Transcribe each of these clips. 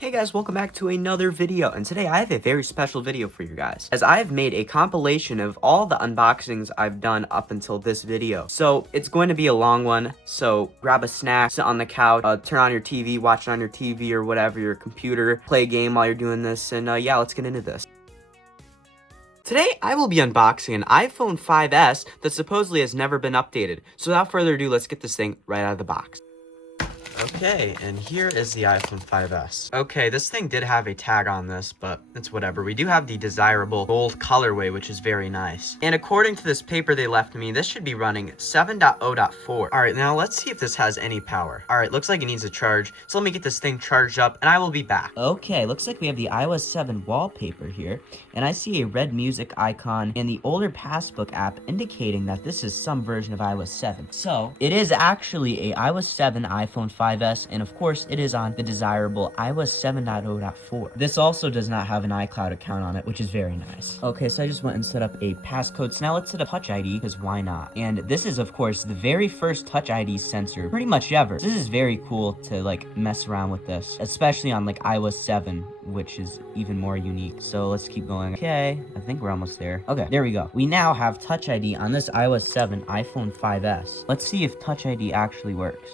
Hey guys, welcome back to another video, and today I have a very special video for you guys, as I have made a compilation of all the unboxings I've done up until this video. So, it's going to be a long one, so grab a snack, sit on the couch, turn on your TV, watch it on your TV or whatever, your computer, play a game while you're doing this, and yeah, let's get into this. Today, I will be unboxing an iPhone 5S that supposedly has never been updated. So without further ado, let's get this thing right out of the box. Okay, and here is the iPhone 5S. Okay, this thing did have a tag on this, but it's whatever. We do have the desirable gold colorway, which is very nice. And according to this paper they left me, this should be running 7.0.4. Alright, now let's see if this has any power. Alright, looks like it needs a charge, so let me get this thing charged up, and I will be back. Okay, looks like we have the iOS 7 wallpaper here, and I see a red music icon and the older Passbook app indicating that this is some version of iOS 7. So, it is actually a iOS 7 iPhone 5S, and of course it is on the desirable iOS 7.0.4. This also does not have an iCloud account on it, which is very nice. Okay, so I just went and set up a passcode, so now let's set up Touch ID, because why not? And this is of course the very first Touch ID sensor pretty much ever. This is very cool to like mess around with this, especially on like iOS 7, which is even more unique. So let's keep going. Okay, I think we're almost there. Okay, there we go. We now have Touch ID on this iOS 7 iPhone 5S. Let's see if Touch ID actually works.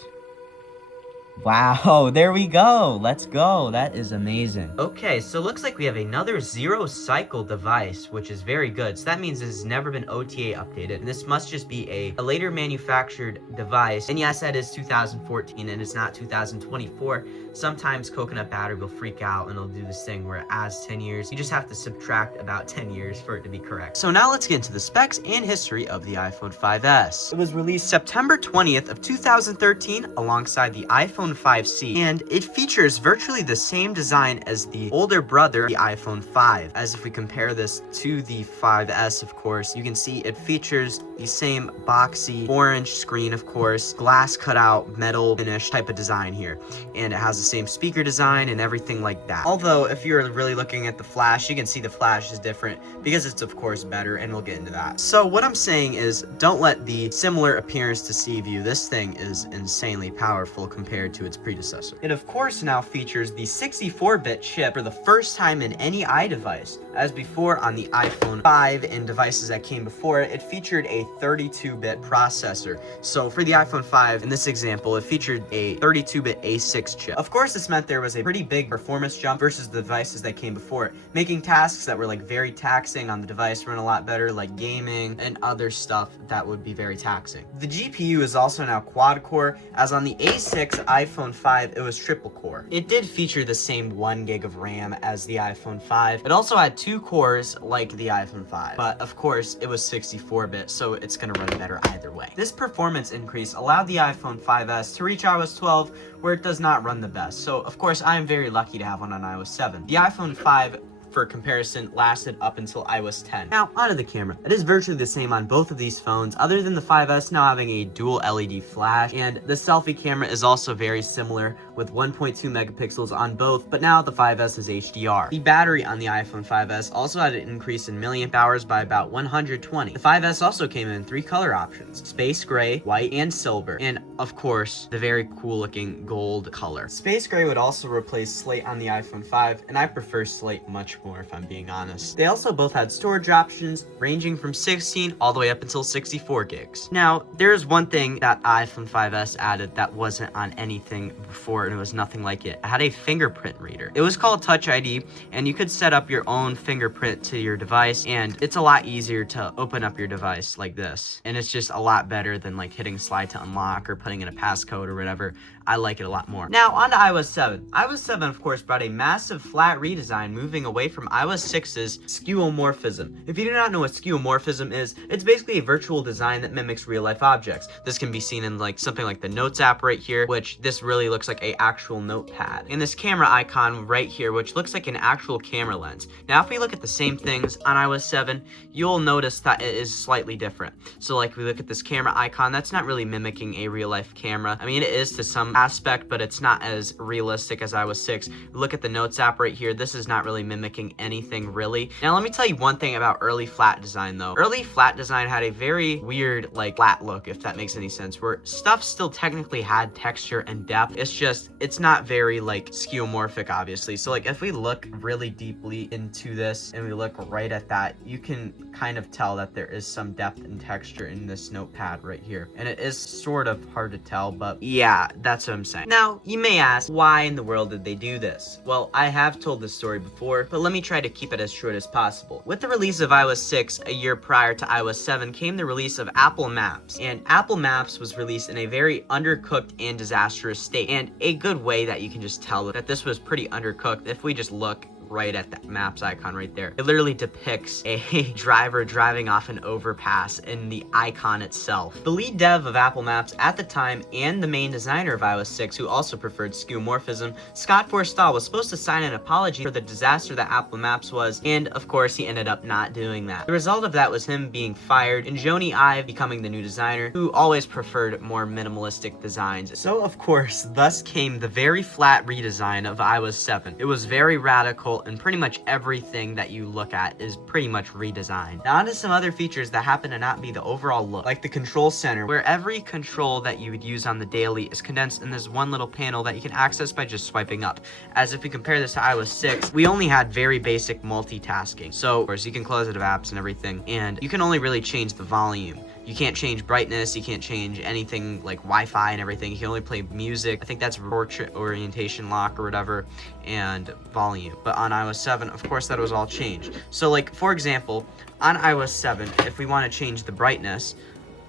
Wow, there we go. Let's go. That is amazing. Okay, so it looks like we have another zero cycle device, which is very good. So that means this has never been OTA updated. And this must just be a later manufactured device. And yes, that is 2014 and it's not 2024. Sometimes coconut battery will freak out and it'll do this thing where it adds 10 years. You just have to subtract about 10 years for it to be correct. So now let's get into the specs and history of the iPhone 5S. It was released September 20th of 2013 alongside the iPhone 5C, and it features virtually the same design as the older brother, the iPhone 5. As if we compare this to the 5S, of course, you can see it features the same boxy orange screen, of course, glass cutout, metal finish type of design here, and it has the same speaker design and everything like that. Although, if you're really looking at the flash, you can see the flash is different because it's, of course, better, and we'll get into that. So what I'm saying is, don't let the similar appearance deceive you. This thing is insanely powerful compared to its predecessor. It of course now features the 64-bit chip for the first time in any iDevice. As before on the iPhone 5 and devices that came before it, it featured a 32-bit processor. So for the iPhone 5, in this example, it featured a 32-bit A6 chip. Of course, this meant there was a pretty big performance jump versus the devices that came before it, making tasks that were like very taxing on the device run a lot better, like gaming and other stuff that would be very taxing. The GPU is also now quad-core, as on the A6 iPhone 5, it was triple-core. It did feature the same 1 gig of RAM as the iPhone 5. It also had 2 cores like the iPhone 5, but of course, it was 64-bit, so it's gonna run better either way. This performance increase allowed the iPhone 5S to reach iOS 12, where it does not run the best. So, of course, I am very lucky to have one on iOS 7. The iPhone 5, for comparison, lasted up until iOS 10. Now, onto the camera. It is virtually the same on both of these phones, other than the 5S now having a dual LED flash, and the selfie camera is also very similar, with 1.2 megapixels on both, but now the 5S is HDR. The battery on the iPhone 5S also had an increase in milliamp hours by about 120. The 5S also came in 3 color options: space gray, white, and silver, and of course, the very cool looking gold color. Space gray would also replace slate on the iPhone 5, and I prefer slate much more, if I'm being honest. They also both had storage options ranging from 16 all the way up until 64 gigs. Now, there's one thing that iPhone 5S added that wasn't on anything before, and it was nothing like it. It had a fingerprint reader. It was called Touch ID, and you could set up your own fingerprint to your device, and it's a lot easier to open up your device like this. And it's just a lot better than like hitting slide to unlock or putting in a passcode or whatever. I like it a lot more. Now, on to iOS 7. iOS 7, of course, brought a massive flat redesign, moving away from iOS 6's skeuomorphism. If you do not know what skeuomorphism is, it's basically a virtual design that mimics real-life objects. This can be seen in like something like the Notes app right here, which this really looks like a actual notepad. And this camera icon right here, which looks like an actual camera lens. Now, if we look at the same things on iOS 7, you'll notice that it is slightly different. So like, we look at this camera icon, that's not really mimicking a real-life camera. I mean, it is to some aspect, but it's not as realistic as iOS 6. Look at the Notes app right here. This is not really mimicking anything really. Now let me tell you one thing about early flat design though. Early flat design had a very weird like flat look, if that makes any sense, where stuff still technically had texture and depth. It's not very like skeuomorphic obviously. So like if we look really deeply into this and we look right at that, you can kind of tell that there is some depth and texture in this notepad right here. And it is sort of hard to tell, but yeah, that's what I'm saying. Now, you may ask, why in the world did they do this? Well, I have told this story before, but let me try to keep it as short as possible. With the release of iOS 6 a year prior to iOS 7 came the release of Apple Maps. And Apple Maps was released in a very undercooked and disastrous state. And a good way that you can just tell that this was pretty undercooked, if we just look right at that maps icon right there. It literally depicts a driver driving off an overpass in the icon itself. The lead dev of Apple Maps at the time and the main designer of iOS 6, who also preferred skeuomorphism, Scott Forstall, was supposed to sign an apology for the disaster that Apple Maps was, and of course he ended up not doing that. The result of that was him being fired and Joni Ive becoming the new designer, who always preferred more minimalistic designs. So of course, thus came the very flat redesign of iOS 7. It was very radical, and pretty much everything that you look at is pretty much redesigned. Now onto some other features that happen to not be the overall look, like the control center, where every control that you would use on the daily is condensed in this one little panel that you can access by just swiping up. As if we compare this to iOS 6, we only had very basic multitasking. So of course you can close out of apps and everything, and you can only really change the volume. You can't change brightness, you can't change anything like Wi-Fi and everything. You can only play music. I think that's portrait orientation lock or whatever, and volume. But on iOS 7, of course, that was all changed. So like, for example, on iOS 7, if we want to change the brightness,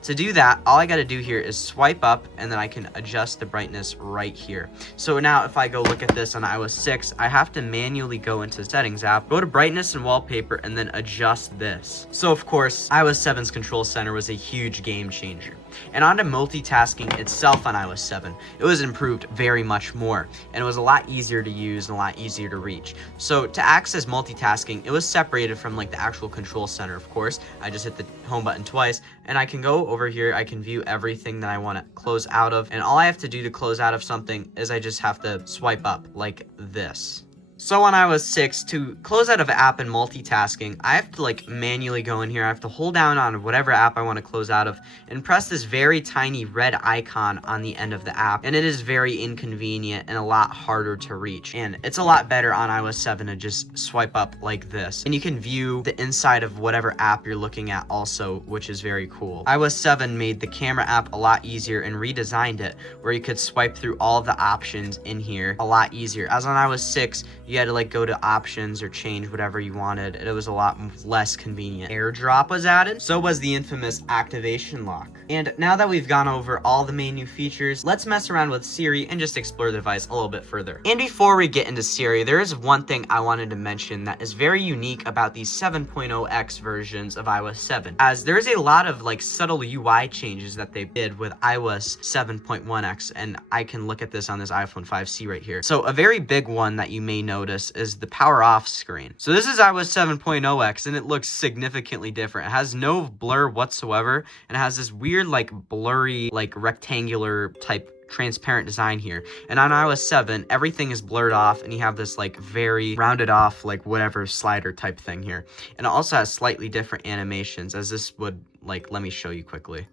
to do that, all I got to do here is swipe up, and then I can adjust the brightness right here. So now if I go look at this on iOS 6, I have to manually go into the settings app, go to brightness and wallpaper, and then adjust this. So of course, iOS 7's control center was a huge game changer. And onto multitasking itself on iOS 7, it was improved very much more, and it was a lot easier to use and a lot easier to reach. So to access multitasking, it was separated from like the actual control center, of course. I just hit the home button twice, and I can go over here, I can view everything that I want to close out of, and all I have to do to close out of something is I just have to swipe up like this. So on iOS 6, to close out of an app and multitasking, I have to like manually go in here. I have to hold down on whatever app I want to close out of and press this very tiny red icon on the end of the app. And it is very inconvenient and a lot harder to reach. And it's a lot better on iOS 7 to just swipe up like this. And you can view the inside of whatever app you're looking at also, which is very cool. iOS 7 made the camera app a lot easier and redesigned it, where you could swipe through all of the options in here a lot easier. As on iOS 6, you had to like go to options or change whatever you wanted. It was a lot less convenient. AirDrop was added. So was the infamous activation lock. And now that we've gone over all the main new features, let's mess around with Siri and just explore the device a little bit further. And before we get into Siri, there is one thing I wanted to mention that is very unique about these 7.0x versions of iOS 7, as there is a lot of like subtle UI changes that they did with iOS 7.1x, and I can look at this on this iPhone 5C right here. So a very big one that you may notice is the power off screen. So this is iOS 7.0x, and it looks significantly different. It has no blur whatsoever, and it has this weird like blurry like rectangular type transparent design here. And on iOS 7, everything is blurred off, and you have this like very rounded off like whatever slider type thing here. And it also has slightly different animations, as this would like, let me show you quickly.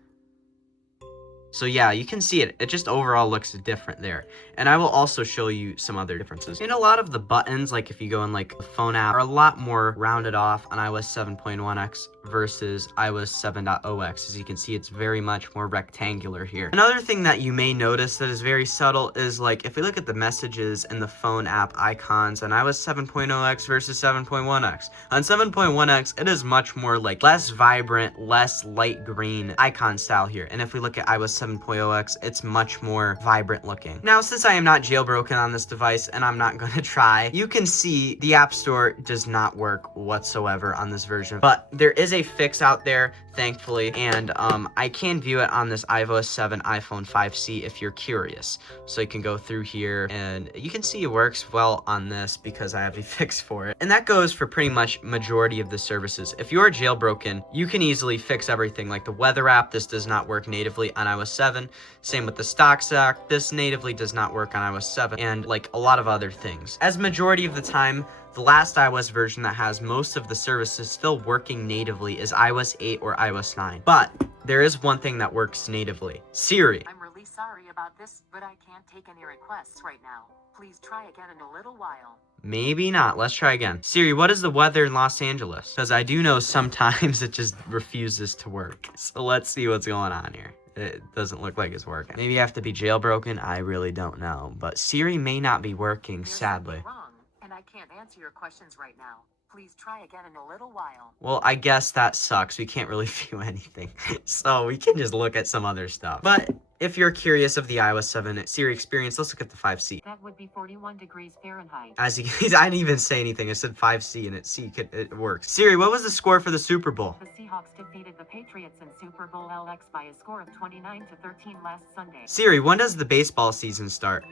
So yeah, you can see it. It just overall looks different there. And I will also show you some other differences. And a lot of the buttons, like if you go in like the phone app, are a lot more rounded off on iOS 7.1x versus iOS 7.0x. As you can see, it's very much more rectangular here. Another thing that you may notice that is very subtle is like if we look at the messages and the phone app icons on iOS 7.0x versus 7.1x. On 7.1x, it is much more like less vibrant, less light green icon style here. And if we look at iOS 7.0x, it's much more vibrant looking. Now, since I am not jailbroken on this device and I'm not going to try, you can see the App Store does not work whatsoever on this version, but there is is a fix out there, thankfully, and I can view it on this iOS 7 iPhone 5C if you're curious. So you can go through here, and you can see it works well on this because I have a fix for it. And that goes for pretty much majority of the services. If you're jailbroken, you can easily fix everything, like the weather app. This does not work natively on iOS 7. Same with the stocks app. This natively does not work on iOS 7, and like a lot of other things. As majority of the time, the last iOS version that has most of the services still working natively is iOS 8 or iOS 9. But there is one thing that works natively. Siri. I'm really sorry about this, but I can't take any requests right now. Please try again in a little while. Maybe not. Let's try again. Siri, what is the weather in Los Angeles? Because I do know sometimes it just refuses to work. So let's see what's going on here. It doesn't look like it's working. Maybe you have to be jailbroken. I really don't know. But Siri may not be working, You're sadly. wrong, and I can't answer your questions right now. Please try again in a little while. Well, I guess that sucks. We can't really view anything. So we can just look at some other stuff. But if you're curious of the iOS 7 Siri experience, let's look at the 5C. That would be 41 degrees Fahrenheit. As you can, I didn't even say anything. I said 5C and it works. Siri, what was the score for the Super Bowl? The Seahawks defeated the Patriots in Super Bowl LX by a score of 29-13 last Sunday. Siri, when does the baseball season start?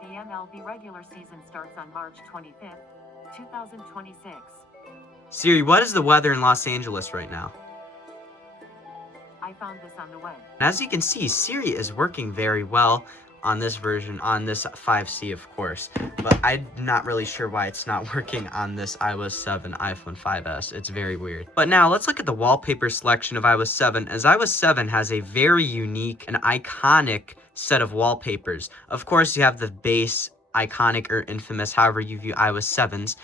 The MLB regular season starts on March 25th, 2026. Siri, what is the weather in Los Angeles right now? I found this on the web. As you can see, Siri is working very well on this version, on this 5C, of course. But I'm not really sure why it's not working on this iOS 7 iPhone 5S. It's very weird. But now let's look at the wallpaper selection of iOS 7, as iOS 7 has a very unique and iconic set of wallpapers. Of course, you have the base, iconic, or infamous, however you view iOS 7's,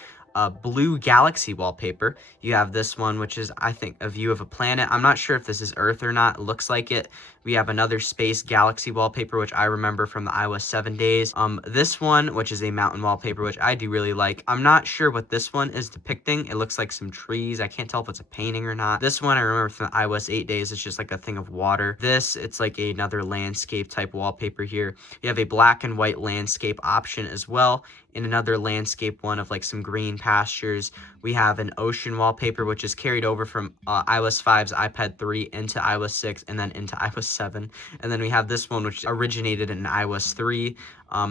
blue galaxy wallpaper. You have this one, which is, I think, a view of a planet. I'm not sure if this is Earth or not. It looks like it. We have another space galaxy wallpaper, which I remember from the iOS 7 days. This one, which is a mountain wallpaper, which I do really like. I'm not sure what this one is depicting. It looks like some trees. I can't tell if it's a painting or not. This one I remember from the iOS 8 days. It's just like a thing of water. This, it's like another landscape type wallpaper here. You have a black and white landscape option as well, and another landscape one of like some green pastures. We have an ocean wallpaper, which is carried over from iOS 5's iPad 3 into iOS 6 and then into iOS 7. And then we have this one, which originated in iOS 3.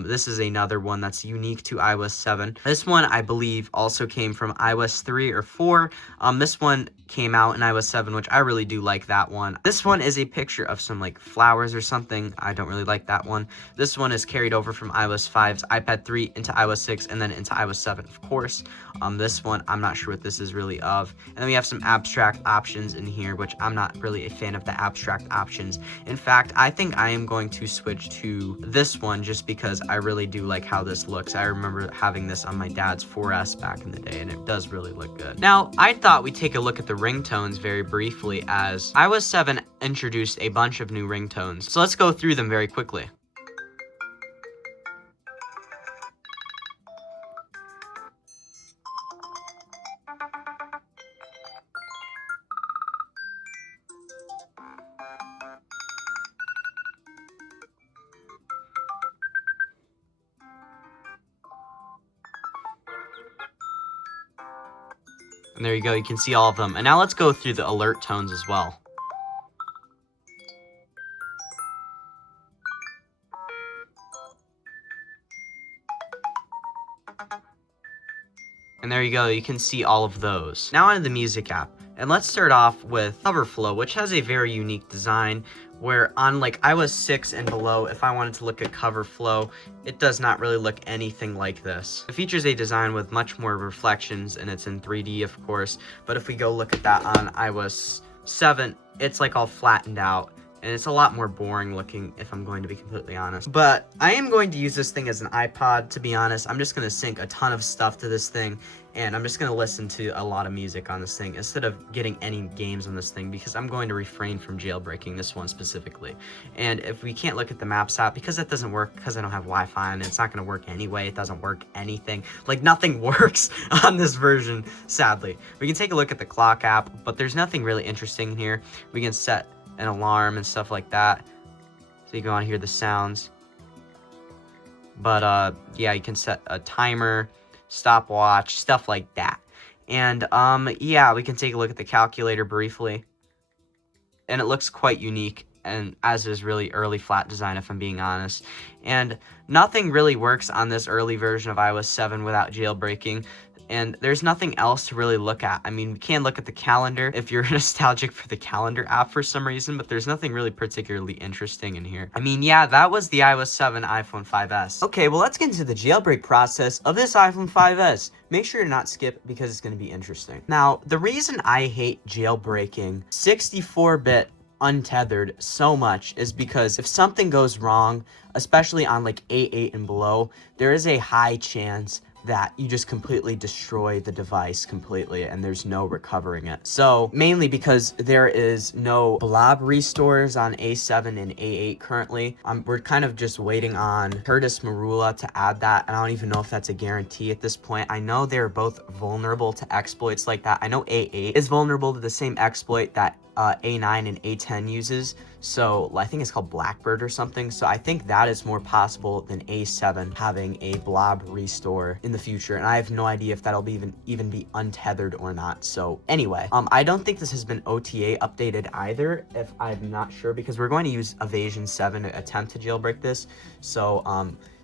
This is another one that's unique to iOS 7. This one, I believe, also came from iOS 3 or 4. This one came out in iOS 7, which I really do like that one. This one is a picture of some like flowers or something. I don't really like that one. This one is carried over from iOS 5's iPad 3 into iOS 6 and then into iOS 7, of course. This one, I'm not sure what this is really of. And then we have some abstract options in here, which I'm not really a fan of the abstract options. In fact, I think I am going to switch to this one just because I really do like how this looks. I remember having this on my dad's 4S back in the day, and it does really look good. Now, I thought we'd take a look at the ringtones very briefly, as iOS 7 introduced a bunch of new ringtones. So let's go through them very quickly. And there you go, you can see all of them. And now let's go through the alert tones as well. And there you go, you can see all of those. Now onto the music app. And let's start off with Cover Flow, which has a very unique design, where on like iOS 6 and below, if I wanted to look at Cover Flow, it does not really look anything like this. It features a design with much more reflections, and it's in 3D, of course. But if we go look at that on iOS 7, it's like all flattened out. And it's a lot more boring looking, if I'm going to be completely honest. But I am going to use this thing as an iPod, to be honest. I'm just going to sync a ton of stuff to this thing, and I'm just going to listen to a lot of music on this thing instead of getting any games on this thing, because I'm going to refrain from jailbreaking this one specifically. And if we can't look at the Maps app, because that doesn't work, because I don't have Wi-Fi, and it's not going to work anyway. It doesn't work anything. Like, nothing works on this version, sadly. We can take a look at the Clock app, but there's nothing really interesting here. We can set an alarm and stuff like that, so you can want to hear the sounds. But yeah, you can set a timer, stopwatch, stuff like that. And yeah, we can take a look at the calculator briefly. And it looks quite unique, and as is really early flat design, if I'm being honest. And nothing really works on this early version of iOS 7 without jailbreaking. And there's nothing else to really look at. I mean, we can look at the calendar if you're nostalgic for the calendar app for some reason, but there's nothing really particularly interesting in here. I mean, yeah, that was the iOS 7 iPhone 5S. Okay, well, let's get into the jailbreak process of this iPhone 5S. Make sure to not skip because it's going to be interesting. Now, the reason I hate jailbreaking 64-bit untethered so much is because if something goes wrong, especially on like A8 and below, there is a high chance that you just completely destroy the device completely and there's no recovering it. So mainly because there is no blob restores on A7 and A8 currently. We're kind of just waiting on Curtis Marula to add that, and I don't even know if that's a guarantee at this point. I know they're both vulnerable to exploits like that. I know A8 is vulnerable to the same exploit that A9 and A10 uses, so I think it's called Blackbird or something. So I think that is more possible than A7 having a blob restore in the future, and I have no idea if that'll be even be untethered or not. So anyway, I don't think this has been OTA updated either, if I'm not sure, because we're going to use Evasion 7 to attempt to jailbreak this. So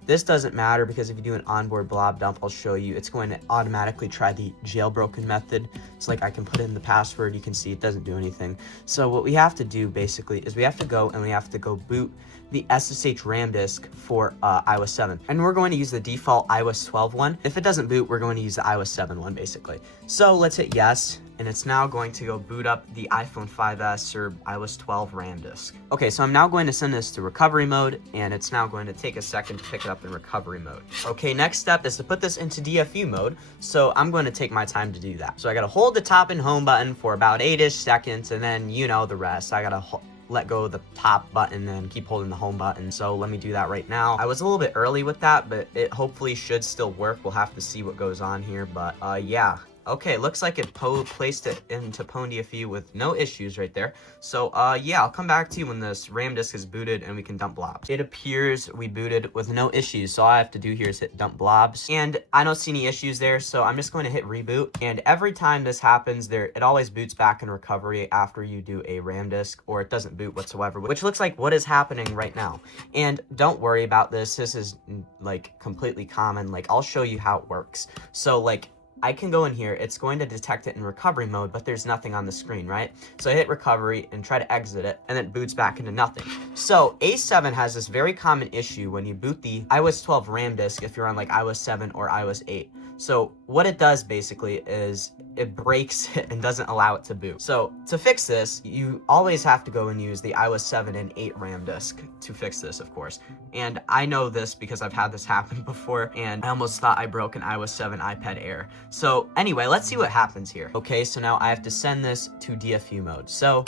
this doesn't matter because if you do an onboard blob dump, I'll show you, it's going to automatically try the jailbroken method. It's like I can put in the password, you can see it doesn't do anything. So what we have to do basically is we have to go boot the SSH RAM disk for iOS 7. And we're going to use the default iOS 12 one. If it doesn't boot, we're going to use the iOS 7 one basically. So let's hit yes. And it's now going to go boot up the iPhone 5S or iOS 12 RAM disk. Okay, so I'm now going to send this to recovery mode, and it's now going to take a second to pick it up in recovery mode. Okay, next step is to put this into DFU mode, so I'm going to take my time to do that. So I gotta hold the top and home button for about 8-ish seconds, and then you know the rest. I gotta let go of the top button and keep holding the home button. So let me do that right now. I was a little bit early with that, but it hopefully should still work. We'll have to see what goes on here, but yeah. Okay, looks like it placed it into PwnDFU with no issues right there. So, yeah, I'll come back to you when this RAM disk is booted and we can dump blobs. It appears we booted with no issues, so all I have to do here is hit dump blobs. And I don't see any issues there, so I'm just going to hit reboot. And every time this happens, it always boots back in recovery after you do a RAM disk, or it doesn't boot whatsoever, which looks like what is happening right now. And don't worry about this. This is, like, completely common. Like, I'll show you how it works. So, like, I can go in here, it's going to detect it in recovery mode, but there's nothing on the screen, right? So I hit recovery and try to exit it, and it boots back into nothing. So A7 has this very common issue when you boot the iOS 12 RAM disk if you're on like iOS 7 or iOS 8. So what it does basically is it breaks it and doesn't allow it to boot. So to fix this, you always have to go and use the iOS 7 and 8 RAM disk to fix this, of course. And I know this because I've had this happen before, and I almost thought I broke an iOS 7 iPad Air. So anyway, let's see what happens here. Okay, so now I have to send this to DFU mode. So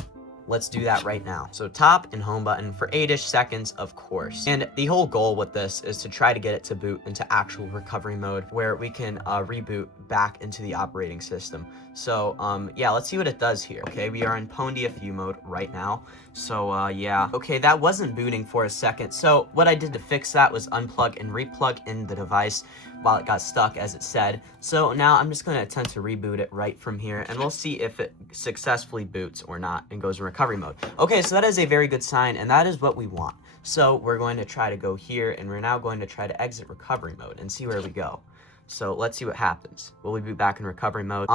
let's do that right now. So top and home button for 8-ish seconds, of course. And the whole goal with this is to try to get it to boot into actual recovery mode where we can reboot back into the operating system. So yeah, let's see what it does here. Okay, we are in PwnDFU mode right now. So yeah, okay, that wasn't booting for a second. So what I did to fix that was unplug and replug in the device while it got stuck, as it said. So now I'm just going to attempt to reboot it right from here, and we'll see if it successfully boots or not and goes in recovery mode. Okay, so that is a very good sign, and that is what we want. So we're going to try to go here, and we're now going to try to exit recovery mode and see where we go. So let's see what happens. Will we be back in recovery mode?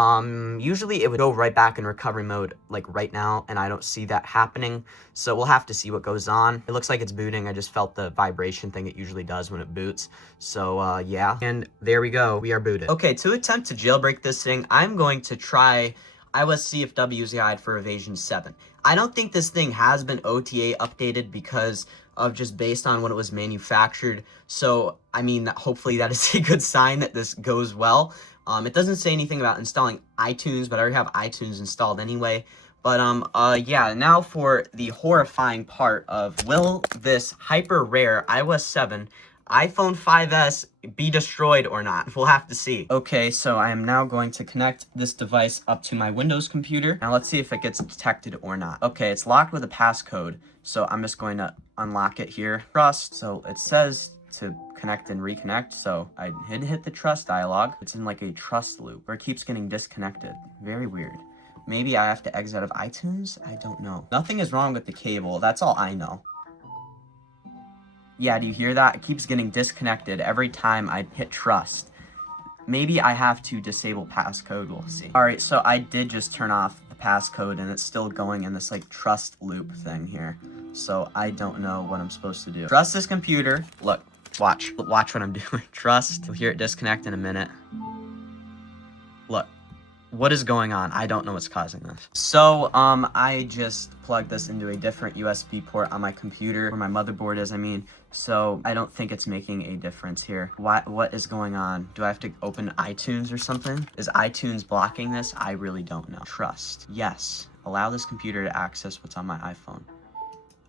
Usually it would go right back in recovery mode like right now, and I don't see that happening. So we'll have to see what goes on. It looks like it's booting. I just felt the vibration thing it usually does when it boots. So yeah, and there we go. We are booted. Okay, to attempt to jailbreak this thing, I'm going to try iOS CFW's guide for Evasion 7. I don't think this thing has been OTA updated because of just based on when it was manufactured. So, I mean, hopefully that is a good sign that this goes well. It doesn't say anything about installing iTunes, but I already have iTunes installed anyway. But, yeah, now for the horrifying part of will this hyper rare iOS 7 iPhone 5S be destroyed or not? We'll have to see. Okay, so I am now going to connect this device up to my Windows computer. Now let's see if it gets detected or not. Okay, it's locked with a passcode, so I'm just going to unlock it here. Trust, so it says to connect and reconnect, so I hit the trust dialog. It's in like a trust loop where it keeps getting disconnected. Very weird. Maybe I have to exit out of iTunes? I don't know. Nothing is wrong with the cable. That's all I know. Yeah, do you hear that? It keeps getting disconnected every time I hit trust. Maybe I have to disable passcode, we'll see. Alright, so I did just turn off the passcode and it's still going in this like trust loop thing here. So I don't know what I'm supposed to do. Trust this computer. Look, watch what I'm doing. Trust. You'll hear it disconnect in a minute. Look. What is going on? I don't know what's causing this. So, I just plugged this into a different USB port on my computer, where my motherboard is, I mean. So, I don't think it's making a difference here. What is going on? Do I have to open iTunes or something? Is iTunes blocking this? I really don't know. Trust. Yes. Allow this computer to access what's on my iPhone.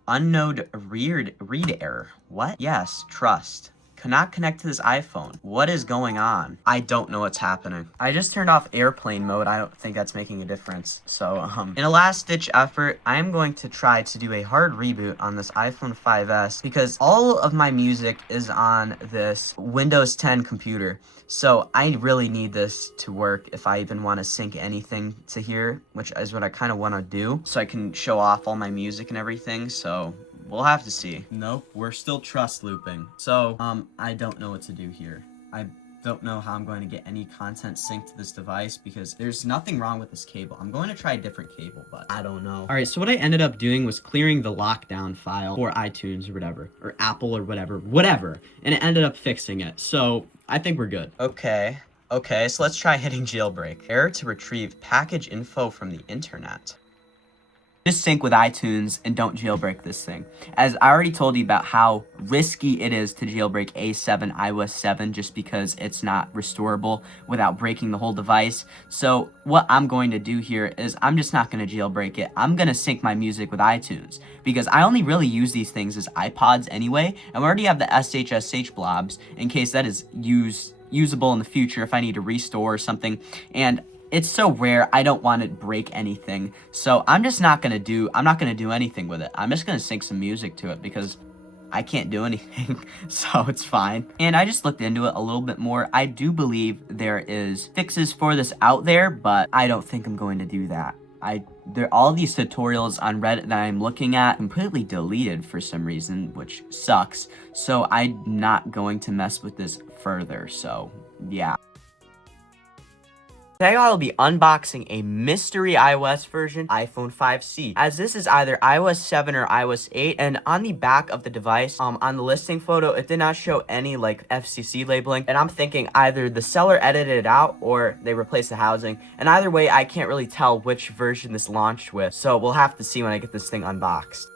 Unknown read error. What? Yes. Trust. Cannot connect to this iPhone. What is going on? I don't know what's happening. I just turned off airplane mode. I don't think that's making a difference. So, in a last-ditch effort, I am going to try to do a hard reboot on this iPhone 5S because all of my music is on this Windows 10 computer. So, I really need this to work if I even want to sync anything to here, which is what I kind of want to do, so I can show off all my music and everything. So, we'll have to see. Nope, we're still trust looping. So, I don't know what to do here. I don't know how I'm going to get any content synced to this device because there's nothing wrong with this cable. I'm going to try a different cable, but I don't know. All right, so what I ended up doing was clearing the lockdown file for iTunes or whatever, or Apple or whatever, and it ended up fixing it. So I think we're good. Okay, so let's try hitting jailbreak. Error to retrieve package info from the internet. Just sync with iTunes and don't jailbreak this thing. As I already told you about how risky it is to jailbreak A7 iOS 7 just because it's not restorable without breaking the whole device. So what I'm going to do here is I'm just not going to jailbreak it. I'm going to sync my music with iTunes because I only really use these things as iPods anyway, and we already have the SHSH blobs in case that is usable in the future if I need to restore or something. And it's so rare, I don't want to break anything. So I'm not gonna do anything with it. I'm just gonna sync some music to it because I can't do anything, so it's fine. And I just looked into it a little bit more. I do believe there is fixes for this out there, but I don't think I'm going to do that. All these tutorials on Reddit that I'm looking at completely deleted for some reason, which sucks. So I'm not going to mess with this further, so yeah. Today I'll be unboxing a mystery iOS version, iPhone 5C, as this is either iOS 7 or iOS 8, and on the back of the device, on the listing photo, it did not show any, like, FCC labeling, and I'm thinking either the seller edited it out or they replaced the housing, and either way, I can't really tell which version this launched with, so we'll have to see when I get this thing unboxed.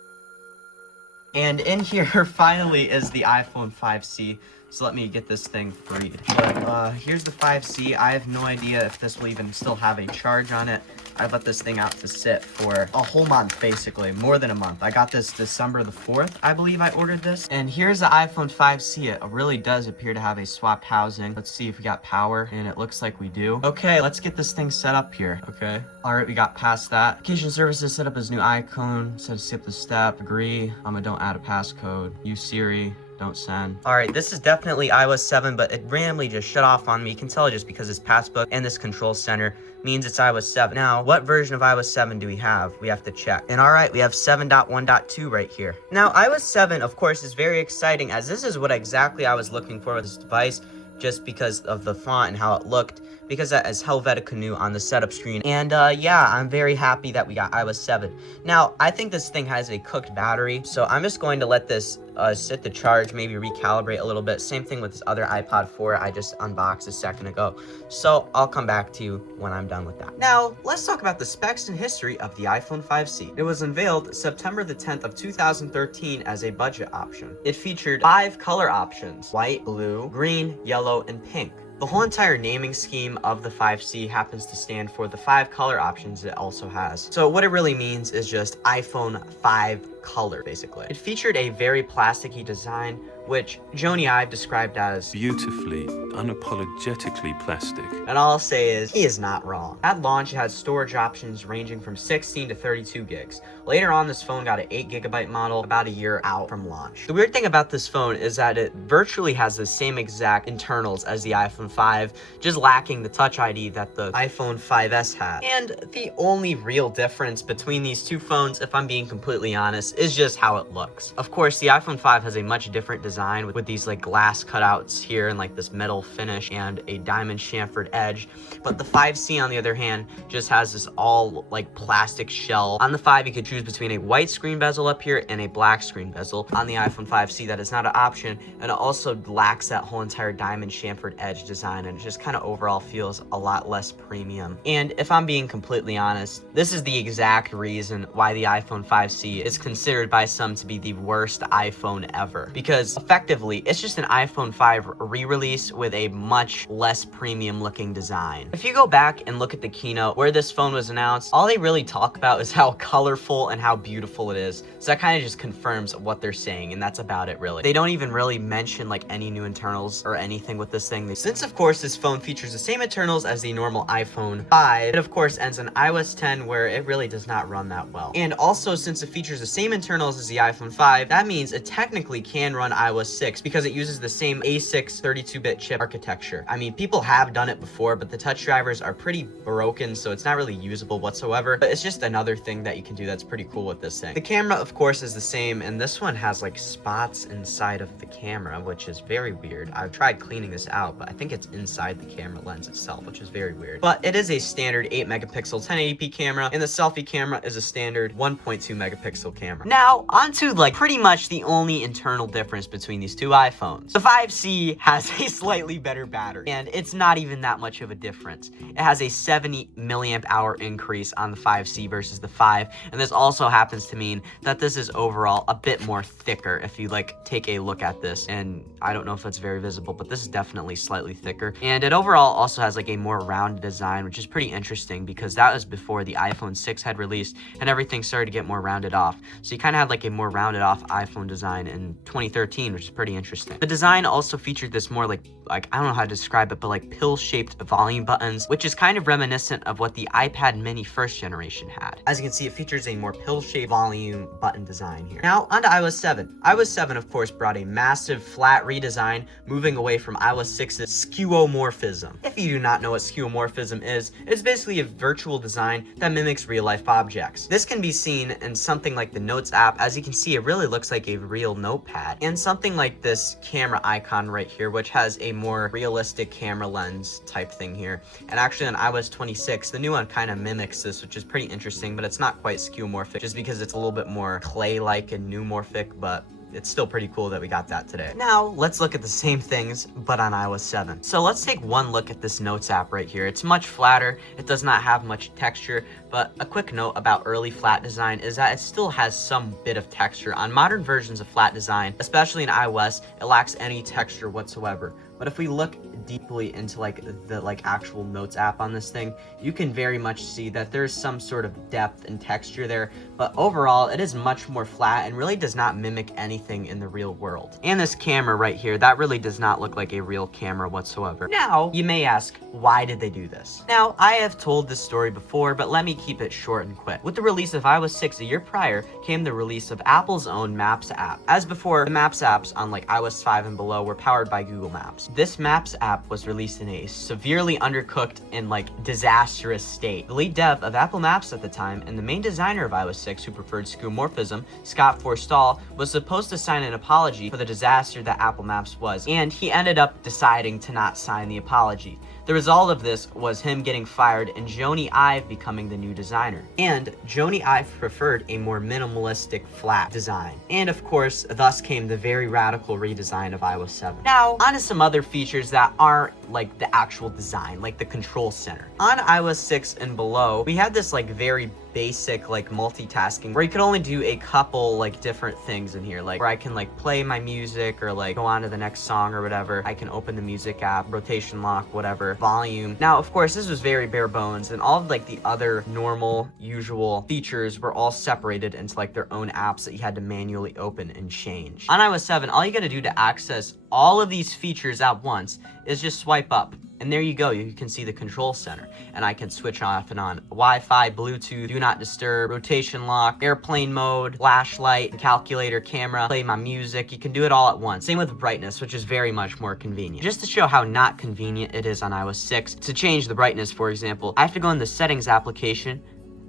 And in here, finally, is the iPhone 5C. So let me get this thing freed. But here's the 5C. I have no idea if this will even still have a charge on it. I let this thing out to sit for a whole month, basically. More than a month. I got this December the 4th, I believe I ordered this. And here's the iPhone 5C. It really does appear to have a swapped housing. Let's see if we got power, and it looks like we do. Okay, let's get this thing set up here, okay? Alright, we got past that. Application services, set up as new icon. So skip the step, agree. Don't add a passcode. Use Siri. Don't send. Alright, this is definitely iOS 7, but it randomly just shut off on me. You can tell just because this passbook and this control center means it's iOS 7. Now, what version of iOS 7 do we have? We have to check. And alright, we have 7.1.2 right here. Now, iOS 7, of course, is very exciting as this is what exactly I was looking for with this device just because of the font and how it looked, because that is Helvetica New on the setup screen. And yeah, I'm very happy that we got iOS 7. Now, I think this thing has a cooked battery, so I'm just going to let this sit to charge, maybe recalibrate a little bit. Same thing with this other iPod 4 I just unboxed a second ago. So I'll come back to you when I'm done with that. Now, let's talk about the specs and history of the iPhone 5C. It was unveiled September the 10th of 2013 as a budget option. It featured 5 color options: white, blue, green, yellow, and pink. The whole entire naming scheme of the 5C happens to stand for the 5 color options it also has. So what it really means is just iPhone 5 color, basically. It featured a very plasticky design which Joni Ive described as beautifully, unapologetically plastic. And all I'll say is, he is not wrong. At launch, it had storage options ranging from 16 to 32 gigs. Later on, this phone got an 8GB model about a year out from launch. The weird thing about this phone is that it virtually has the same exact internals as the iPhone 5, just lacking the Touch ID that the iPhone 5S had. And the only real difference between these two phones, if I'm being completely honest, is just how it looks. Of course, the iPhone 5 has a much different design with these like glass cutouts here and like this metal finish and a diamond chamfered edge, but the 5C on the other hand just has this all like plastic shell. On the 5 you could choose between a white screen bezel up here and a black screen bezel. On the iPhone 5C that is not an option, and it also lacks that whole entire diamond chamfered edge design, and it just kind of overall feels a lot less premium. And if I'm being completely honest, this is the exact reason why the iPhone 5C is considered by some to be the worst iPhone ever, because effectively it's just an iPhone 5 re-release with a much less premium looking design. If you go back and look at the keynote where this phone was announced, all they really talk about is how colorful and how beautiful it is. So that kind of just confirms what they're saying, and that's about it really. They don't even really mention like any new internals or anything with this thing. Since of course this phone features the same internals as the normal iPhone 5, it of course ends on iOS 10 where it really does not run that well. And also since it features the same internals as the iPhone 5, that means it technically can run iOS 6 because it uses the same A6 32-bit chip architecture. I mean, people have done it before, but the touch drivers are pretty broken, so it's not really usable whatsoever. But it's just another thing that you can do that's pretty cool with this thing. The camera, of course, is the same, and this one has like spots inside of the camera, which is very weird. I've tried cleaning this out, but I think it's inside the camera lens itself, which is very weird. But it is a standard 8-megapixel 1080p camera, and the selfie camera is a standard 1.2 megapixel camera. Now, onto like pretty much the only internal difference between these two iPhones. The 5C has a slightly better battery, and it's not even that much of a difference. It has a 70 milliamp hour increase on the 5C versus the 5, and this also happens to mean that this is overall a bit more thicker if you like take a look at this, and I don't know if that's very visible, but this is definitely slightly thicker. And it overall also has like a more rounded design, which is pretty interesting because that was before the iPhone 6 had released and everything started to get more rounded off. So you kind of had like a more rounded off iPhone design in 2013, which is pretty interesting. The design also featured this more like I don't know how to describe it, but like pill-shaped volume buttons, which is kind of reminiscent of what the iPad mini first generation had. As you can see, it features a more pill-shaped volume button design here. Now, onto iOS 7. iOS 7, of course, brought a massive flat redesign, moving away from iOS 6's skeuomorphism. If you do not know what skeuomorphism is, it's basically a virtual design that mimics real-life objects. This can be seen in something like the Notes app. As you can see, it really looks like a real notepad, and something like this camera icon right here, which has a more realistic camera lens type thing here. And actually on iOS 26, the new one kind of mimics this, which is pretty interesting, but it's not quite skeuomorphic just because it's a little bit more clay-like and pneumorphic, but it's still pretty cool that we got that today. Now, let's look at the same things, but on iOS 7. So let's take one look at this Notes app right here. It's much flatter. It does not have much texture, but a quick note about early flat design is that it still has some bit of texture. On modern versions of flat design, especially in iOS, it lacks any texture whatsoever. But if we look deeply into like the actual Notes app on this thing, you can very much see that there's some sort of depth and texture there, but overall it is much more flat and really does not mimic anything in the real world. And this camera right here, that really does not look like a real camera whatsoever. Now, you may ask, why did they do this? Now, I have told this story before, but let me keep it short and quick. With the release of iOS 6 a year prior came the release of Apple's own Maps app. As before, the Maps apps on like iOS 5 and below were powered by Google Maps. This Maps app was released in a severely undercooked and like disastrous state. The lead dev of Apple Maps at the time and the main designer of iOS 6 who preferred skeuomorphism, Scott Forstall, was supposed to sign an apology for the disaster that Apple Maps was, and he ended up deciding to not sign the apology. The result of this was him getting fired and Joni Ive becoming the new designer. And Joni Ive preferred a more minimalistic, flat design. And of course, thus came the very radical redesign of iOS 7. Now, on to some other features that aren't like the actual design, like the control center. On iOS 6 and below, we had this like very basic like multitasking where you could only do a couple like different things in here, like where I can like play my music or like go on to the next song or whatever. I can open the music app, rotation lock, whatever, volume. Now, of course, this was very bare bones, and all of like the other normal, usual features were all separated into like their own apps that you had to manually open and change. On iOS 7, all you gotta do to access all of these features at once is just swipe up. And there you go, you can see the control center. And I can switch off and on Wi-Fi, Bluetooth, do not disturb, rotation lock, airplane mode, flashlight, calculator, camera, play my music. You can do it all at once. Same with brightness, which is very much more convenient. Just to show how not convenient it is on iOS 6, to change the brightness, for example, I have to go in the settings application,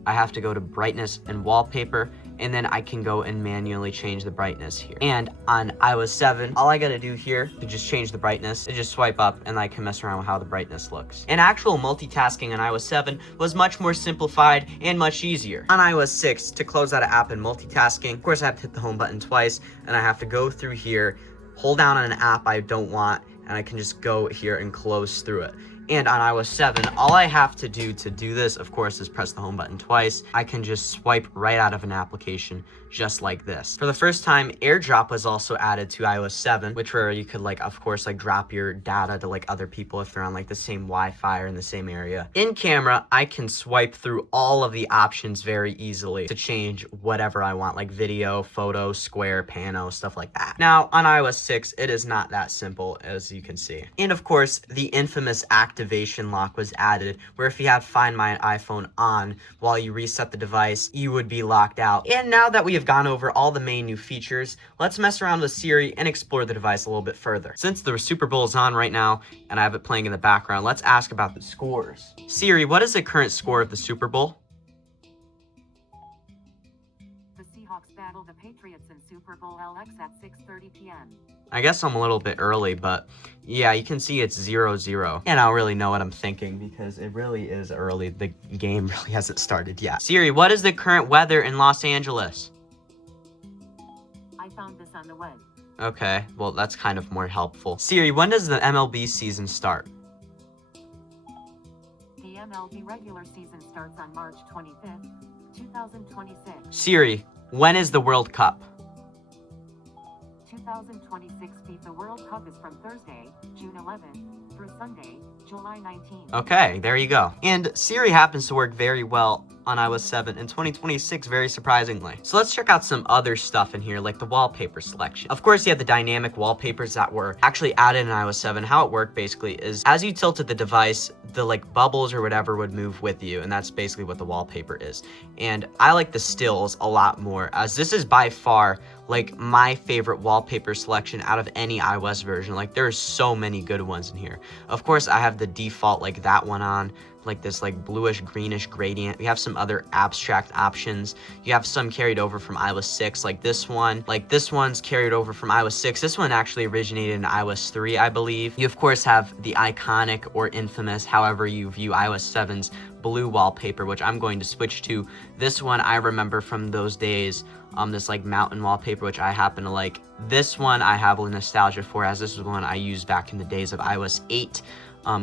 I have to go to brightness and wallpaper, and then I can go and manually change the brightness here. And on iOS 7, all I gotta do here to just change the brightness is just swipe up and I can mess around with how the brightness looks. And actual multitasking on iOS 7 was much more simplified and much easier. On iOS 6, to close out an app in multitasking, of course I have to hit the home button twice, and I have to go through here, hold down on an app I don't want, and I can just go here and close through it. And on iOS 7, all I have to do this, of course, is press the home button twice. I can just swipe right out of an application just like this. For the first time, AirDrop was also added to iOS 7, which where you could like, of course, like drop your data to like other people if they're on like the same Wi-Fi or in the same area. In camera, I can swipe through all of the options very easily to change whatever I want, like video, photo, square, pano, stuff like that. Now, on iOS 6, it is not that simple, as you can see. And of course, the infamous activation lock was added, where if you have Find My iPhone on while you reset the device, you would be locked out. And now that we have gone over all the main new features, let's mess around with Siri and explore the device a little bit further. Since the Super Bowl is on right now, and I have it playing in the background, let's ask about the scores. Siri, what is the current score of the Super Bowl? The Seahawks battle the Patriots in Super Bowl LX at 6:30 p.m. I guess I'm a little bit early, but yeah, you can see it's 0-0. And I don't really know what I'm thinking because it really is early. The game really hasn't started yet. Siri, what is the current weather in Los Angeles? I found this on the web. Okay, well, that's kind of more helpful. Siri, when does the MLB season start? The MLB regular season starts on March 25th, 2026. Siri, when is the World Cup? 2026 FIFA World Cup is from Thursday, June 11th, through Sunday, July 19th. Okay, there you go. And Siri happens to work very well on iOS 7 in 2026, very surprisingly. So let's check out some other stuff in here, like the wallpaper selection. Of course, you have the dynamic wallpapers that were actually added in iOS 7. How it worked basically is as you tilted the device, the like bubbles or whatever would move with you, and that's basically what the wallpaper is. And I like the stills a lot more, as this is by far like my favorite wallpaper selection out of any iOS version. Like there's so many good ones in here. Of course, I have the default like that one on, like this like bluish greenish gradient. We have some other abstract options. You have some carried over from iOS 6, like this one. Like this one's carried over from iOS 6. This one actually originated in iOS 3, I believe. You of course have the iconic or infamous, however you view iOS 7's blue wallpaper, which I'm going to switch to. This one I remember from those days, this like mountain wallpaper, which I happen to like. This one I have a nostalgia for, as this is one I used back in the days of iOS 8.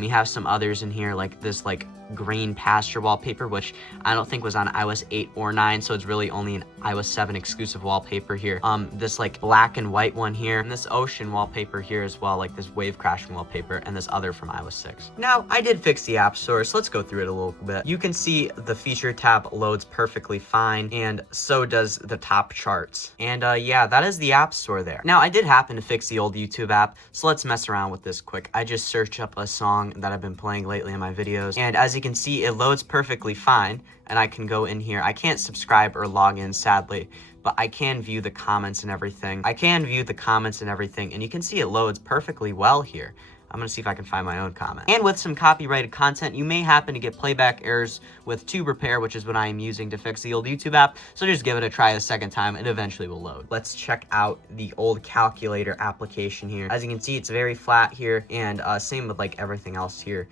You have some others in here, like this like green pasture wallpaper, which I don't think was on iOS 8 or 9, so it's really only an iOS 7 exclusive wallpaper here. This like black and white one here, and this ocean wallpaper here as well, like this wave crashing wallpaper, and this other from iOS 6. Now, I did fix the App Store, so let's go through it a little bit. You can see the feature tab loads perfectly fine, and so does the top charts. And yeah, that is the App Store there. Now, I did happen to fix the old YouTube app, so let's mess around with this quick. I just searched up a song that I've been playing lately in my videos, and as you can see, it loads perfectly fine, and I can go in here. I can't subscribe or log in, sadly, but I can view the comments and everything. And you can see it loads perfectly well here. I'm gonna see if I can find my own comment. And with some copyrighted content, you may happen to get playback errors with Tube Repair, which is what I am using to fix the old YouTube app. So just give it a try a second time, it eventually will load. Let's check out the old calculator application here. As you can see, it's very flat here, and same with like everything else here.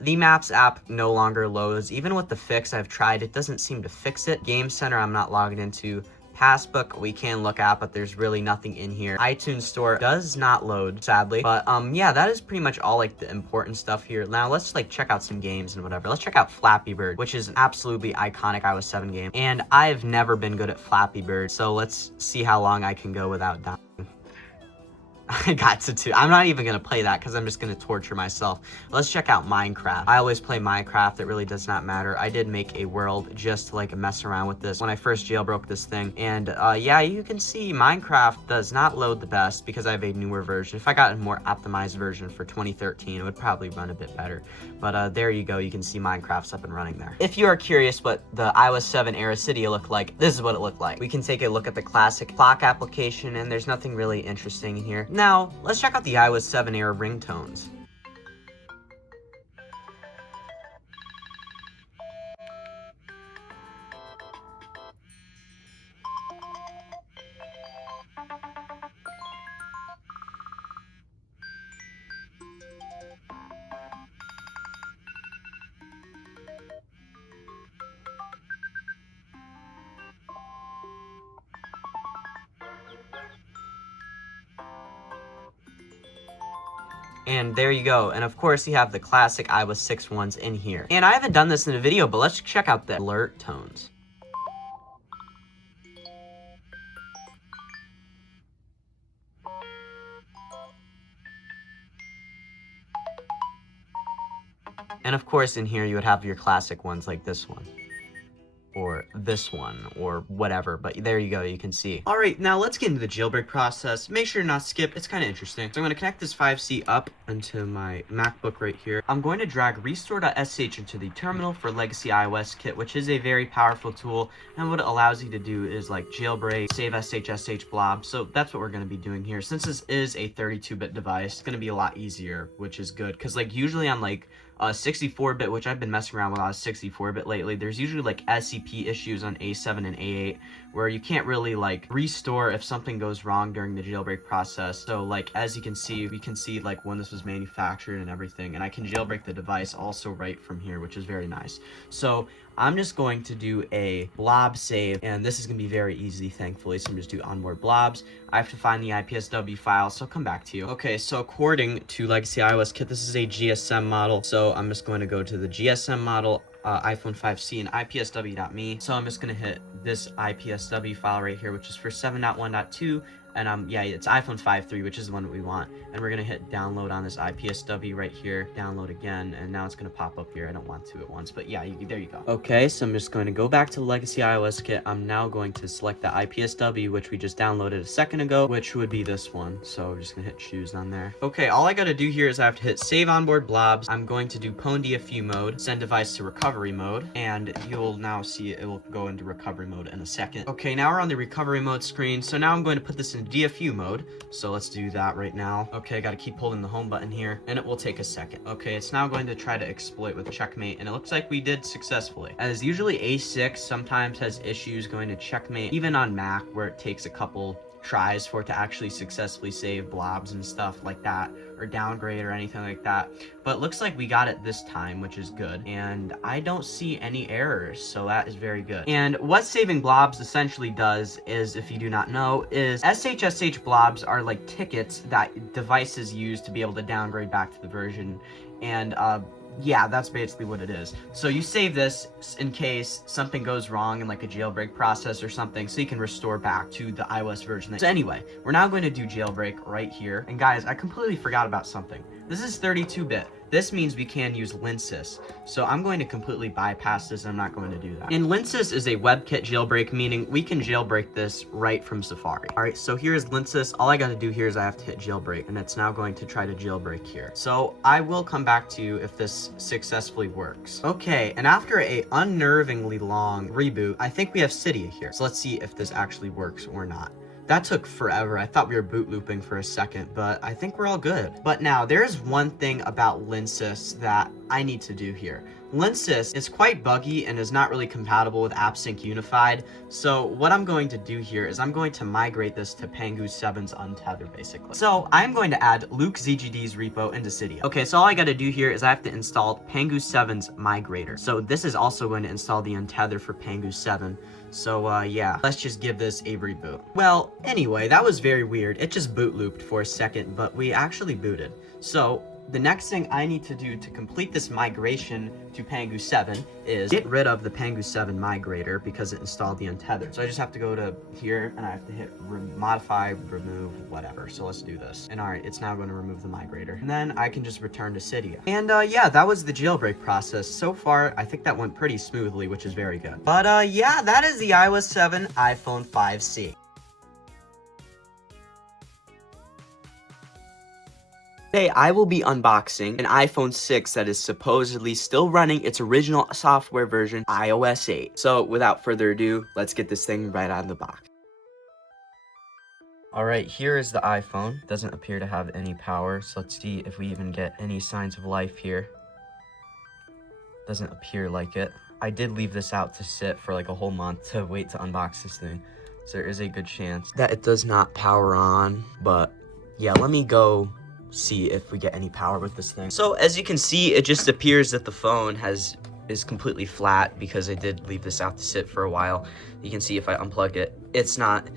The Maps app no longer loads. Even with the fix I've tried, it doesn't seem to fix it. Game Center I'm not logged into. Passbook we can look at, but there's really nothing in here. iTunes Store does not load, sadly. But yeah, that is pretty much all like the important stuff here. Now let's like check out some games and whatever. Let's check out Flappy Bird, which is an absolutely iconic iOS 7 game. And I've never been good at Flappy Bird, so let's see how long I can go without dying. I got to 2. I'm not even going to play that because I'm just going to torture myself. Let's check out Minecraft. I always play Minecraft. It really does not matter. I did make a world just to like mess around with this when I first jailbroke this thing. And yeah, you can see Minecraft does not load the best because I have a newer version. If I got a more optimized version for 2013, it would probably run a bit better. But there you go. You can see Minecraft's up and running there. If you are curious what the iOS 7 era Cydia looked like, this is what it looked like. We can take a look at the classic clock application, and there's nothing really interesting in here. Now, let's check out the iOS 7 era ringtones. And there you go. And of course, you have the classic iOS 6 ones in here. And I haven't done this in a video, but let's check out the alert tones. And of course, in here, you would have your classic ones like this one. Or this one, or whatever, but there you go, you can see. All right, now let's get into the jailbreak process. Make sure to not skip, it's kind of interesting. So I'm going to connect this 5C up into my MacBook right here. I'm going to drag restore.sh into the terminal for Legacy iOS Kit, which is a very powerful tool, and what it allows you to do is like jailbreak, save sh blob, so that's what we're going to be doing here. Since this is a 32-bit device, it's going to be a lot easier, which is good, because like usually on like 64-bit, which I've been messing around with a lot of 64-bit lately, there's usually like SCP issues on A7 and A8 where you can't really like restore if something goes wrong during the jailbreak process. So like as you can see, we can see like when this was manufactured and everything, and I can jailbreak the device also right from here, which is very nice. So I'm just going to do a blob save, and this is going to be very easy, thankfully. So I'm just do onboard blobs. I have to find the IPSW file, so I'll come back to you. Okay, so according to Legacy iOS Kit, this is a GSM model. So I'm just going to go to the GSM model, iPhone 5C and IPSW.me. So I'm just going to hit this IPSW file right here, which is for 7.1.2. And yeah, it's iPhone 5.3, which is the one that we want. And we're gonna hit download on this IPSW right here, download again, and now it's gonna pop up here. I don't want to at once, but yeah, there you go. Okay, so I'm just going to go back to Legacy iOS Kit. I'm now going to select the IPSW, which we just downloaded a second ago, which would be this one. So we're just gonna hit choose on there. Okay, all I gotta do here is I have to hit save onboard blobs. I'm going to do pwn DFU mode, send device to recovery mode, and you'll now see it will go into recovery mode in a second. Okay, now we're on the recovery mode screen. So now I'm going to put this in DFU mode, so let's do that right now. Okay, gotta keep holding the home button here, and it will take a second. Okay, it's now going to try to exploit with checkmate, and it looks like we did successfully. As usually A6 sometimes has issues going to checkmate, even on Mac, where it takes a couple tries for it to actually successfully save blobs and stuff like that, or downgrade or anything like that. But it looks like we got it this time, which is good, and I don't see any errors, so that is very good. And what saving blobs essentially does is, if you do not know, is SSH blobs are like tickets that devices use to be able to downgrade back to the version, and yeah, that's basically what it is. So you save this in case something goes wrong in like a jailbreak process or something, so you can restore back to the iOS version. So anyway, we're now going to do jailbreak right here. And guys, I completely forgot about something. This is 32-bit. This means we can use Linksys. So I'm going to completely bypass this. I'm not going to do that. And Linksys is a WebKit jailbreak, meaning we can jailbreak this right from Safari. All right, so here's Linksys. All I got to do here is I have to hit jailbreak, and it's now going to try to jailbreak here. So I will come back to you if this successfully works. Okay, and after a unnervingly long reboot, I think we have Cydia here. So let's see if this actually works or not. That took forever. I thought we were boot looping for a second, but I think we're all good. But now, there's one thing about Linksys that I need to do here. Linksys is quite buggy and is not really compatible with AppSync Unified, so what I'm going to do here is I'm going to migrate this to Pangu 7's Untether, basically. So I'm going to add Luke ZGD's repo into Cydia. Okay, so all I gotta do here is I have to install Pangu 7's migrator. So this is also going to install the Untether for Pangu 7. So yeah, let's just give this a reboot. Well, anyway, that was very weird. It just boot looped for a second, but we actually booted. So the next thing I need to do to complete this migration to Pangu 7 is get rid of the Pangu 7 migrator because it installed the Untether. So I just have to go to here and I have to hit modify, remove, whatever. So let's do this. And all right, it's now going to remove the migrator. And then I can just return to Cydia. And yeah, that was the jailbreak process. So far, I think that went pretty smoothly, which is very good. But yeah, that is the iOS 7 iPhone 5C. Today, I will be unboxing an iPhone 6 that is supposedly still running its original software version, iOS 8. So, without further ado, let's get this thing right out of the box. Alright, here is the iPhone. Doesn't appear to have any power, so let's see if we even get any signs of life here. Doesn't appear like it. I did leave this out to sit for like a whole month to wait to unbox this thing. So there is a good chance that it does not power on, but yeah, let me go see if we get any power with this thing. So as you can see, it just appears that the phone is completely flat because I did leave this out to sit for a while. You can see if I unplug it, it's not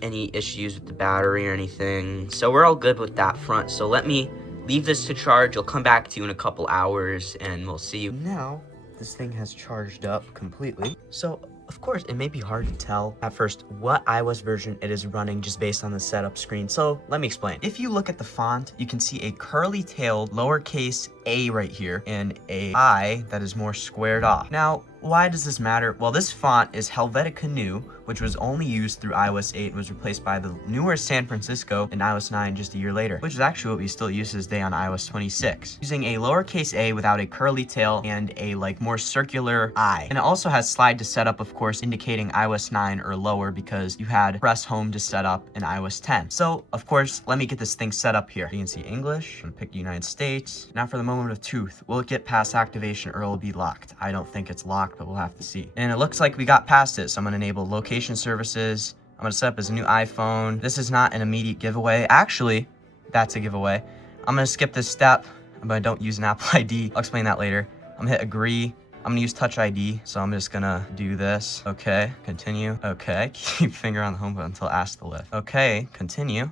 any issues with the battery or anything. So we're all good with that front. So let me leave this to charge. I'll come back to you in a couple hours and we'll see you. Now, this thing has charged up completely. So of course, it may be hard to tell at first what iOS version it is running just based on the setup screen. So let me explain. If you look at the font, you can see a curly-tailed lowercase a right here and a I that is more squared off. Now, why does this matter? Well, this font is Helvetica New, which was only used through iOS 8 and was replaced by the newer San Francisco in iOS 9 just a year later, which is actually what we still use to this day on iOS 26. Using a lowercase a without a curly tail and a more circular I. And it also has slide to setup, of course, indicating iOS 9 or lower because you had press home to set up in iOS 10. So, of course, let me get this thing set up here. You can see English. I'm gonna pick United States. Now for the moment of truth. Will it get past activation or will it be locked? I don't think it's locked, but we'll have to see. And it looks like we got past it, so I'm gonna enable location services. I'm gonna set up as a new iPhone. This is not an immediate giveaway. Actually, that's a giveaway. I'm gonna skip this step, but I don't use an Apple ID. I'll explain that later. I'm gonna hit agree. I'm gonna use Touch ID, so I'm just gonna do this. Okay, continue. Okay, keep finger on the home button until asked to lift. Okay, continue.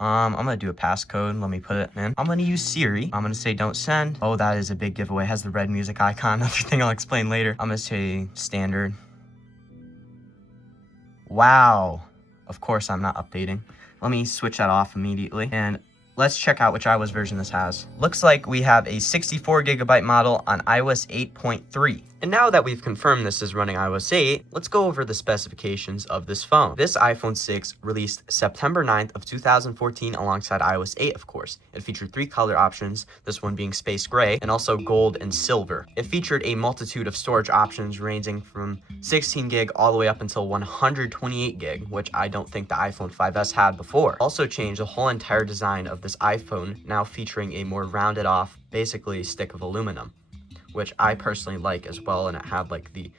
I'm gonna do a passcode. Let me put it in. I'm gonna use Siri. I'm gonna say don't send. Oh, that is a big giveaway. It has the red music icon. Another thing I'll explain later. I'm gonna say standard. Wow. Of course, I'm not updating. Let me switch that off immediately. And let's check out which iOS version this has. Looks like we have a 64GB model on iOS 8.3. And now that we've confirmed this is running iOS 8, let's go over the specifications of this phone. This iPhone 6 released September 9th of 2014 alongside iOS 8, of course. It featured 3 color options, this one being space gray, and also gold and silver. It featured a multitude of storage options ranging from 16 gig all the way up until 128 gig, which I don't think the iPhone 5S had before. Also changed the whole entire design of this iPhone, now featuring a more rounded off, basically stick of aluminum, which I personally like as well. And it had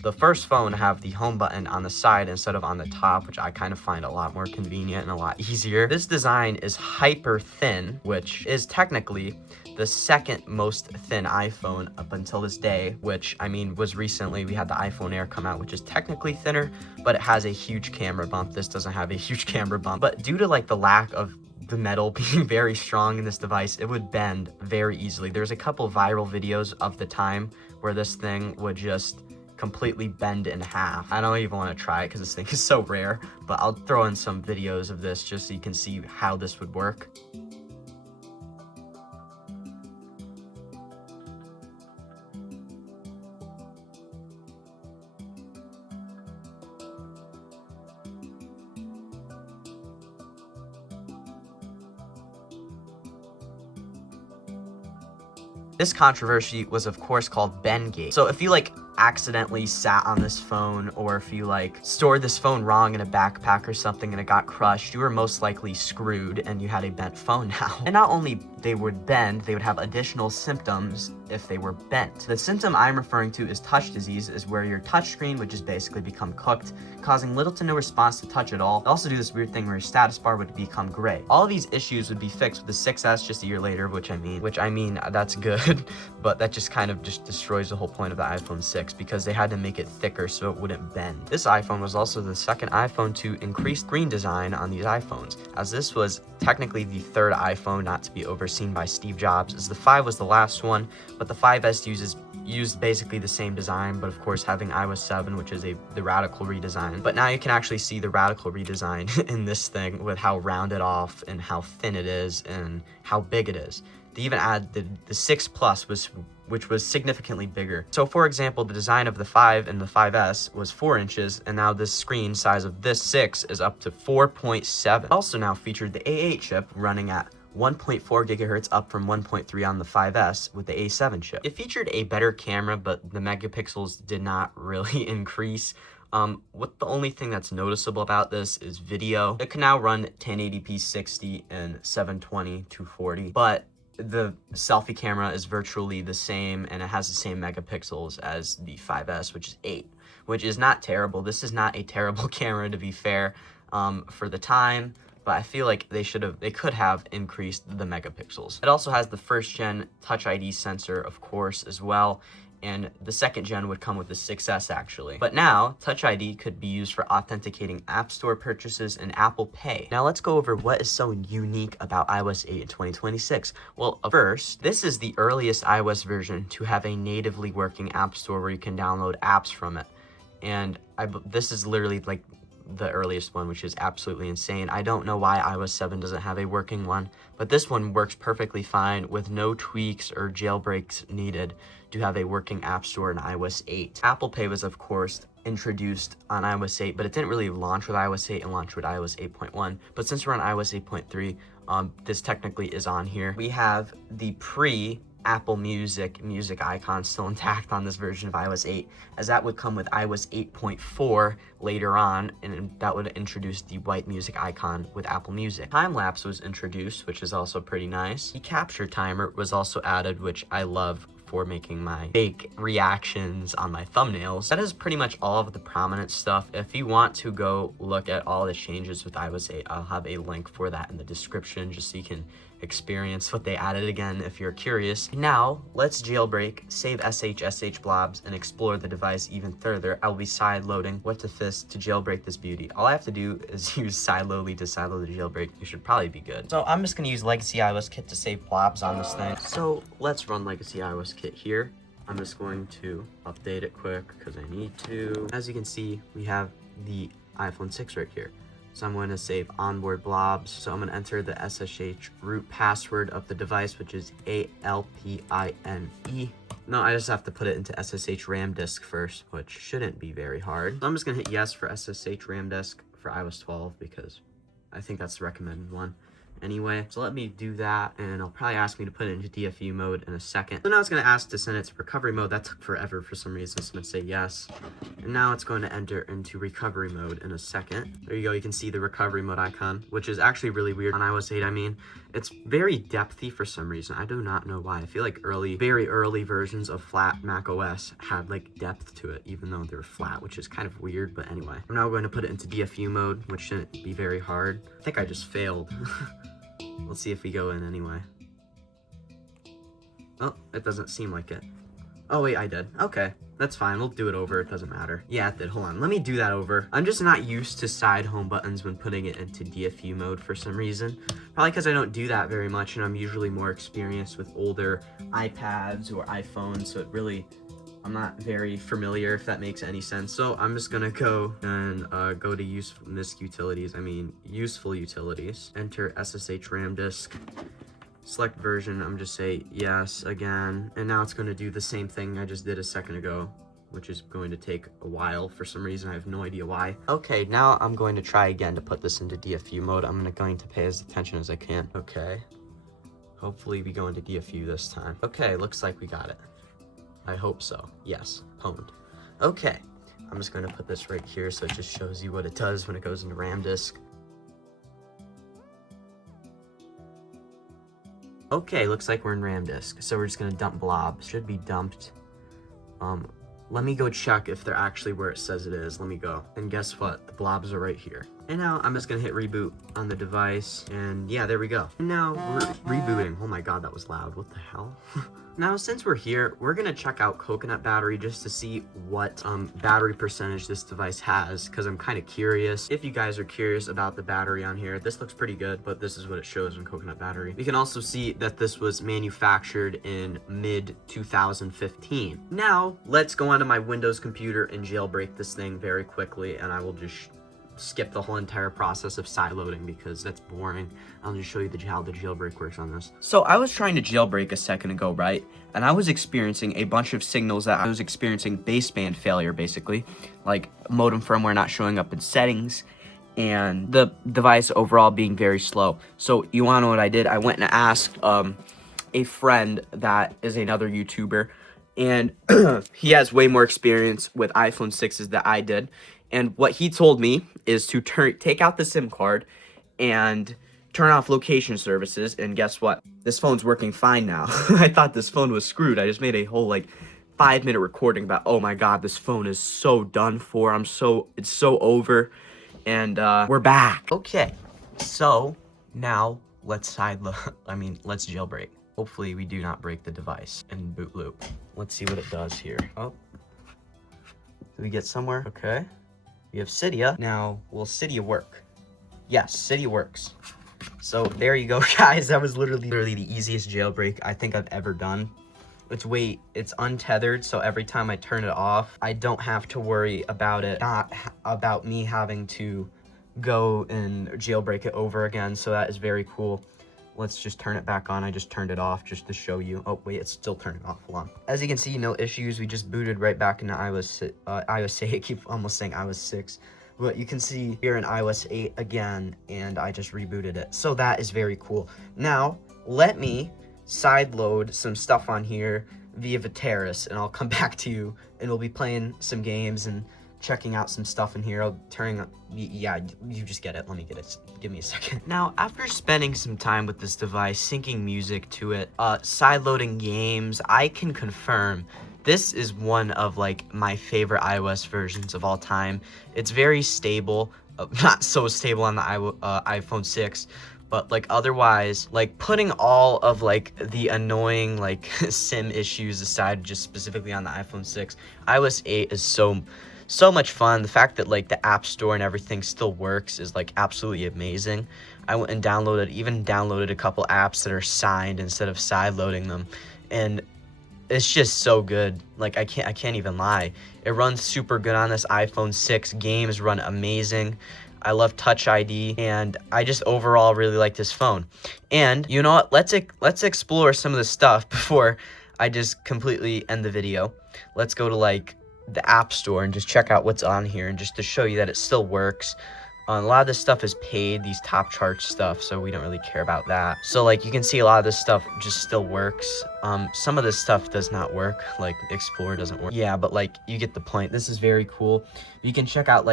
the first phone have the home button on the side instead of on the top, which I kind of find a lot more convenient and a lot easier. This design is hyper thin, which is technically the second most thin iPhone up until this day, which I mean was recently we had the iPhone Air come out, which is technically thinner, but it has a huge camera bump. This doesn't have a huge camera bump, but due to the lack of the metal being very strong in this device, it would bend very easily. There's a couple viral videos of the time where this thing would just completely bend in half. I don't even want to try it because this thing is so rare, but I'll throw in some videos of this just so you can see how this would work. This controversy was of course called Bendgate. So if you accidentally sat on this phone, or if you like stored this phone wrong in a backpack or something and it got crushed, you were most likely screwed and you had a bent phone now. And not only they would bend, they would have additional symptoms if they were bent. The symptom I'm referring to is touch disease, is where your touch screen would just basically become cooked, causing little to no response to touch at all. They also do this weird thing where your status bar would become gray. All of these issues would be fixed with the 6S just a year later, which I mean that's good, but that just kind of just destroys the whole point of the iPhone 6 because they had to make it thicker so it wouldn't bend. This iPhone was also the second iPhone to increase screen design on these iPhones, as this was technically the third iPhone not to be overseen by Steve Jobs, as the 5 was the last one, but the 5S used basically the same design, but of course having iOS 7, which is the radical redesign. But now you can actually see the radical redesign in this thing with how rounded off and how thin it is and how big it is. They even add the 6 Plus, which was significantly bigger. So for example, the design of the 5 and the 5S was 4 inches, and now this screen size of this 6 is up to 4.7. Also now featured the A8 chip running at 1.4 gigahertz, up from 1.3 on the 5S with the A7 chip. It featured a better camera, but the megapixels did not really increase. The only thing that's noticeable about this is video. It can now run 1080p 60 and 720 240, but the selfie camera is virtually the same, and it has the same megapixels as the 5S, which is 8, which is not terrible. This is not a terrible camera, to be fair, for the time, but I feel like they could have increased the megapixels. It also has the first gen Touch ID sensor, of course, as well, and the second gen would come with the 6S actually. But now, Touch ID could be used for authenticating App Store purchases and Apple Pay. Now let's go over what is so unique about iOS 8 in 2026. Well, first, this is the earliest iOS version to have a natively working App Store where you can download apps from it. And this is literally like the earliest one, which is absolutely insane. I don't know why iOS 7 doesn't have a working one, but this one works perfectly fine with no tweaks or jailbreaks needed to have a working app store in iOS 8. Apple Pay was, of course, introduced on iOS 8, but it didn't really launch with iOS 8 and launch with iOS 8.1. But since we're on iOS 8.3, this technically is on here. We have the Apple Music icon still intact on this version of iOS 8, as that would come with iOS 8.4 later on, and that would introduce the white music icon with Apple Music. Time-lapse was introduced, which is also pretty nice. The capture timer was also added, which I love for making my fake reactions on my thumbnails. That is pretty much all of the prominent stuff. If you want to go look at all the changes with iOS 8, I'll have a link for that in the description just so you can experience what they added again if you're curious. Now, let's jailbreak, save SH blobs, and explore the device even further. I will be side-loading what to fist to jailbreak this beauty. All I have to do is use sideloadly to sideload the jailbreak. You should probably be good. So I'm just gonna use Legacy iOS Kit to save blobs on this thing. So let's run Legacy iOS Kit here. I'm just going to update it quick because I need to. As you can see, we have the iPhone 6 right here. So I'm going to save onboard blobs. So I'm going to enter the SSH root password of the device, which is ALPINE. No, I just have to put it into SSH RAM disk first, which shouldn't be very hard. So I'm just going to hit yes for SSH RAM disk for iOS 12 because I think that's the recommended one. Anyway, so let me do that, and it'll probably ask me to put it into DFU mode in a second. So now it's going to ask to send it to recovery mode. That took forever for some reason, so I'm going to say yes. And now it's going to enter into recovery mode in a second. There you go, you can see the recovery mode icon, which is actually really weird on iOS 8, I mean. It's very depthy for some reason. I do not know why. I feel like very early versions of flat Mac OS had like depth to it, even though they were flat, which is kind of weird, but anyway. I'm now going to put it into DFU mode, which shouldn't be very hard. I think I just failed. Let's see if we go in anyway. Oh, it doesn't seem like it. Oh wait, I did. Okay, that's fine. We'll do it over. It doesn't matter. Yeah, it did. Hold on. Let me do that over. I'm just not used to side home buttons when putting it into DFU mode for some reason. Probably because I don't do that very much, and I'm usually more experienced with older iPads or iPhones, so I'm not very familiar, if that makes any sense. So I'm just gonna go and go to useful utilities, enter SSH RAM disk, select version. I'm just say yes again, and now it's going to do the same thing I just did a second ago, which is going to take a while for some reason. I have no idea why. Okay, now I'm going to try again to put this into DFU mode. I'm going to pay as attention as I can. Okay, hopefully we go into DFU this time. Okay, looks like we got it. I hope so. Yes, pwned. Okay, I'm just going to put this right here so it just shows you what it does when it goes into RAM disk. Okay, looks like we're in RAM disk. So we're just gonna dump blobs. Should be dumped. Let me go check if they're actually where it says it is. Let me go. And guess what? The blobs are right here. And now I'm just gonna hit reboot on the device. And yeah, there we go. And now we're rebooting. Oh my God, that was loud. What the hell? Now, since we're here, we're gonna check out Coconut battery just to see what battery percentage this device has, because I'm kind of curious. If you guys are curious about the battery on here, this looks pretty good, but this is what it shows in Coconut battery. We can also see that this was manufactured in mid 2015. Now, let's go onto my Windows computer and jailbreak this thing very quickly, and I will just skip the whole entire process of side loading because that's boring. I'll just show you how the jailbreak works on this. So I was trying to jailbreak a second ago, right? And I was experiencing a bunch of signals that I was experiencing baseband failure, basically. Like modem firmware not showing up in settings and the device overall being very slow. So you wanna know what I did? I went and asked a friend that is another YouTuber, and he has way more experience with iPhone 6s than I did. And what he told me is to take out the SIM card and turn off location services. And guess what? This phone's working fine now. I thought this phone was screwed. I just made a whole 5-minute recording about, oh my God, this phone is so done for. It's so over. And we're back. Okay, so now let's let's jailbreak. Hopefully we do not break the device in boot loop. Let's see what it does here. Oh, did we get somewhere? Okay. We have Cydia. Now, will Cydia work? Yes, Cydia works. So there you go, guys. That was literally the easiest jailbreak I think I've ever done. It's untethered, so every time I turn it off, I don't have to worry about about me having to go and jailbreak it over again. So that is very cool. Let's just turn it back on. I just turned it off just to show you. Oh, wait, it's still turning off. Hold on. As you can see, no issues. We just booted right back into iOS 8. I keep almost saying iOS 6. But you can see here in iOS 8 again, and I just rebooted it. So that is very cool. Now, let me sideload some stuff on here via Viteris, and I'll come back to you, and we'll be playing some games and checking out some stuff in here. Yeah, you just get it. Let me get it. Give me a second. Now, after spending some time with this device, syncing music to it, sideloading games, I can confirm this is one of my favorite iOS versions of all time. It's very stable, not so stable on the iPhone 6, but otherwise, putting all of the annoying sim issues aside, just specifically on the iPhone 6, iOS 8 is so much fun. The fact that the App Store and everything still works is absolutely amazing. I went and downloaded a couple apps that are signed instead of sideloading them, and it's just so good. I can't even lie. It runs super good on this iPhone 6. Games run amazing. I love Touch ID, and I just overall really like this phone. And you know what? Let's explore some of the stuff before I just completely end the video. Let's go to the App Store and just check out what's on here, and just to show you that it still works. A lot of this stuff is paid, these top chart stuff, so we don't really care about that. So you can see a lot of this stuff just still works. Some of this stuff does not work, Explorer doesn't work. Yeah, but you get the point. This is very cool. You can check out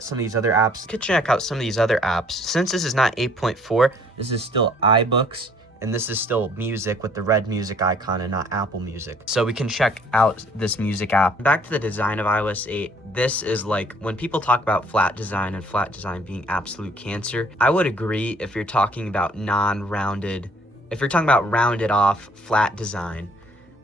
some of these other apps. You can check out some of these other apps. Since this is not 8.4, this is still iBooks, and this is still music with the red music icon and not Apple Music. So we can check out this music app. Back to the design of iOS 8, this is when people talk about flat design and flat design being absolute cancer, I would agree if you're talking about if you're talking about rounded off flat design.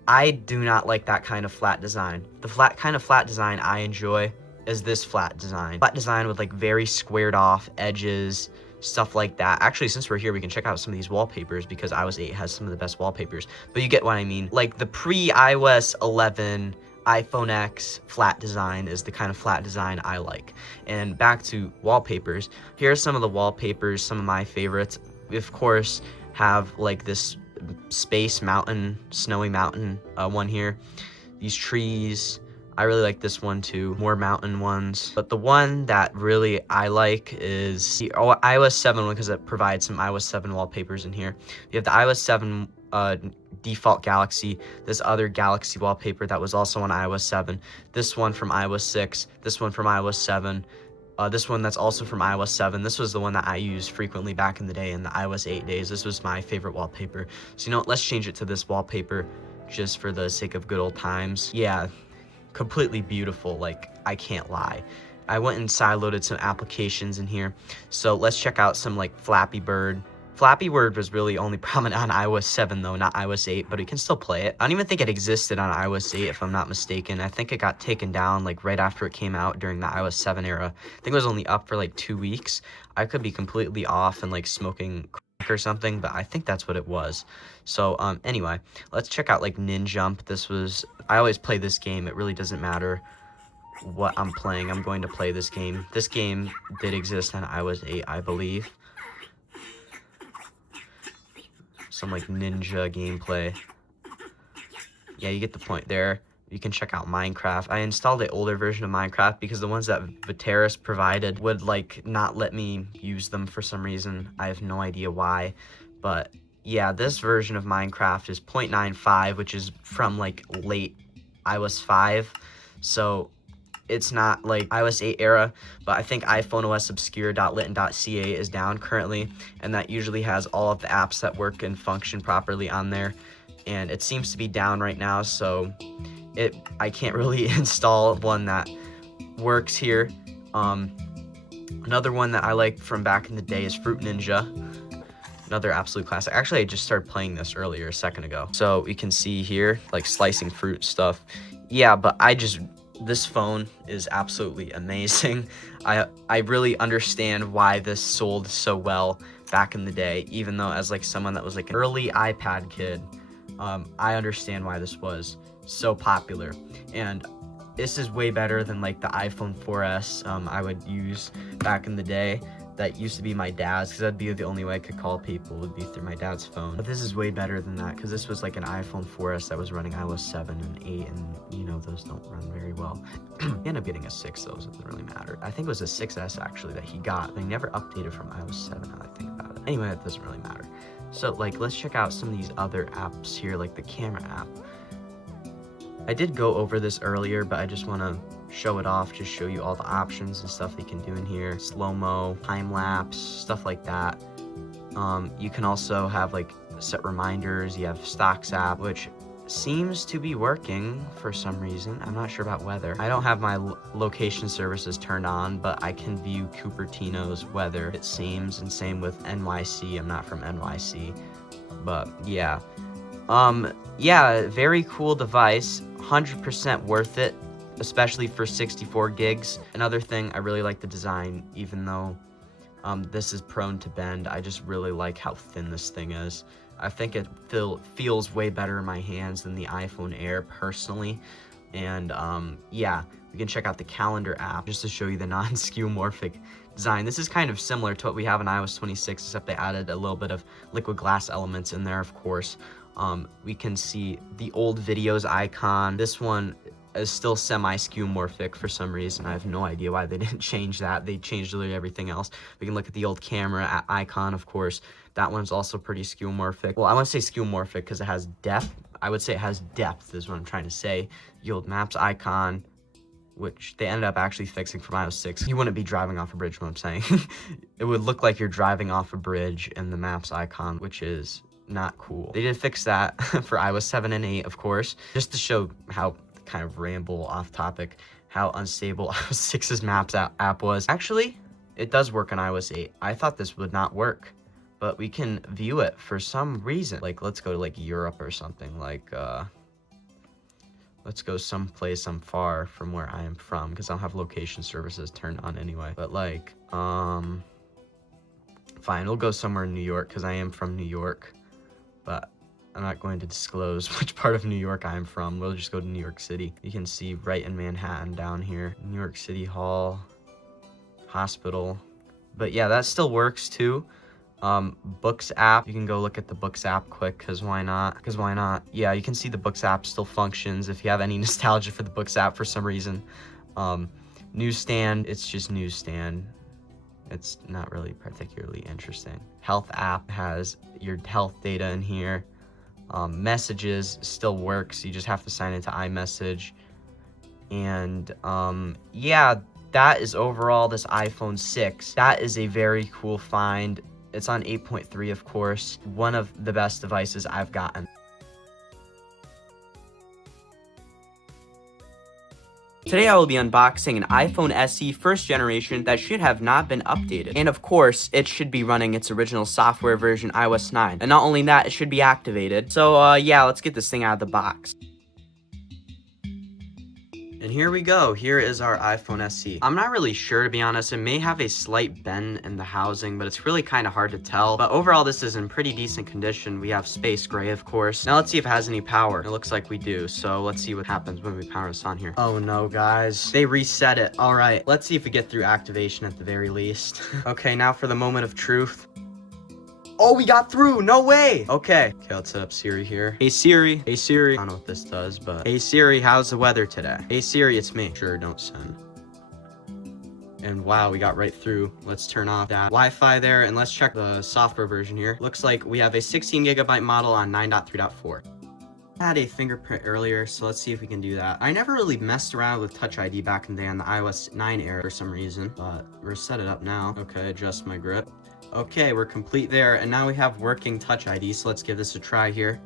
I do not like that kind of flat design. The kind of flat design I enjoy is this flat design. Flat design with very squared off edges, stuff like that. Actually, since we're here, we can check out some of these wallpapers because iOS 8 has some of the best wallpapers. But you get what I mean. The pre-iOS 11 iPhone X flat design is the kind of flat design I like. And back to wallpapers. Here are some of the wallpapers, some of my favorites. We, of course, have this space mountain, snowy mountain one here. These trees. I really like this one too, more mountain ones. But the one that really I like is the iOS 7 one because it provides some iOS 7 wallpapers in here. You have the iOS 7 default Galaxy, this other Galaxy wallpaper that was also on iOS 7, this one from iOS 6, this one from iOS 7, this one that's also from iOS 7. This was the one that I used frequently back in the day in the iOS 8 days. This was my favorite wallpaper. So you know what, let's change it to this wallpaper just for the sake of good old times. Yeah, completely beautiful, like I can't lie. I went and sideloaded some applications in here. So let's check out some like Flappy Bird. Flappy Bird was really only prominent on iOS 7 though, not iOS 8, but you can still play it. I don't even think it existed on iOS 8 if I'm not mistaken. I think it got taken down like right after it came out during the iOS 7 era. I think it was only up for like 2 weeks. I could be completely off and like smoking crack or something, but I think that's what it was. So anyway, let's check out like Ninjump. I always play this game. It really doesn't matter what I'm playing. I'm going to play this game. This game did exist on iOS 8, I believe. Some like ninja gameplay. Yeah, you get the point there. You can check out Minecraft. I installed the older version of Minecraft because the ones that Viteris provided would like not let me use them for some reason. I have no idea why, but yeah, this version of Minecraft is 0.95, which is from like late iOS 5. So it's not like iOS 8 era, but I think iPhone OS obscure.lit.ca is down currently, and that usually has all of the apps that work and function properly on there, and it seems to be down right now, so I can't really install one that works here. Another one that I like from back in the day is Fruit Ninja, another absolute classic. Actually, I just started playing this earlier a second ago, so you can see here like slicing fruit stuff. Yeah, but this phone is absolutely amazing. I really understand why this sold so well back in the day, even though as like someone that was like an early iPad kid, I understand why this was so popular. And this is way better than like the iPhone 4S I would use back in the day. That used to be my dad's, because that'd be the only way I could call people, would be through my dad's phone. But this is way better than that, because this was like an iPhone 4S that was running iOS 7 and 8, and you know, those don't run very well. He ended up getting a 6 though, so it doesn't really matter. I think it was a 6S actually that he got. They never updated from iOS 7 now that I think about it. Anyway, it doesn't really matter. So like, let's check out some of these other apps here, like the camera app. I did go over this earlier, but I just want to show it off, just show you all the options and stuff you can do in here. Slow-mo, time-lapse, stuff like that. You can also have like set reminders. You have Stocks app, which seems to be working for some reason. I'm not sure about weather. I don't have my location services turned on, but I can view Cupertino's weather, it seems, and same with NYC. I'm not from NYC, but yeah. Yeah, very cool device, 100% worth it, especially for 64 gigs. Another thing, I really like the design, even though this is prone to bend. I just really like how thin this thing is. I think it feels way better in my hands than the iPhone Air personally. And yeah, we can check out the calendar app just to show you the non-skeuomorphic design. This is kind of similar to what we have in iOS 26, except they added a little bit of liquid glass elements in there, of course. We can see the old videos icon. This one is still semi-skeuomorphic for some reason. I have no idea why they didn't change that. They changed literally everything else. We can look at the old camera icon, of course. That one's also pretty skeuomorphic. Well, I want to say skeuomorphic because it has depth. I would say it has depth is what I'm trying to say. The old maps icon, which they ended up actually fixing from iOS 6. You wouldn't be driving off a bridge, what I'm saying. It would look like you're driving off a bridge in the maps icon, which is not cool. They did fix that for iOS 7 and 8, of course, just to show how kind of ramble off topic, how unstable iOS 6's maps app was. Actually, it does work on iOS 8. I thought this would not work, but we can view it for some reason. Like, let's go to like Europe or something. Like, let's go someplace I'm far from where I am from, because I don't have location services turned on anyway. But like, fine, we'll go somewhere in New York because I am from New York. But I'm not going to disclose which part of New York I'm from. We'll just go to New York City. You can see right in Manhattan down here, New York City Hall, hospital. But yeah, that still works too. Books app, you can go look at the Books app quick, because why not? Yeah, you can see the Books app still functions if you have any nostalgia for the Books app for some reason. Newsstand, it's just Newsstand. It's not really particularly interesting. Health app has your health data in here. Messages still works. You just have to sign into iMessage. And yeah, that is overall this iPhone 6. That is a very cool find. It's on 8.3, of course. One of the best devices I've gotten. Today I will be unboxing an iPhone SE first generation that should have not been updated. And of course, it should be running its original software version, iOS 9. And not only that, it should be activated. So yeah, let's get this thing out of the box. And here we go. Here is our iPhone SE. I'm not really sure, to be honest. It may have a slight bend in the housing, but it's really kind of hard to tell. But overall, this is in pretty decent condition. We have space gray, of course. Now let's see if it has any power. It looks like we do. So let's see what happens when we power this on here. Oh no, guys. They reset it. All right. Let's see if we get through activation at the very least. Okay, now for the moment of truth. Oh, we got through. No way. Okay, let's set up Siri here. Hey Siri. Hey Siri. I don't know what this does, but hey Siri, how's the weather today? Hey Siri, it's me. Sure, don't send. And wow, we got right through. Let's turn off that Wi-Fi there, and let's check the software version here. Looks like we have a 16 gigabyte model on 9.3.4. I had a fingerprint earlier, so let's see if we can do that. I never really messed around with Touch ID back in the day on the iOS 9 era for some reason, but we're set it up now. Okay, adjust my grip. Okay, we're complete there, and now we have working Touch ID, so let's give this a try here.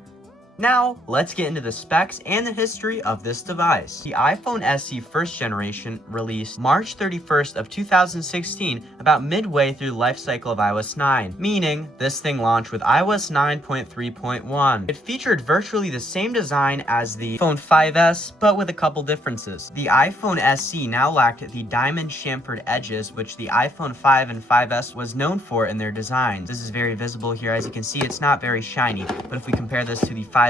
Now, let's get into the specs and the history of this device. The iPhone SE first generation released March 31st of 2016, about midway through the life cycle of iOS 9, meaning this thing launched with iOS 9.3.1. It featured virtually the same design as the iPhone 5S, but with a couple differences. The iPhone SE now lacked the diamond chamfered edges, which the iPhone 5 and 5S was known for in their designs. This is very visible here. As you can see, it's not very shiny, but if we compare this to the 5S,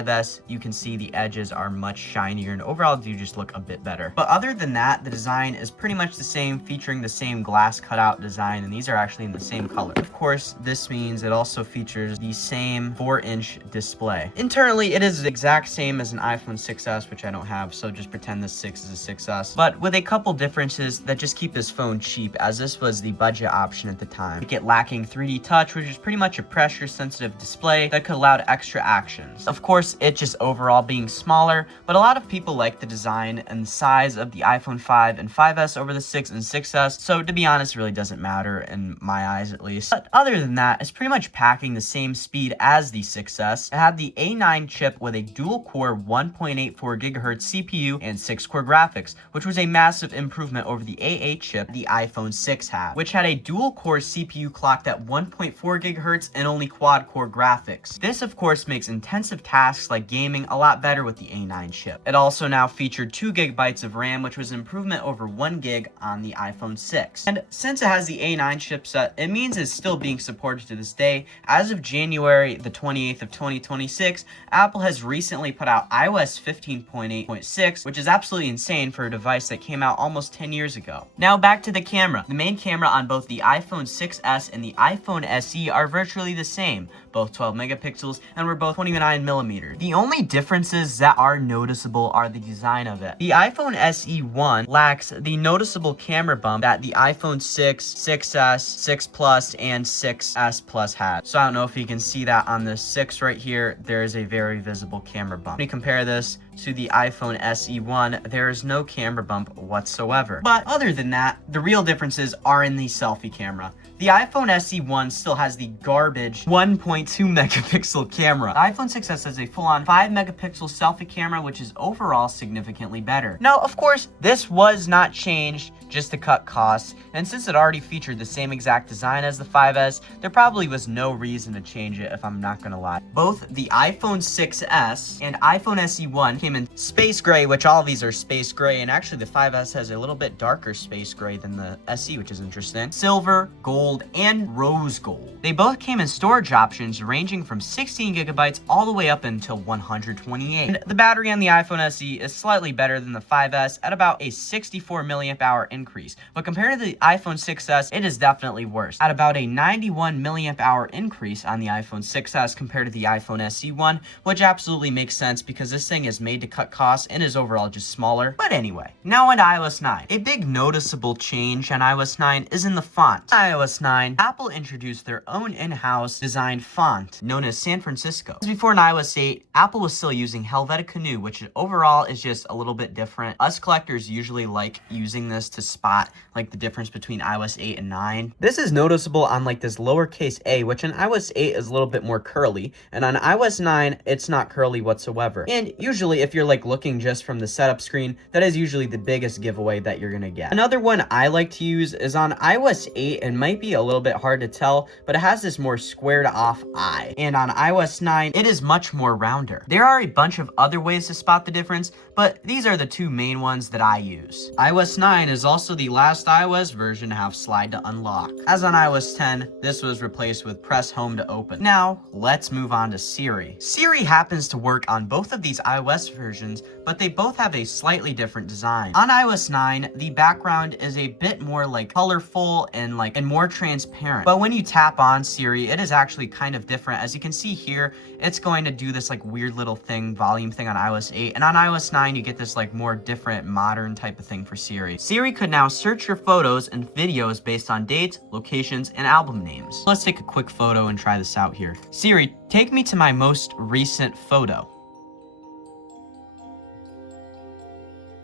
you can see the edges are much shinier and overall do just look a bit better. But other than that, the design is pretty much the same, featuring the same glass cutout design, and these are actually in the same color. Of course, this means it also features the same 4-inch display. Internally, it is the exact same as an iPhone 6S, which I don't have, so just pretend this 6 is a 6S, but with a couple differences that just keep this phone cheap, as this was the budget option at the time. You get lacking 3D touch, which is pretty much a pressure-sensitive display that could allow extra actions. Of course, it just overall being smaller, but a lot of people like the design and the size of the iPhone 5 and 5S over the 6 and 6S, so to be honest, it really doesn't matter in my eyes at least. But other than that, it's pretty much packing the same speed as the 6S. It had the A9 chip with a dual-core 1.84 GHz CPU and 6-core graphics, which was a massive improvement over the A8 chip the iPhone 6 had, which had a dual-core CPU clocked at 1.4 GHz and only quad-core graphics. This, of course, makes intensive tasks like gaming a lot better with the A9 chip. It also now featured 2 GB of RAM, which was an improvement over 1 GB on the iPhone 6. And since it has the A9 chipset, it means it's still being supported to this day. As of January the 28th of 2026, Apple has recently put out iOS 15.8.6, which is absolutely insane for a device that came out almost 10 years ago. Now back to the camera. The main camera on both the iPhone 6S and the iPhone SE are virtually the same, both 12 megapixels, and we're both 29mm. The only differences that are noticeable are the design of it. The iPhone SE1 lacks the noticeable camera bump that the iPhone 6, 6S, 6 Plus, and 6S Plus had. So I don't know if you can see that on the 6 right here, there is a very visible camera bump. When you compare this to the iPhone SE1, there is no camera bump whatsoever. But other than that, the real differences are in the selfie camera. The iPhone SE1 still has the garbage 1.2 megapixel camera. The iPhone 6S has a full-on 5 megapixel selfie camera, which is overall significantly better. Now, of course, this was not changed just to cut costs, and since it already featured the same exact design as the 5S, there probably was no reason to change it, if I'm not gonna lie. Both the iPhone 6S and iPhone SE1 came in space gray, which all of these are space gray, and actually the 5S has a little bit darker space gray than the SE, which is interesting. Silver, gold, and rose gold. They both came in storage options ranging from 16 gigabytes all the way up until 128. And the battery on the iPhone SE is slightly better than the 5S at about a 64 milliamp hour increase, but compared to the iPhone 6S, it is definitely worse, at about a 91 milliamp hour increase on the iPhone 6S compared to the iPhone SE1, which absolutely makes sense because this thing is made made to cut costs and is overall just smaller. But anyway, now on iOS 9. A big noticeable change on iOS 9 is in the font. On iOS 9, Apple introduced their own in-house designed font known as San Francisco. Before in iOS 8, Apple was still using Helvetica Neue, which overall is just a little bit different. Us collectors usually like using this to spot like the difference between iOS 8 and 9. This is noticeable on like this lowercase a, which in iOS 8 is a little bit more curly, and on iOS 9 it's not curly whatsoever. And usually if you're like looking just from the setup screen, that is usually the biggest giveaway that you're gonna get. Another one I like to use is on iOS 8, and might be a little bit hard to tell, but it has this more squared off eye, and on iOS 9 it is much more rounder. There are a bunch of other ways to spot the difference, but these are the two main ones that I use. iOS 9 is also the last iOS version to have slide to unlock. As on iOS 10, this was replaced with press home to open. Now, let's move on to Siri. Siri happens to work on both of these iOS versions, but they both have a slightly different design. On iOS 9, the background is a bit more like colorful and more transparent. But when you tap on Siri, it is actually kind of different. As you can see here, it's going to do this like weird little thing, volume thing on iOS 8, and on iOS 9 you get this like more different modern type of thing for Siri. Siri could now search your photos and videos based on dates, locations, and album names. Let's take a quick photo and try this out here. Siri, take me to my most recent photo.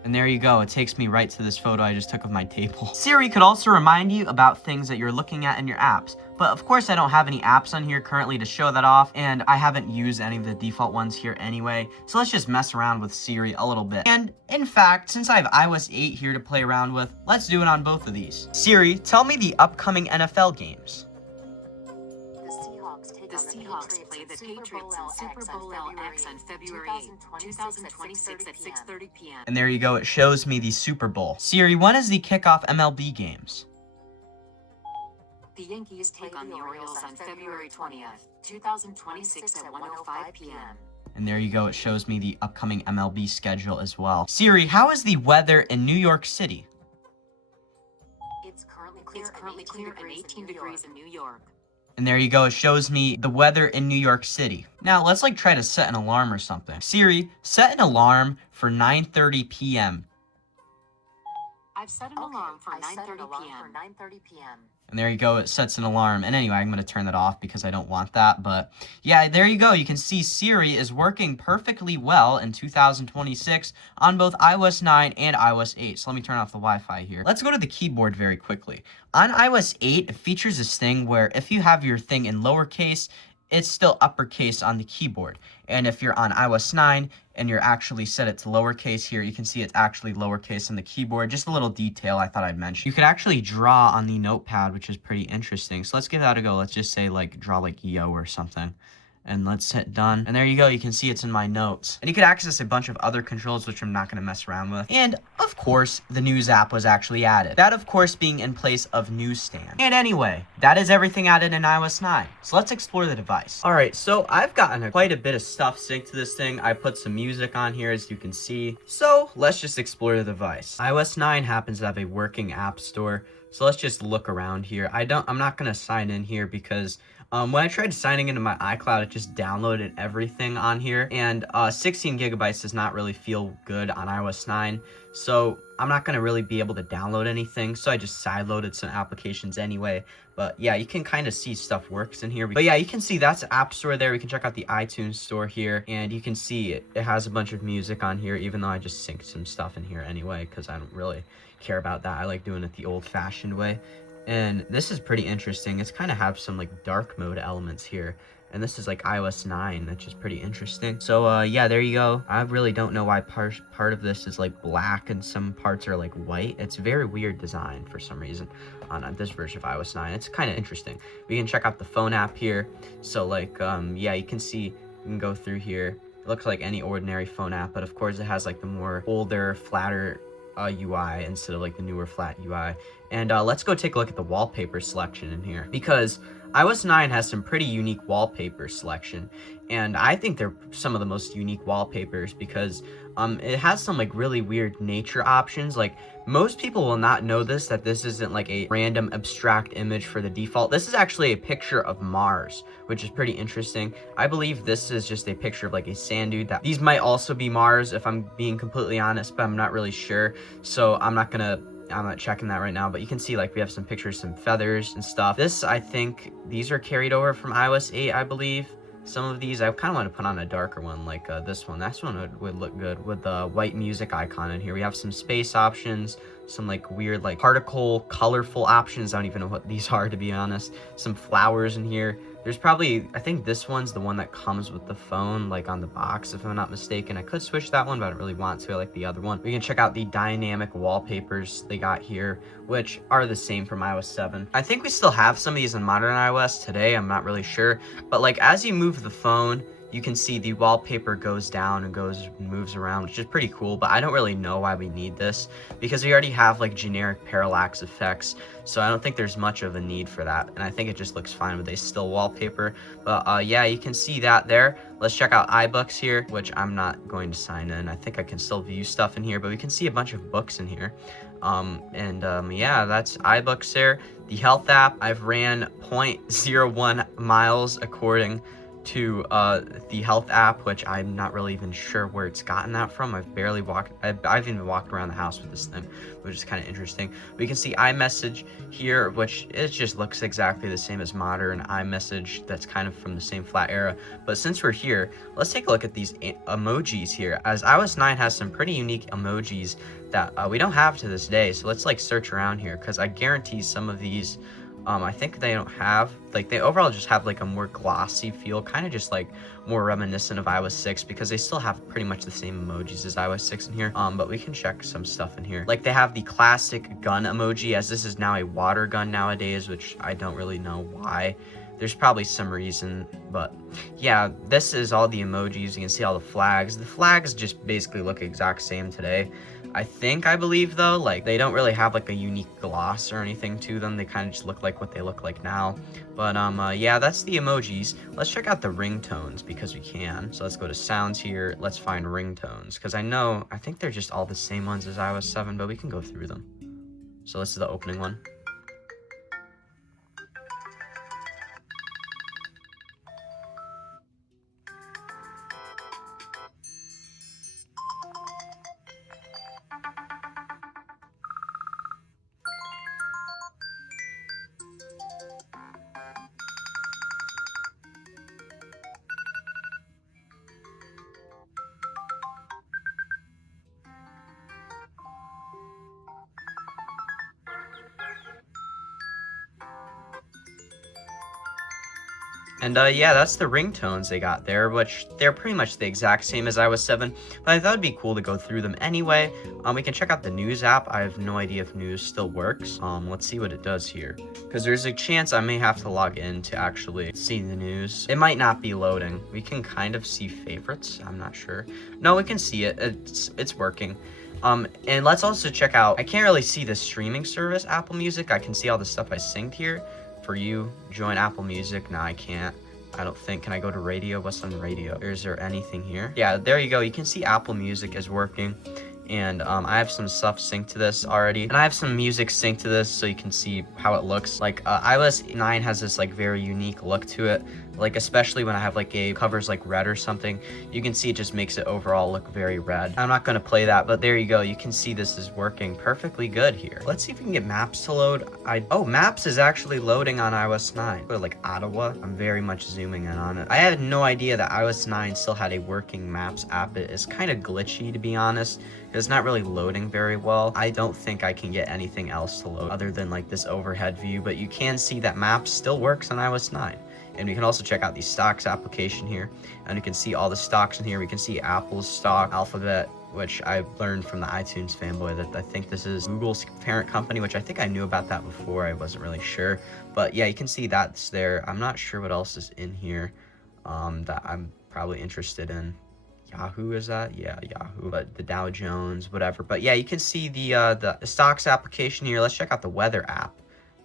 And there you go, it takes me right to this photo I just took of my table. Siri could also remind you about things that you're looking at in your apps, but of course I don't have any apps on here currently to show that off, and I haven't used any of the default ones here anyway, so let's just mess around with Siri a little bit. And in fact, since I have iOS 8 here to play around with, let's do it on both of these. Siri, tell me the upcoming NFL games. The Seahawks play the Patriots in Super Bowl LX on February 8, 2026 at 6:30 p.m. And there you go, it shows me the Super Bowl. Siri, when is the kickoff MLB games? The Yankees take on the Orioles on February 20th, 2026 at 1:05 p.m. And there you go, it shows me the upcoming MLB schedule as well. Siri, how is the weather in New York City? It's currently clear and 18 degrees in New York. And there you go, it shows me the weather in New York City. Now, let's try to set an alarm or something. Siri, set an alarm for 9:30 p.m. I've set an alarm for 9:30 p.m. And there you go, it sets an alarm. And anyway, I'm going to turn that off because I don't want that. But yeah, there you go. You can see Siri is working perfectly well in 2026 on both iOS 9 and iOS 8. So let me turn off the Wi-Fi here. Let's go to the keyboard very quickly. On iOS 8, it features this thing where if you have your thing in lowercase, it's still uppercase on the keyboard. And if you're on iOS 9 and you're actually set it to lowercase here, you can see it's actually lowercase on the keyboard. Just a little detail I thought I'd mention. You could actually draw on the notepad, which is pretty interesting. So let's give that a go. Let's just say draw yo or something. And let's hit done. And there you go. You can see it's in my notes. And you can access a bunch of other controls, which I'm not going to mess around with. And of course, the News app was actually added. That, of course, being in place of Newsstand. And anyway, that is everything added in iOS 9. So let's explore the device. All right, so I've gotten quite a bit of stuff synced to this thing. I put some music on here, as you can see. So let's just explore the device. iOS 9 happens to have a working app store. So let's just look around here. I'm not going to sign in here because when I tried signing into my iCloud, it just downloaded everything on here, and 16 gigabytes does not really feel good on iOS 9, so I'm not going to really be able to download anything, so I just sideloaded some applications anyway. But yeah, you can kind of see stuff works in here. But yeah, you can see that's the App Store there. We can check out the iTunes Store here, and you can see it has a bunch of music on here, even though I just synced some stuff in here anyway, because I don't really care about that. I like doing it the old-fashioned way. And this is pretty interesting. It's kind of have some dark mode elements here. And this is iOS 9, which is pretty interesting. So yeah, there you go. I really don't know why part of this is black and some parts are white. It's a very weird design for some reason on this version of iOS 9. It's kind of interesting. We can check out the phone app here. So yeah, you can see, you can go through here. It looks like any ordinary phone app, but of course it has the more older, flatter UI instead of the newer flat UI. And let's go take a look at the wallpaper selection in here, because iOS 9 has some pretty unique wallpaper selection, and I think they're some of the most unique wallpapers because it has some like really weird nature options. Like most people will not know that this isn't like a random abstract image for the default. This is actually a picture of Mars, which is pretty interesting. I believe this is just a picture of like a sand dune. That these might also be Mars if I'm being completely honest, but I'm not really sure. So I'm not checking that right now, but you can see like we have some pictures, some feathers and stuff. This, I think these are carried over from iOS 8, I believe. Some of these, I kind of want to put on a darker one, like this one. This one would look good with the white music icon in here. We have some space options, some like weird like particle, colorful options. I don't even know what these are, to be honest. Some flowers in here. There's probably, I think this one's the one that comes with the phone, like on the box, if I'm not mistaken. I could switch that one, but I don't really want to. I like the other one. We can check out the dynamic wallpapers they got here, which are the same from iOS 7. I think we still have some of these in modern iOS today. I'm not really sure. But like as you move the phone, you can see the wallpaper goes down and moves around, which is pretty cool, but I don't really know why we need this because we already have like generic parallax effects, so I don't think there's much of a need for that, and I think it just looks fine with a still wallpaper. But yeah, you can see that there. Let's check out iBooks here, which I'm not going to sign in. I think I can still view stuff in here, but we can see a bunch of books in here. Yeah, that's iBooks there. The health app, I've ran 0.01 miles according to the health app, which I'm not really even sure where it's gotten that from. I've even walked around the house with this thing, which is kind of interesting. We can see iMessage here, which it just looks exactly the same as modern iMessage. That's kind of from the same flat era. But since we're here, let's take a look at these emojis here, as iOS 9 has some pretty unique emojis that we don't have to this day. So let's like search around here, because I guarantee some of these I think they don't have, like, they overall just have like a more glossy feel, kind of just like more reminiscent of iOS 6, because they still have pretty much the same emojis as iOS 6 in here. But we can check some stuff in here. Like they have the classic gun emoji, as this is now a water gun nowadays, which I don't really know why. There's probably some reason, but yeah, this is all the emojis. You can see all the flags. The flags just basically look exact same today. I believe though, like they don't really have like a unique gloss or anything to them. They kind of just look like what they look like now. But yeah, that's the emojis. Let's check out the ringtones because we can. So let's go to sounds here. Let's find ringtones, because I think they're just all the same ones as iOS 7, but we can go through them. So this is the opening one. And yeah, that's the ringtones they got there, which they're pretty much the exact same as iOS 7, but I thought it'd be cool to go through them anyway. We can check out the news app. I have no idea if news still works. Let's see what it does here, because there's a chance I may have to log in to actually see the news. It might not be loading. We can kind of see favorites. I'm not sure. No, we can see it. It's working. And let's also check out, I can't really see the streaming service, Apple Music. I can see all the stuff I synced here. For you, join Apple Music. No, I can't. I don't think. Can I go to radio? What's on radio? Is there anything here? Yeah, there you go. You can see Apple Music is working. And I have some stuff synced to this already. And I have some music synced to this so you can see how it looks. Like iOS 9 has this like very unique look to it. Like especially when I have like covers like red or something, you can see it just makes it overall look very red. I'm not gonna play that, but there you go. You can see this is working perfectly good here. Let's see if we can get maps to load. Oh, maps is actually loading on iOS 9. Or like Ottawa. I'm very much zooming in on it. I had no idea that iOS 9 still had a working maps app. It is kind of glitchy, to be honest. It's not really loading very well. I don't think I can get anything else to load other than like this overhead view, but you can see that maps still works on iOS 9. And we can also check out the stocks application here, and you can see all the stocks in here. We can see Apple's stock, Alphabet, which I learned from the iTunes fanboy that I think this is Google's parent company, which I think I knew about that before. I wasn't really sure, but yeah, you can see that's there. I'm not sure what else is in here that I'm probably interested in. Yahoo, is that? Yeah, Yahoo. But the Dow Jones, whatever. But yeah, you can see the stocks application here. Let's check out the weather app.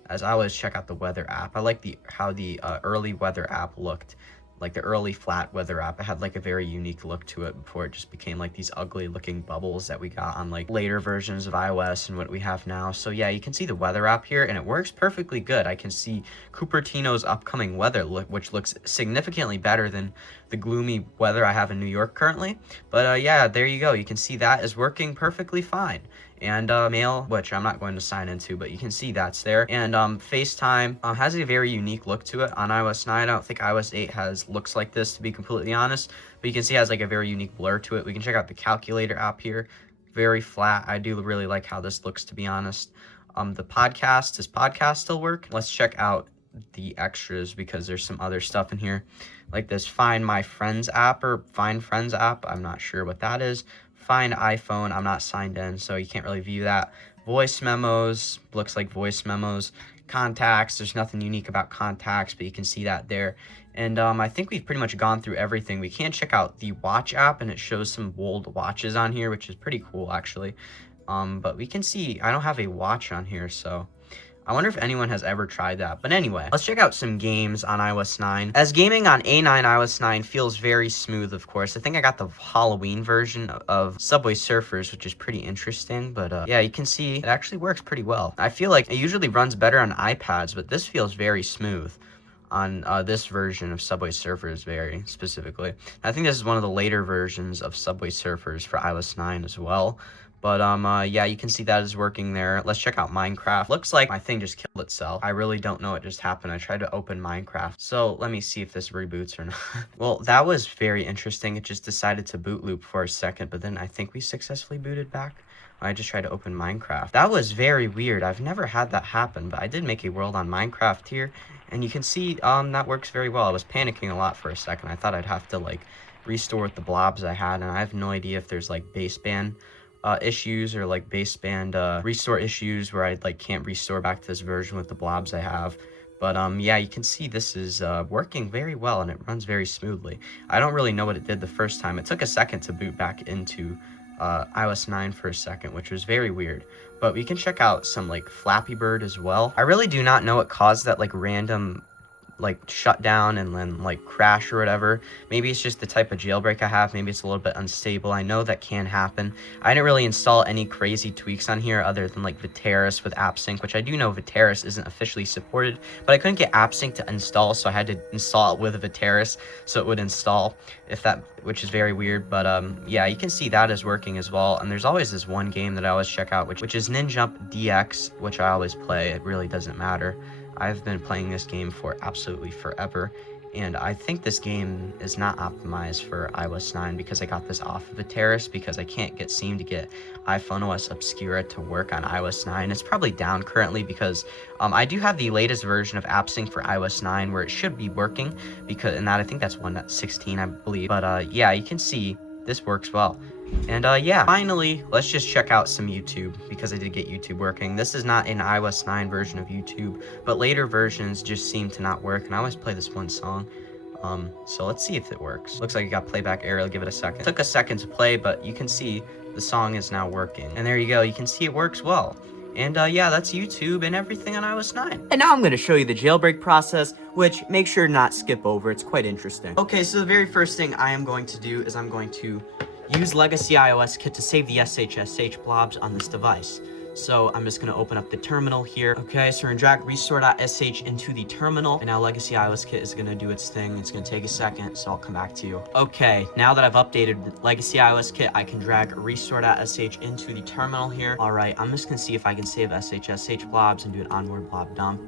as I always check out the weather app. I like how the early weather app looked. Like the early flat weather app, it had like a very unique look to it before it just became like these ugly looking bubbles that we got on like later versions of iOS and what we have now. So yeah, you can see the weather app here and it works perfectly good. I can see Cupertino's upcoming weather, which looks significantly better than the gloomy weather I have in New York currently. But yeah, there you go. You can see that is working perfectly fine. And Mail, which I'm not going to sign into, but you can see that's there. And FaceTime has a very unique look to it on iOS 9. I don't think iOS 8 has looks like this, to be completely honest, but you can see it has like a very unique blur to it. We can check out the calculator app here. Very flat. I do really like how this looks, to be honest. The podcast, does podcast still work? Let's check out the extras because there's some other stuff in here, like this Find My Friends app or Find Friends app. I'm not sure what that is. Find iPhone, I'm not signed in, so you can't really view that. Voice memos, looks like voice memos. Contacts, there's nothing unique about contacts, but you can see that there. And I think we've pretty much gone through everything. We can check out the watch app, and it shows some old watches on here, which is pretty cool, actually. But we can see, I don't have a watch on here, so I wonder if anyone has ever tried that. But anyway, let's check out some games on iOS 9. As gaming on A9 iOS 9 feels very smooth, of course. I think I got the Halloween version of Subway Surfers, which is pretty interesting. But yeah, you can see it actually works pretty well. I feel like it usually runs better on iPads, but this feels very smooth on this version of Subway Surfers very specifically. I think this is one of the later versions of Subway Surfers for iOS 9 as well. But yeah, you can see that is working there. Let's check out Minecraft. Looks like my thing just killed itself. I really don't know what just happened. I tried to open Minecraft. So let me see if this reboots or not. Well, that was very interesting. It just decided to boot loop for a second, but then I think we successfully booted back. I just tried to open Minecraft. That was very weird. I've never had that happen, but I did make a world on Minecraft here, and you can see that works very well. I was panicking a lot for a second. I thought I'd have to like restore with the blobs I had, and I have no idea if there's like baseband issues or like baseband restore issues where I like can't restore back to this version with the blobs I have. But yeah, you can see this is working very well and it runs very smoothly. I don't really know what it did the first time. It took a second to boot back into iOS 9 for a second, which was very weird. But we can check out some like Flappy Bird as well. I really do not know what caused that like random like shut down and then like crash or whatever. Maybe it's just the type of jailbreak I have. Maybe it's a little bit unstable. I know that can happen. I didn't really install any crazy tweaks on here other than like Viteris with AppSync, which I do know Viteris isn't officially supported, but I couldn't get AppSync to install, so I had to install it with a Viteris so it would install, which is very weird. But yeah, you can see that is working as well. And there's always this one game that I always check out, which is Ninjump DX, which I always play. It really doesn't matter. I've been playing this game for absolutely forever, and I think this game is not optimized for iOS 9 because I got this off of Viteris because I can't seem to get iPhone OS Obscura to work on iOS 9. It's probably down currently because I do have the latest version of AppSync for iOS 9 where it should be working, and I think that's 1.16, I believe. But yeah, you can see this works well. And yeah, finally, let's just check out some YouTube because I did get YouTube working. This is not an iOS 9 version of YouTube, but later versions just seem to not work, and I always play this one song. So let's see if it works. Looks like it got playback error. Give it a second. It took a second to play, but you can see the song is now working. And there you go. You can see it works well. And yeah, that's YouTube and everything on iOS 9. And now I'm going to show you the jailbreak process, which make sure to not skip over. It's quite interesting. Okay, so the very first thing I am going to do is I'm going to use Legacy iOS Kit to save the SHSH blobs on this device. So I'm just going to open up the terminal here. Okay, so we're going to drag restore.sh into the terminal. And now Legacy iOS Kit is going to do its thing. It's going to take a second, so I'll come back to you. Okay, now that I've updated Legacy iOS Kit, I can drag restore.sh into the terminal here. All right, I'm just going to see if I can save SHSH blobs and do an onboard blob dump.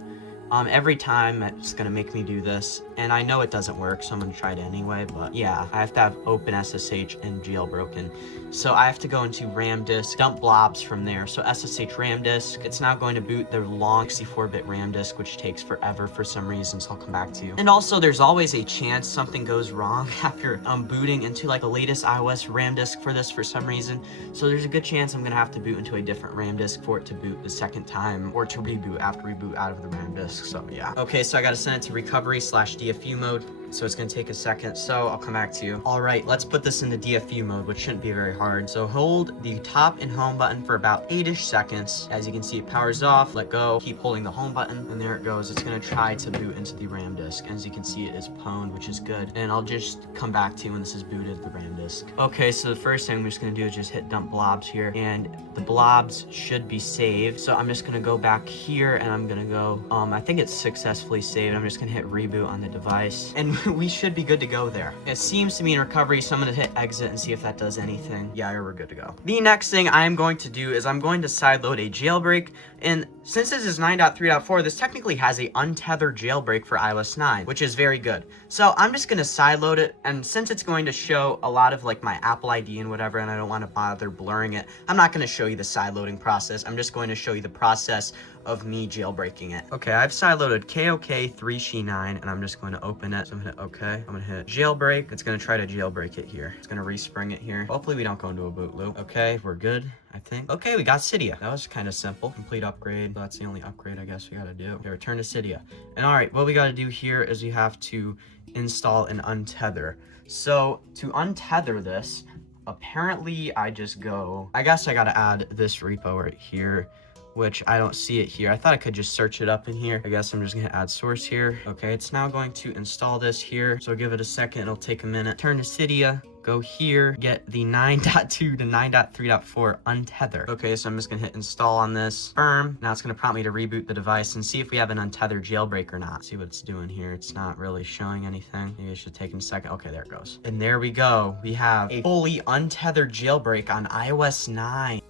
Every time it's gonna make me do this, and I know it doesn't work, so I'm gonna try it anyway. But yeah, I have to have OpenSSH and jailbroken, so I have to go into RAM disk, dump blobs from there. So SSH RAM disk, it's now going to boot the long 64-bit RAM disk, which takes forever for some reason, so I'll come back to you. And also, there's always a chance something goes wrong after booting into like the latest iOS RAM disk for this for some reason. So there's a good chance I'm gonna have to boot into a different RAM disk for it to boot the second time, or to reboot after reboot out of the RAM disk. So yeah. Okay, so I gotta send it to recovery/DFU mode. so it's gonna take a second, so I'll come back to you. All right, let's put this into DFU mode, which shouldn't be very hard. So hold the top and home button for about 8-ish seconds. As you can see, it powers off, let go, keep holding the home button, and there it goes. It's gonna try to boot into the RAM disk. As you can see, it is pwned, which is good. And I'll just come back to you when this is booted, the RAM disk. Okay, so the first thing I'm just gonna do is just hit dump blobs here, and the blobs should be saved. So I'm just gonna go back here, and I'm gonna go, I think it's successfully saved. I'm just gonna hit reboot on the device, and we should be good to go there. It seems to be in recovery, so I'm gonna hit exit and see if that does anything. Yeah, we're good to go. The next thing I'm going to do is I'm going to sideload a jailbreak, and since this is 9.3.4, this technically has a untethered jailbreak for iOS 9, which is very good. So I'm just gonna sideload it, and since it's going to show a lot of like my Apple ID and whatever, and I don't want to bother blurring it, I'm not gonna show you the sideloading process. I'm just going to show you the process of me jailbreaking it. Okay, I've sideloaded KOK3She9, and I'm just going to open it. So I'm gonna hit OK. I'm gonna hit jailbreak. It's gonna try to jailbreak it here. It's gonna respring it here. Hopefully we don't go into a boot loop. Okay, we're good, I think. Okay, we got Cydia. That was kind of simple. Complete upgrade. So that's the only upgrade I guess we gotta do. Okay, return to Cydia. And all right, what we gotta do here is we have to install an untether. So to untether this, apparently I just go, I guess I gotta add this repo right here, which I don't see it here. I thought I could just search it up in here. I guess I'm just gonna add source here. Okay, it's now going to install this here. So give it a second, it'll take a minute. Turn to Cydia, go here, get the 9.2 to 9.3.4 untether. Okay, so I'm just gonna hit install on this, firm. Now it's gonna prompt me to reboot the device and see if we have an untethered jailbreak or not. See what it's doing here. It's not really showing anything. Maybe it should take a second. Okay, there it goes. And there we go. We have a fully untethered jailbreak on iOS 9.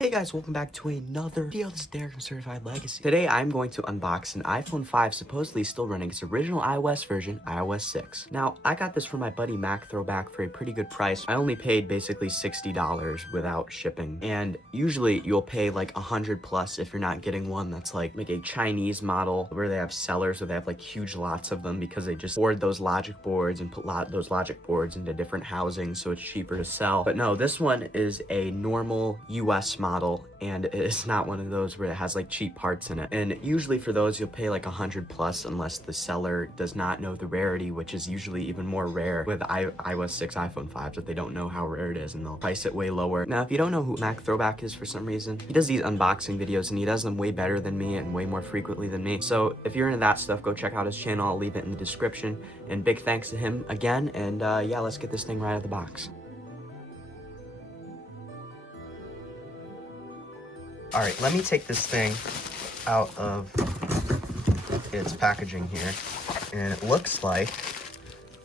Hey guys, welcome back to another video. This is Derek from Certified Legacy. Today I'm going to unbox an iPhone 5 supposedly still running its original iOS version, iOS 6. Now, I got this from my buddy Mac Throwback for a pretty good price. I only paid basically $60 without shipping. And usually you'll pay like 100 plus if you're not getting one that's like a Chinese model where they have sellers where they have like huge lots of them because they just board those logic boards and put those logic boards into different housings so it's cheaper to sell. But no, this one is a normal US model, and it's not one of those where it has like cheap parts in it. And usually for those you'll pay like 100 plus unless the seller does not know the rarity, which is usually even more rare with iOS 6 iPhone 5s, that they don't know how rare it is and they'll price it way lower. Now if you don't know who Mac Throwback is for some reason, he does these unboxing videos and he does them way better than me and way more frequently than me. So if you're into that stuff, go check out his channel. I'll leave it in the description, and big thanks to him again. And yeah, let's get this thing right out of the box. All right, let me take this thing out of its packaging here. And it looks like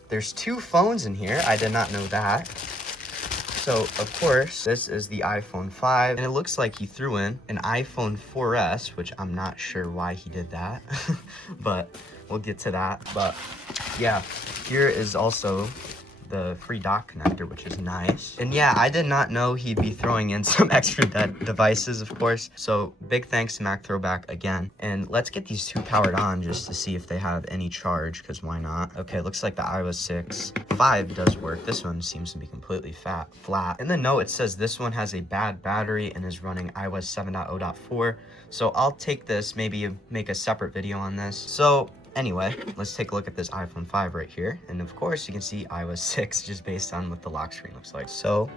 there's 2 phones in here. I did not know that. So, of course, this is the iPhone 5. And it looks like he threw in an iPhone 4S, which I'm not sure why he did that. But we'll get to that. But yeah, here is also the free dock connector, which is nice. And yeah, I did not know he'd be throwing in some extra devices, of course. So big thanks to Mac Throwback again. And let's get these 2 powered on just to see if they have any charge, because why not? Okay, looks like the iOS 6 5 does work. This one seems to be completely flat. In the note, it says this one has a bad battery and is running iOS 7.0.4. So I'll take this, maybe make a separate video on this. So anyway, let's take a look at this iPhone 5 right here. And of course, you can see iOS 6 just based on what the lock screen looks like. So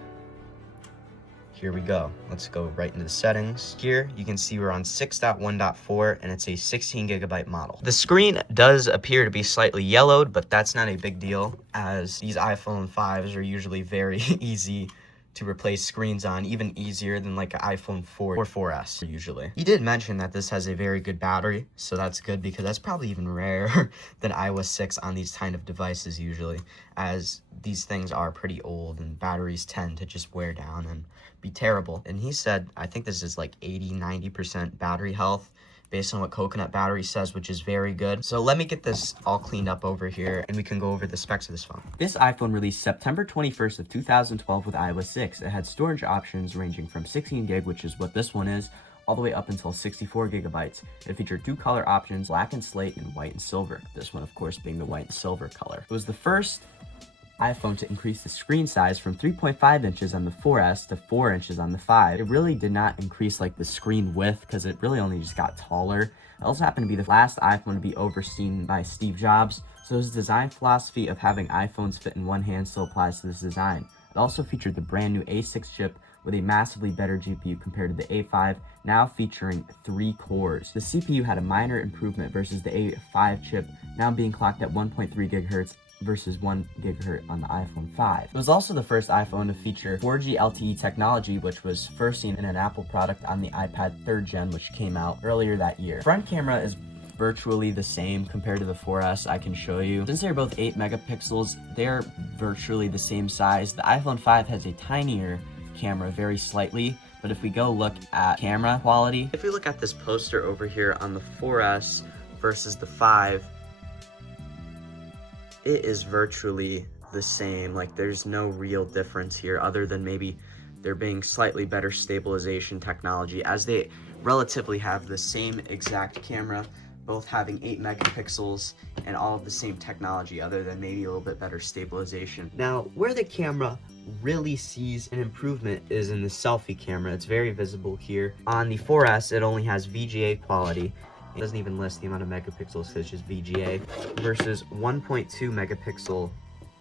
here we go. Let's go right into the settings. Here, you can see we're on 6.1.4 and it's a 16 gigabyte model. The screen does appear to be slightly yellowed, but that's not a big deal as these iPhone 5s are usually very easy to replace screens on, even easier than like an iPhone 4 or 4S usually. He did mention that this has a very good battery, so that's good because that's probably even rarer than iOS 6 on these kind of devices usually, as these things are pretty old and batteries tend to just wear down and be terrible. And he said, I think this is like 80-90% battery health based on what Coconut Battery says, which is very good. So let me get this all cleaned up over here and we can go over the specs of this phone. This iPhone released September 21st of 2012 with iOS 6. It had storage options ranging from 16 gig, which is what this one is, all the way up until 64 gigabytes. It featured 2 color options, black and slate and white and silver. This one, of course, being the white and silver color. It was the first iPhone to increase the screen size from 3.5 inches on the 4S to 4 inches on the 5. It really did not increase like the screen width because it really only just got taller. It also happened to be the last iPhone to be overseen by Steve Jobs, so his design philosophy of having iPhones fit in one hand still applies to this design. It also featured the brand new A6 chip with a massively better GPU compared to the A5, now featuring 3 cores. The CPU had a minor improvement versus the A5 chip, now being clocked at 1.3 GHz versus 1 GHz on the iPhone 5. It was also the first iPhone to feature 4G LTE technology, which was first seen in an Apple product on the iPad 3rd gen, which came out earlier that year. Front camera is virtually the same compared to the 4S. I can show you. Since they're both 8 megapixels, they're virtually the same size. The iPhone 5 has a tinier camera, very slightly, but if we go look at camera quality, if we look at this poster over here on the 4S versus the 5, it is virtually the same. Like, there's no real difference here other than maybe there being slightly better stabilization technology, as they relatively have the same exact camera, both having 8 megapixels and all of the same technology other than maybe a little bit better stabilization. Now, where the camera really sees an improvement is in the selfie camera. It's very visible here. On the 4S, it only has VGA quality. It doesn't even list the amount of megapixels because it's just VGA, versus 1.2 megapixel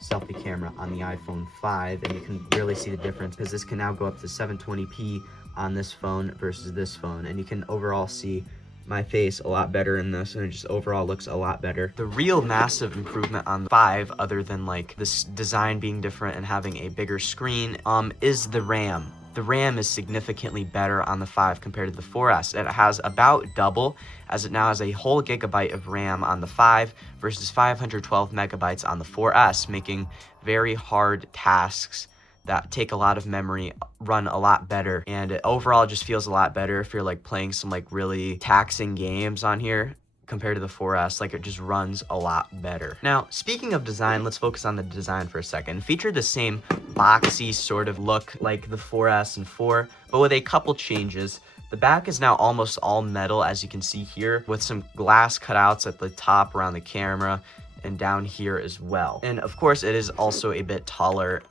selfie camera on the iPhone 5, and you can really see the difference because this can now go up to 720p on this phone versus this phone, and you can overall see my face a lot better in this, and it just overall looks a lot better. The real massive improvement on the 5, other than like this design being different and having a bigger screen, is the RAM. The RAM is significantly better on the 5 compared to the 4S. It has about double, as it now has a whole gigabyte of RAM on the 5 versus 512 megabytes on the 4S, making very hard tasks that take a lot of memory run a lot better, and it overall just feels a lot better if you're like playing some like really taxing games on here compared to the 4S. Like, it just runs a lot better. Now, speaking of design, let's focus on the design for a second. It featured the same boxy sort of look like the 4S and 4, but with a couple changes. The back is now almost all metal, as you can see here, with some glass cutouts at the top around the camera and down here as well. And of course, it is also a bit taller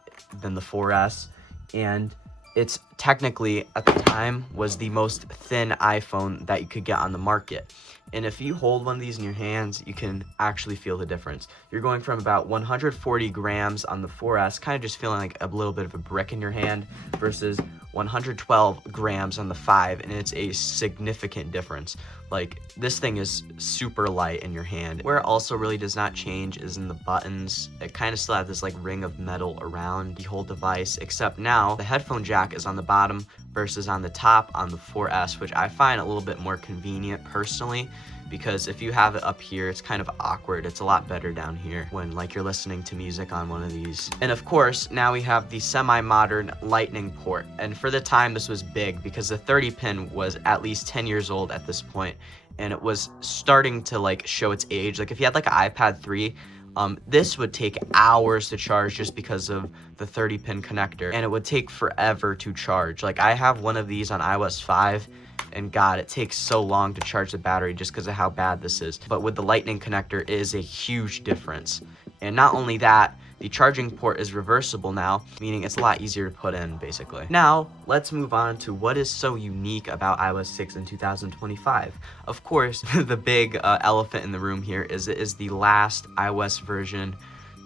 than the 4S, and it's technically, at the time, was the most thin iPhone that you could get on the market. And if you hold one of these in your hands, you can actually feel the difference. You're going from about 140 grams on the 4S, kind of just feeling like a little bit of a brick in your hand, versus 112 grams on the 5, and it's a significant difference. Like, this thing is super light in your hand. Where it also really does not change is in the buttons. It kind of still has this like ring of metal around the whole device, except now the headphone jack is on the bottom versus on the top on the 4S, which I find a little bit more convenient personally, because if you have it up here, it's kind of awkward. It's a lot better down here when like you're listening to music on one of these. And of course, now we have the semi-modern lightning port. And for the time, this was big because the 30 pin was at least 10 years old at this point, and it was starting to like show its age. Like, if you had like an iPad 3, this would take hours to charge just because of the 30 pin connector, and it would take forever to charge. Like, I have one of these on iOS 5, and God, it takes so long to charge the battery just because of how bad this is. But with the lightning connector, it is a huge difference. And not only that, the charging port is reversible now, meaning it's a lot easier to put in, basically. Now, let's move on to what is so unique about iOS 6 in 2025. Of course, the big elephant in the room here is it is the last iOS version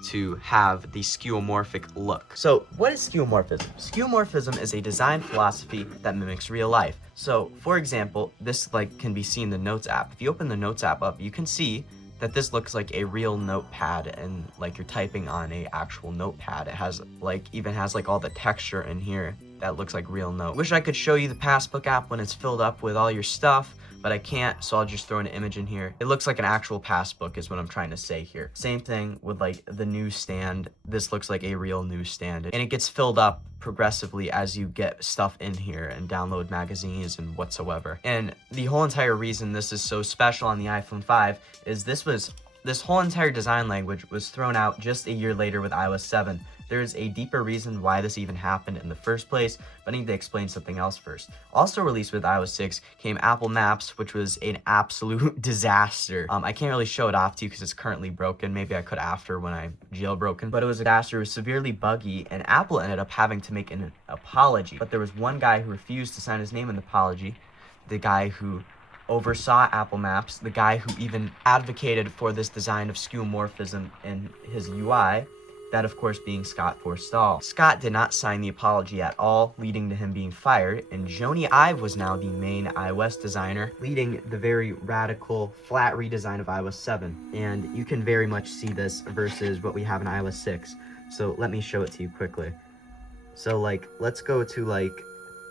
to have the skeuomorphic look. So what is skeuomorphism? Skeuomorphism is a design philosophy that mimics real life. So for example, this like can be seen in the Notes app. If you open the Notes app up, you can see that this looks like a real notepad, and like you're typing on a actual notepad. It has like, even has like all the texture in here that looks like real note. Wish I could show you the Passbook app when it's filled up with all your stuff, but I can't, so I'll just throw an image in here. It looks like an actual passbook is what I'm trying to say here. Same thing with like the newsstand. This looks like a real newsstand, and it gets filled up progressively as you get stuff in here and download magazines and whatsoever. And the whole entire reason this is so special on the iPhone 5 is this whole entire design language was thrown out just a year later with iOS 7, There's a deeper reason why this even happened in the first place, but I need to explain something else first. Also released with iOS 6 came Apple Maps, which was an absolute disaster. I can't really show it off to you because it's currently broken. Maybe I could after when I jailbroken, but it was a disaster. It was severely buggy, and Apple ended up having to make an apology. But there was one guy who refused to sign his name in the apology, the guy who oversaw Apple Maps, the guy who even advocated for this design of skeuomorphism in his UI, that of course being Scott Forstall. Scott did not sign the apology at all, leading to him being fired, and Joni Ive was now the main iOS designer, leading the very radical, flat redesign of iOS 7. And you can very much see this versus what we have in iOS 6. So let me show it to you quickly. So like, let's go to like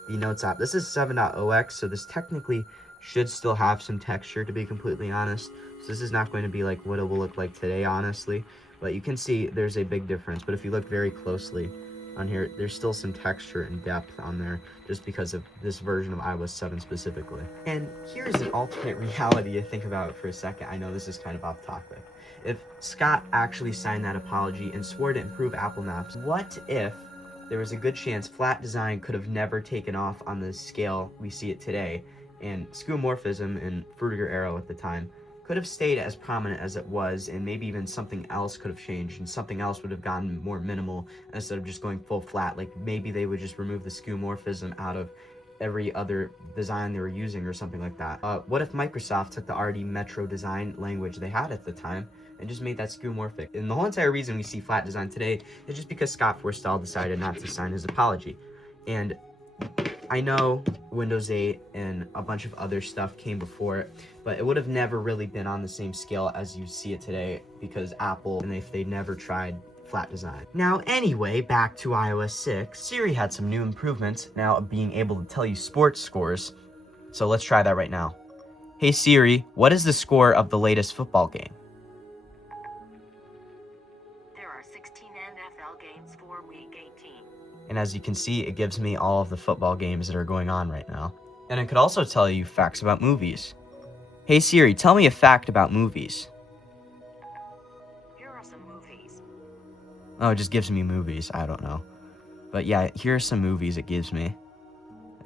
the Notes app. This is 7.0x, so this technically should still have some texture, to be completely honest. So this is not going to be like what it will look like today, honestly. But you can see there's a big difference. But if you look very closely on here, there's still some texture and depth on there just because of this version of iOS 7 specifically. And here's an alternate reality to think about for a second. I know this is kind of off topic. If Scott actually signed that apology and swore to improve Apple Maps, what if there was a good chance flat design could have never taken off on the scale we see it today, and skeuomorphism and Frutiger Aero at the time could have stayed as prominent as it was, and maybe even something else could have changed, and something else would have gotten more minimal instead of just going full flat. Like maybe they would just remove the skeuomorphism out of every other design they were using or something like that. What if Microsoft took the already Metro design language they had at the time and just made that skeuomorphic? And the whole entire reason we see flat design today is just because Scott Forstall decided not to sign his apology. And I know Windows 8 and a bunch of other stuff came before it, but it would have never really been on the same scale as you see it today because Apple, and if they never tried flat design. Now, anyway, back to iOS 6. Siri had some new improvements, now being able to tell you sports scores. So let's try that right now. Hey Siri, what is the score of the latest football game? There are 16 NFL games for week 18. And as you can see, it gives me all of the football games that are going on right now. And it could also tell you facts about movies. Hey Siri, tell me a fact about movies. Here are some movies. Oh, it just gives me movies. I don't know. But yeah, here are some movies it gives me,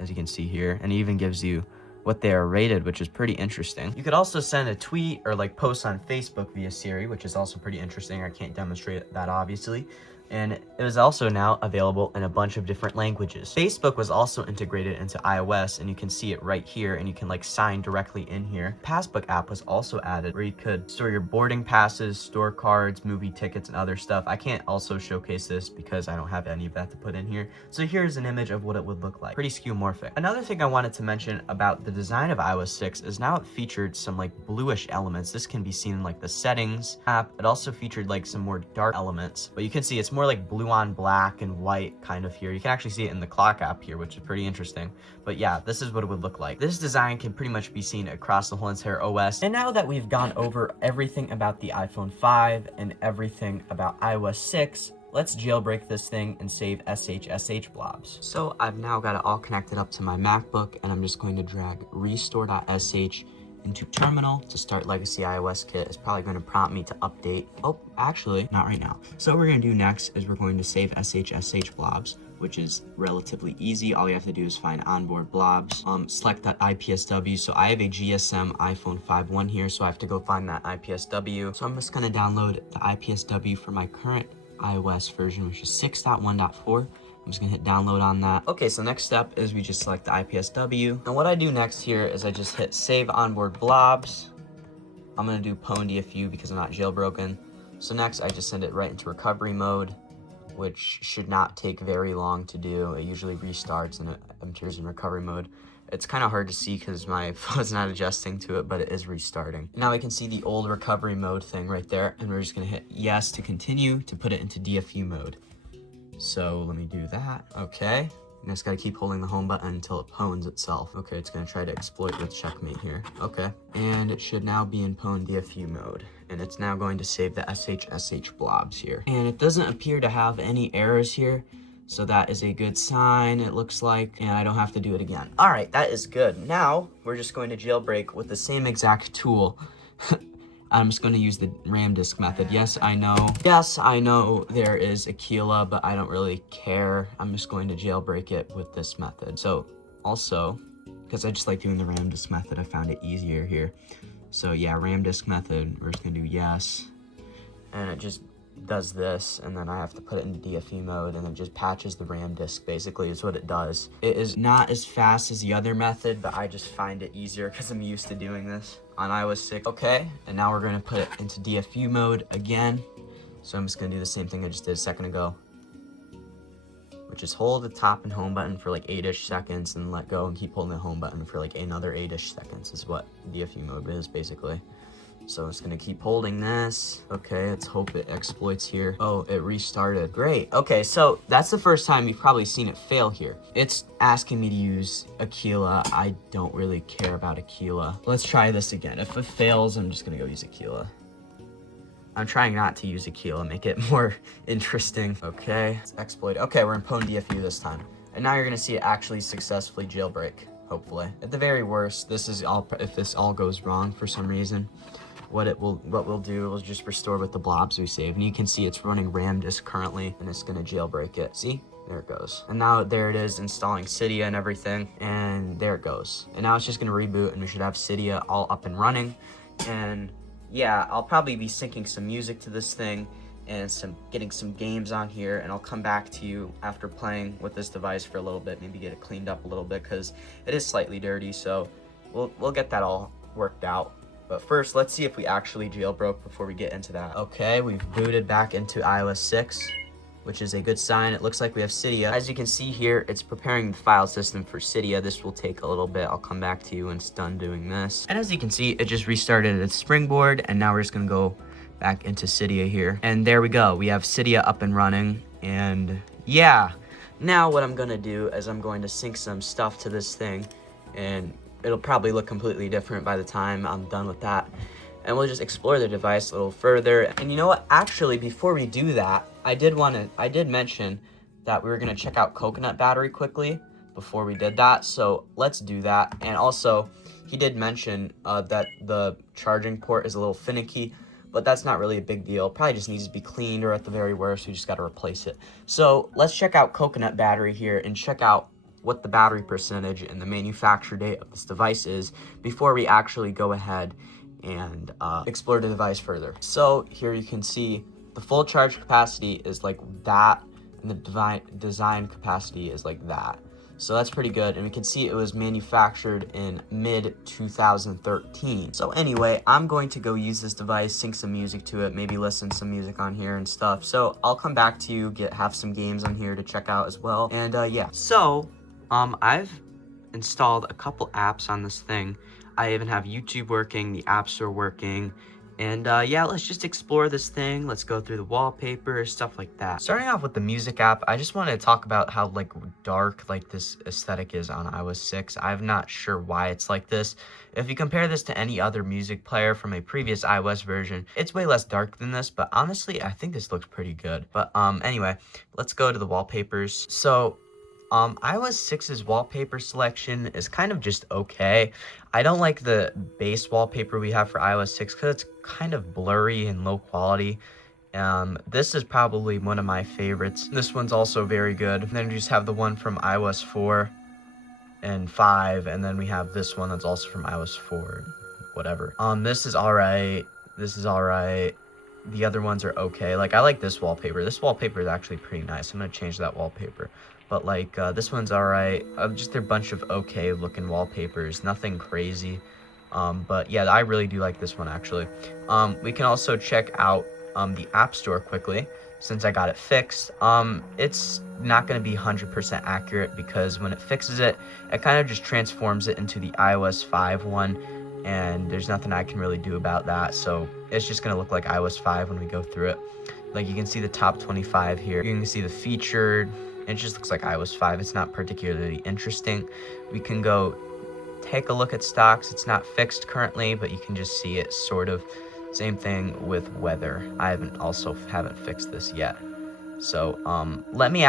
as you can see here. And it even gives you what they are rated, which is pretty interesting. You could also send a tweet or like post on Facebook via Siri, which is also pretty interesting. I can't demonstrate that obviously. And it is also now available in a bunch of different languages. Facebook was also integrated into iOS, and you can see it right here, and you can like sign directly in here. Passbook app was also added where you could store your boarding passes, store cards, movie tickets, and other stuff. I can't also showcase this because I don't have any of that to put in here. So here's an image of what it would look like. Pretty skeuomorphic. Another thing I wanted to mention about the design of iOS 6 is now it featured some like bluish elements. This can be seen in like the settings app. It also featured like some more dark elements, but you can see it's more like blue on black and white kind of here. You can actually see it in the clock app here, which is pretty interesting. But yeah, this is what it would look like. This design can pretty much be seen across the whole entire OS. And now that we've gone over everything about the iPhone 5 and everything about iOS 6, let's jailbreak this thing and save SHSH blobs. So I've now got it all connected up to my MacBook, and I'm just going to drag restore.sh into terminal to start legacy iOS kit. It's probably going to prompt me to update. Oh, actually, not right now. So what we're going to do next is we're going to save SHSH blobs, which is relatively easy. All you have to do is find onboard blobs, select that IPSW. So I have a GSM iPhone 5.1 here, so I have to go find that IPSW. So I'm just going to download the IPSW for my current iOS version, which is 6.1.4. I'm just gonna hit download on that. Okay, so next step is we just select the IPSW. And what I do next here is I just hit save onboard blobs. I'm gonna do pwn DFU because I'm not jailbroken. So next I just send it right into recovery mode, which should not take very long to do. It usually restarts and it appears in recovery mode. It's kind of hard to see because my phone's not adjusting to it, but it is restarting. Now I can see the old recovery mode thing right there, and we're just gonna hit yes to continue to put it into DFU mode. So let me do that. Okay. I just gotta keep holding the home button until it pwns itself. Okay, it's gonna try to exploit with checkmate here. Okay. And it should now be in pwn DFU mode. And it's now going to save the SHSH blobs here. And it doesn't appear to have any errors here. So that is a good sign, it looks like, and I don't have to do it again. All right, that is good. Now we're just going to jailbreak with the same exact tool. I'm just going to use the RAM disk method. Yes, I know there is Aquila, but I don't really care. I'm just going to jailbreak it with this method. So also, because I just like doing the RAM disk method, I found it easier here. So yeah, RAM disk method, we're just going to do yes. And it just does this, and then I have to put it into DFE mode, and it just patches the RAM disk, basically, is what it does. It is not as fast as the other method, but I just find it easier because I'm used to doing this on iOS 6. Okay, and now we're gonna put it into DFU mode again. So I'm just gonna do the same thing I just did a second ago, which is hold the top and home button for like 8-ish seconds and let go and keep holding the home button for like another 8-ish seconds is what DFU mode is, basically. So I'm just gonna keep holding this. Okay, let's hope it exploits here. Oh, it restarted. Great. Okay, so that's the first time you've probably seen it fail here. It's asking me to use Aquila. I don't really care about Aquila. Let's try this again. If it fails, I'm just gonna go use Aquila. I'm trying not to use Aquila, make it more interesting. Okay, let's exploit. Okay, we're in Pwn DFU this time. And now you're gonna see it actually successfully jailbreak, hopefully. At the very worst, this is all, if this all goes wrong for some reason, what we'll do is just restore with the blobs we saved. And you can see it's running RAM disk currently, and it's gonna jailbreak it. See? There it goes. And now there it is installing Cydia and everything, and there it goes. And now it's just gonna reboot, and we should have Cydia all up and running. And yeah, I'll probably be syncing some music to this thing and getting some games on here, and I'll come back to you after playing with this device for a little bit, maybe get it cleaned up a little bit because it is slightly dirty. So we'll get that all worked out. But first, let's see if we actually jailbroke before we get into that. Okay, we've booted back into iOS 6, which is a good sign. It looks like we have Cydia. As you can see here, it's preparing the file system for Cydia. This will take a little bit. I'll come back to you when it's done doing this. And as you can see, it just restarted its springboard, and now we're just gonna go back into Cydia here. And there we go. We have Cydia up and running, and yeah. Now what I'm gonna do is I'm going to sync some stuff to this thing, and it'll probably look completely different by the time I'm done with that. And we'll just explore the device a little further. And you know what? Actually, before we do that, I did mention that we were gonna check out Coconut battery quickly before we did that. So let's do that. And also, he did mention that the charging port is a little finicky, but that's not really a big deal. Probably just needs to be cleaned, or at the very worst, we just gotta replace it. So let's check out Coconut battery here and check out what the battery percentage and the manufacture date of this device is before we actually go ahead and explore the device further. So here you can see the full charge capacity is like that, and the design capacity is like that. So that's pretty good, and we can see it was manufactured in mid-2013. So anyway, I'm going to go use this device, sync some music to it, maybe listen to some music on here and stuff. So I'll come back to you, have some games on here to check out as well. And yeah, so I've installed a couple apps on this thing. I even have YouTube working, the App Store working, and yeah, let's just explore this thing. Let's go through the wallpaper, stuff like that. Starting off with the music app, I just wanted to talk about how like dark like this aesthetic is on iOS 6. I'm not sure why it's like this. If you compare this to any other music player from a previous iOS version, it's way less dark than this, but honestly, I think this looks pretty good. But anyway, let's go to the wallpapers. So iOS 6's wallpaper selection is kind of just okay. I don't like the base wallpaper we have for iOS 6 because it's kind of blurry and low quality. This is probably one of my favorites. This one's also very good. And then we just have the one from iOS 4 and 5, and then we have this one that's also from iOS 4, whatever. This is alright. This is alright. The other ones are okay. Like, I like this wallpaper. This wallpaper is actually pretty nice. I'm gonna change that wallpaper. But like this one's alright. Just a bunch of okay looking wallpapers, nothing crazy. But yeah, I really do like this one actually. We can also check out the App Store quickly since I got it fixed. It's not going to be 100% accurate because when it fixes it, it kind of just transforms it into the iOS 5 one, and there's nothing I can really do about that. So it's just going to look like iOS 5 when we go through it. Like you can see the top 25 here. You can see the featured. It just looks like iOS 5. It's not particularly interesting. We can go take a look at stocks. It's not fixed currently, but you can just see it sort of. Same thing with weather. I haven't fixed this yet. So let me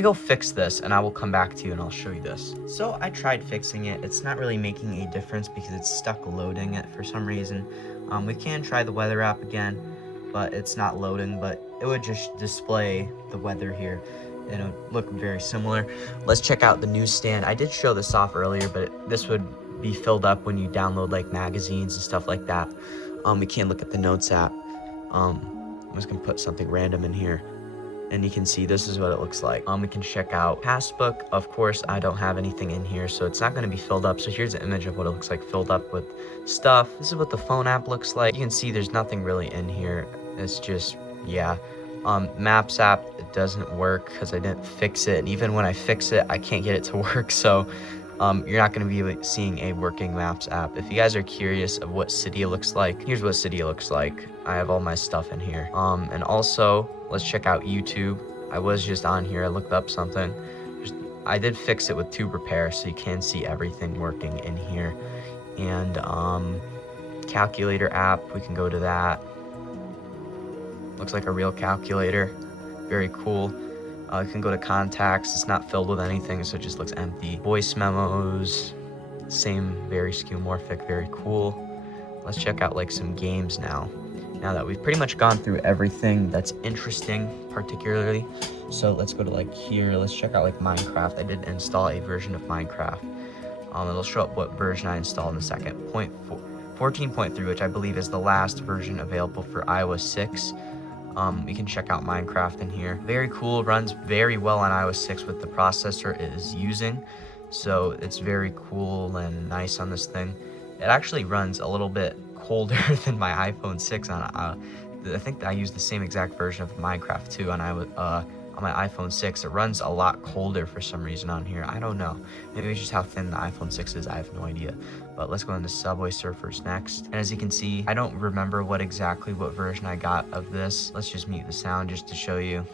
go fix this, and I will come back to you and I'll show you this. So I tried fixing it. It's not really making a difference because it's stuck loading it for some reason. We can try the weather app again, but it's not loading, but it would just display the weather here. And it would look very similar. Let's check out the newsstand. I did show this off earlier, but this would be filled up when you download like magazines and stuff like that. We can look at the notes app. I'm just gonna put something random in here, and you can see this is what it looks like. We can check out passbook. Of course, I don't have anything in here, so it's not gonna be filled up. So here's an image of what it looks like filled up with stuff. This is what the phone app looks like. You can see there's nothing really in here. It's just, yeah. Maps app, it doesn't work because I didn't fix it. And even when I fix it, I can't get it to work. So you're not going to be seeing a working maps app. If you guys are curious of what Cydia looks like, here's what Cydia looks like. I have all my stuff in here. And also, let's check out YouTube. I was just on here. I looked up something. I did fix it with tube repair, so you can see everything working in here. And calculator app, we can go to that. Looks like a real calculator. Very cool. You can go to contacts. It's not filled with anything, so it just looks empty. Voice memos. Same, very skeuomorphic, very cool. Let's check out like some games now. Now that we've pretty much gone through everything that's interesting, particularly. So let's go to like here. Let's check out like Minecraft. I did install a version of Minecraft. It'll show up what version I installed in a second. 14.3, which I believe is the last version available for iOS 6. We can check out Minecraft in here. Very cool, runs very well on iOS 6 with the processor it is using. So it's very cool and nice on this thing. It actually runs a little bit colder than my iPhone 6 on I think I use the same exact version of Minecraft too on my iPhone 6. It runs a lot colder for some reason on here. I don't know. Maybe it's just how thin the iPhone 6 is. I have no idea. But let's go into Subway Surfers next. And as you can see, I don't remember what version I got of this. Let's just mute the sound just to show you.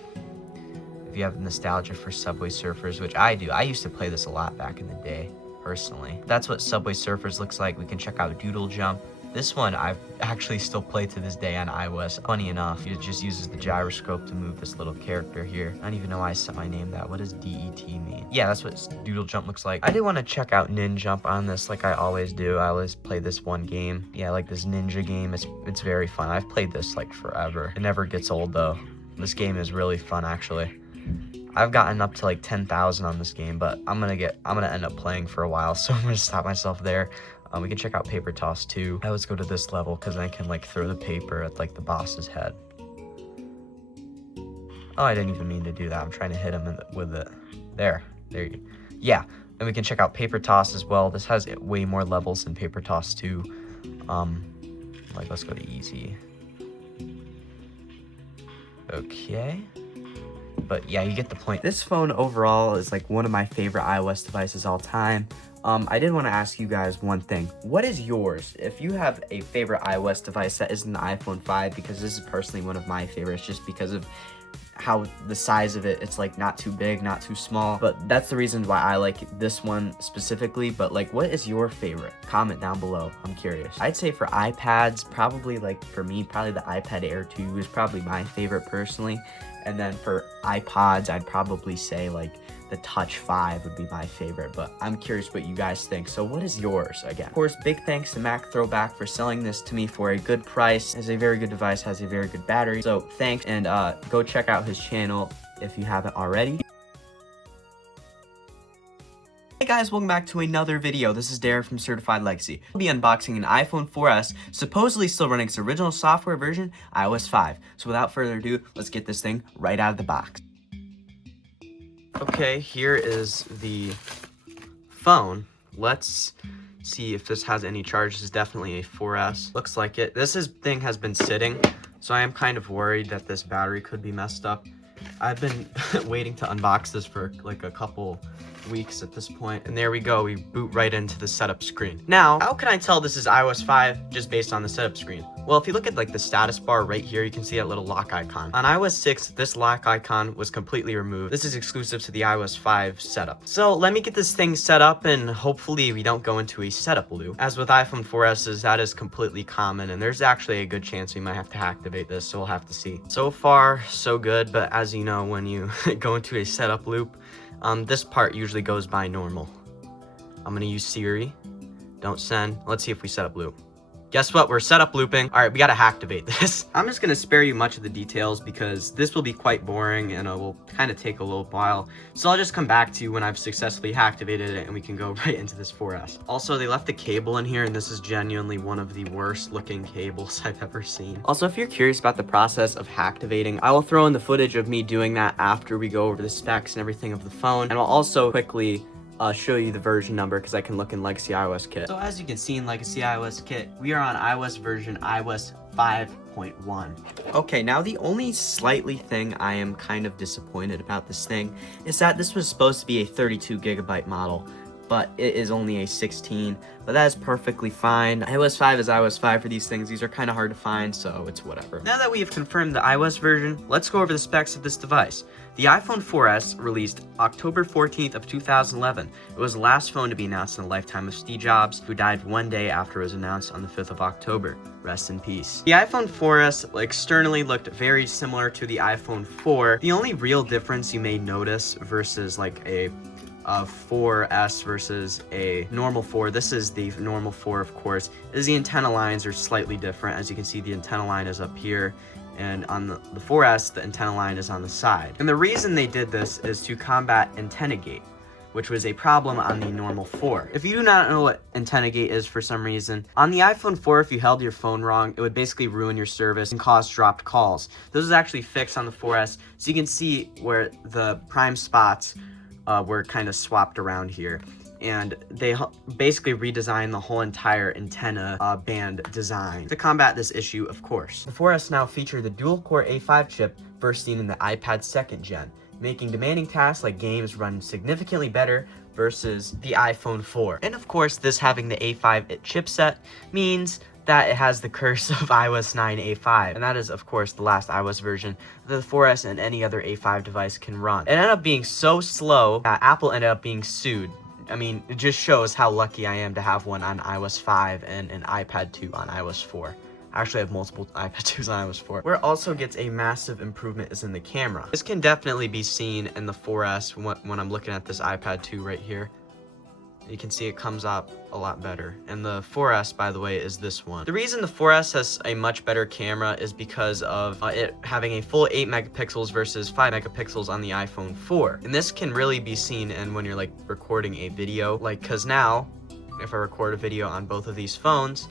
If you have nostalgia for Subway Surfers, which I do. I used to play this a lot back in the day, personally. That's what Subway Surfers looks like. We can check out Doodle Jump. This one I've actually still played to this day on iOS. Funny enough, it just uses the gyroscope to move this little character here. I don't even know why I set my name that. What does DET mean? Yeah, that's what Doodle Jump looks like. I did want to check out Ninjump on this like I always do. I always play this one game. Yeah, like this ninja game. It's very fun. I've played this like forever. It never gets old though. This game is really fun actually. I've gotten up to like 10,000 on this game, but I'm gonna end up playing for a while, so I'm gonna stop myself there. We can check out Paper Toss too. Now let's go to this level because I can like throw the paper at like the boss's head. Oh, I didn't even mean to do that. I'm trying to hit him with it. There you. Yeah, and we can check out Paper Toss as well. This has way more levels than Paper Toss 2. Like let's go to easy. Okay. But yeah, you get the point. This phone overall is like one of my favorite iOS devices all time. I did want to ask you guys one thing. What is yours? If you have a favorite iOS device that isn't the iPhone 5, because this is personally one of my favorites just because of how the size of it, it's like not too big, not too small. But that's the reason why I like this one specifically. But like, what is your favorite? Comment down below. I'm curious. I'd say for iPads, probably like for me, probably the iPad Air 2 is probably my favorite personally. And then for iPods, I'd probably say like the Touch 5 would be my favorite, but I'm curious what you guys think. So what is yours again? Of course, big thanks to Mac Throwback for selling this to me for a good price. It's a very good device, has a very good battery. So thanks, and go check out his channel if you haven't already. Hey guys, welcome back to another video. This is Darren from CertifiedLegacy. I'll be unboxing an iPhone 4S, supposedly still running its original software version, iOS 5. So without further ado, let's get this thing right out of the box. Okay, here is the phone. Let's see if this has any charge. This is definitely a 4S. Looks like it. Thing has been sitting, so I am kind of worried that this battery could be messed up. I've been waiting to unbox this for like a couple weeks at this point, and there we go. We boot right into the setup screen. Now, how can I tell this is iOS 5 just based on the setup screen? Well, if you look at like the status bar right here, you can see that little lock icon. On iOS 6, this lock icon was completely removed. This is exclusive to the iOS 5 setup. So let me get this thing set up, and hopefully we don't go into a setup loop. As with iPhone 4S's, that is completely common, and there's actually a good chance we might have to activate this, so we'll have to see. So far, so good, but as you know, when you go into a setup loop, this part usually goes by normal. I'm gonna use Siri. Don't send. Let's see if we set up loop. Guess what? We're setup looping. All right, we gotta activate this. I'm just gonna spare you much of the details because this will be quite boring and it will kind of take a little while. So I'll just come back to you when I've successfully activated it and we can go right into this 4S. Also, they left the cable in here and this is genuinely one of the worst looking cables I've ever seen. Also, if you're curious about the process of activating, I will throw in the footage of me doing that after we go over the specs and everything of the phone. And I'll also quickly show you the version number because I can look in Legacy iOS Kit. So as you can see in Legacy iOS Kit, we are on iOS version iOS 5.1. Okay, now the only slightly thing I am kind of disappointed about this thing is that this was supposed to be a 32 gigabyte model, but it is only a 16, but that is perfectly fine. iOS 5 is iOS 5 for these things. These are kind of hard to find, so it's whatever. Now that we have confirmed the iOS version, let's go over the specs of this device. The iPhone 4S released October 14th of 2011. It was the last phone to be announced in the lifetime of Steve Jobs, who died one day after it was announced on the 5th of October. Rest in peace. The iPhone 4S externally looked very similar to the iPhone 4. The only real difference you may notice versus like a 4S versus a normal 4, this is the normal 4 of course, is the antenna lines are slightly different. As you can see, the antenna line is up here, and on the 4S, the antenna line is on the side. And the reason they did this is to combat antenna gate, which was a problem on the normal 4. If you do not know what antenna gate is for some reason, on the iPhone 4, if you held your phone wrong, it would basically ruin your service and cause dropped calls. This is actually fixed on the 4S, so you can see where the prime spots were kind of swapped around here. And they basically redesigned the whole entire antenna band design to combat this issue, of course. The 4S now feature the dual-core A5 chip first seen in the iPad 2nd gen, making demanding tasks like games run significantly better versus the iPhone 4. And of course, this having the A5 chipset means that it has the curse of iOS 9 A5, and that is of course the last iOS version that the 4S and any other A5 device can run. It ended up being so slow that Apple ended up being sued. I mean, it just shows how lucky I am to have one on iOS 5 and an iPad 2 on iOS 4. I actually have multiple iPad 2s on iOS 4. Where it also gets a massive improvement is in the camera. This can definitely be seen in the 4S when I'm looking at this iPad 2 right here. You can see it comes up a lot better. And the 4S, by the way, is this one. The reason the 4S has a much better camera is because of it having a full 8 megapixels versus 5 megapixels on the iPhone 4. And this can really be seen in when you're like recording a video. Like, cause now, if I record a video on both of these phones,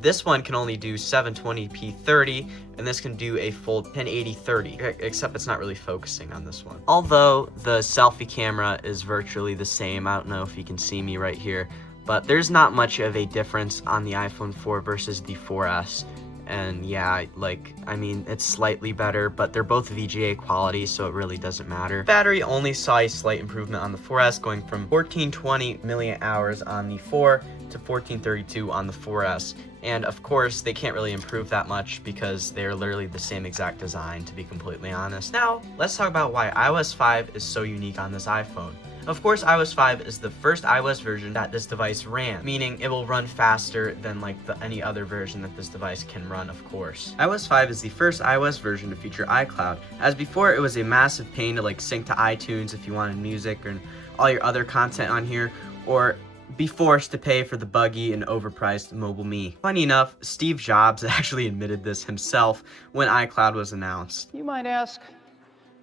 this one can only do 720p 30, and this can do a full 1080 30, except it's not really focusing on this one. Although the selfie camera is virtually the same. I don't know if you can see me right here, but there's not much of a difference on the iPhone 4 versus the 4S. And yeah, like, I mean, it's slightly better, but they're both VGA quality, so it really doesn't matter. Battery only saw a slight improvement on the 4S, going from 1420 milliamp hours on the 4 to 1432 on the 4S. And of course, they can't really improve that much because they're literally the same exact design, to be completely honest. Now, let's talk about why iOS 5 is so unique on this iPhone. Of course, iOS 5 is the first iOS version that this device ran, meaning it will run faster than like any other version that this device can run, of course. iOS 5 is the first iOS version to feature iCloud, as before it was a massive pain to like sync to iTunes if you wanted music and all your other content on here, or be forced to pay for the buggy and overpriced Mobile Me. Funny enough, Steve Jobs actually admitted this himself when iCloud was announced. You might ask,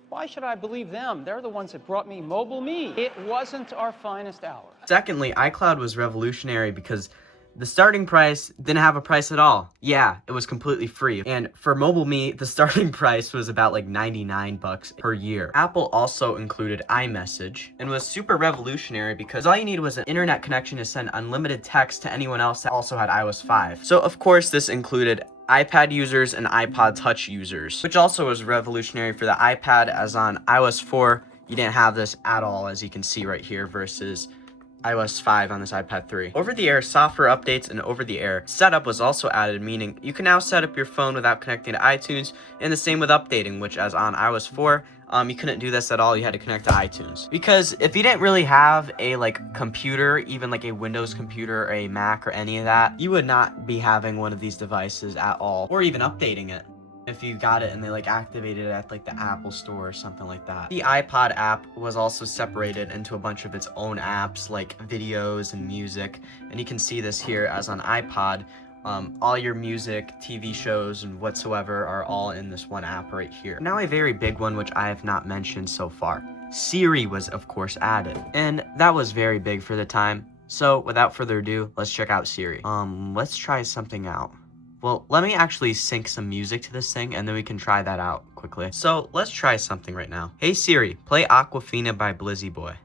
why should I believe them? They're the ones that brought me Mobile Me. It wasn't our finest hour. Secondly, iCloud was revolutionary because the starting price didn't have a price at all. Yeah, it was completely free. And for Mobile Me, the starting price was about like $99 per year. Apple also included iMessage and was super revolutionary because all you needed was an internet connection to send unlimited text to anyone else that also had iOS 5. So of course this included iPad users and iPod Touch users, which also was revolutionary for the iPad, as on iOS 4, you didn't have this at all, as you can see right here, versus iOS 5 on this iPad 3. Over-the-air software updates and over-the-air setup was also added, meaning you can now set up your phone without connecting to iTunes, and the same with updating, which as on iOS 4, you couldn't do this at all. You had to connect to iTunes. Because if you didn't really have a computer, even like a Windows computer or a Mac or any of that, you would not be having one of these devices at all, or even updating it. If you got it and they activated it at the Apple Store or something like that. The iPod app was also separated into a bunch of its own apps like videos and music, and you can see this here as on iPod All your music, TV shows, and whatsoever are all in this one app right here. Now a very big one, which I have not mentioned so far. Siri was, of course, added, and that was very big for the time. So without further ado, let's check out Siri. Let's try something out. Well, let me actually sync some music to this thing, and then we can try that out quickly. So let's try something right now. Hey Siri, play Aquafina by Blizzy Boy.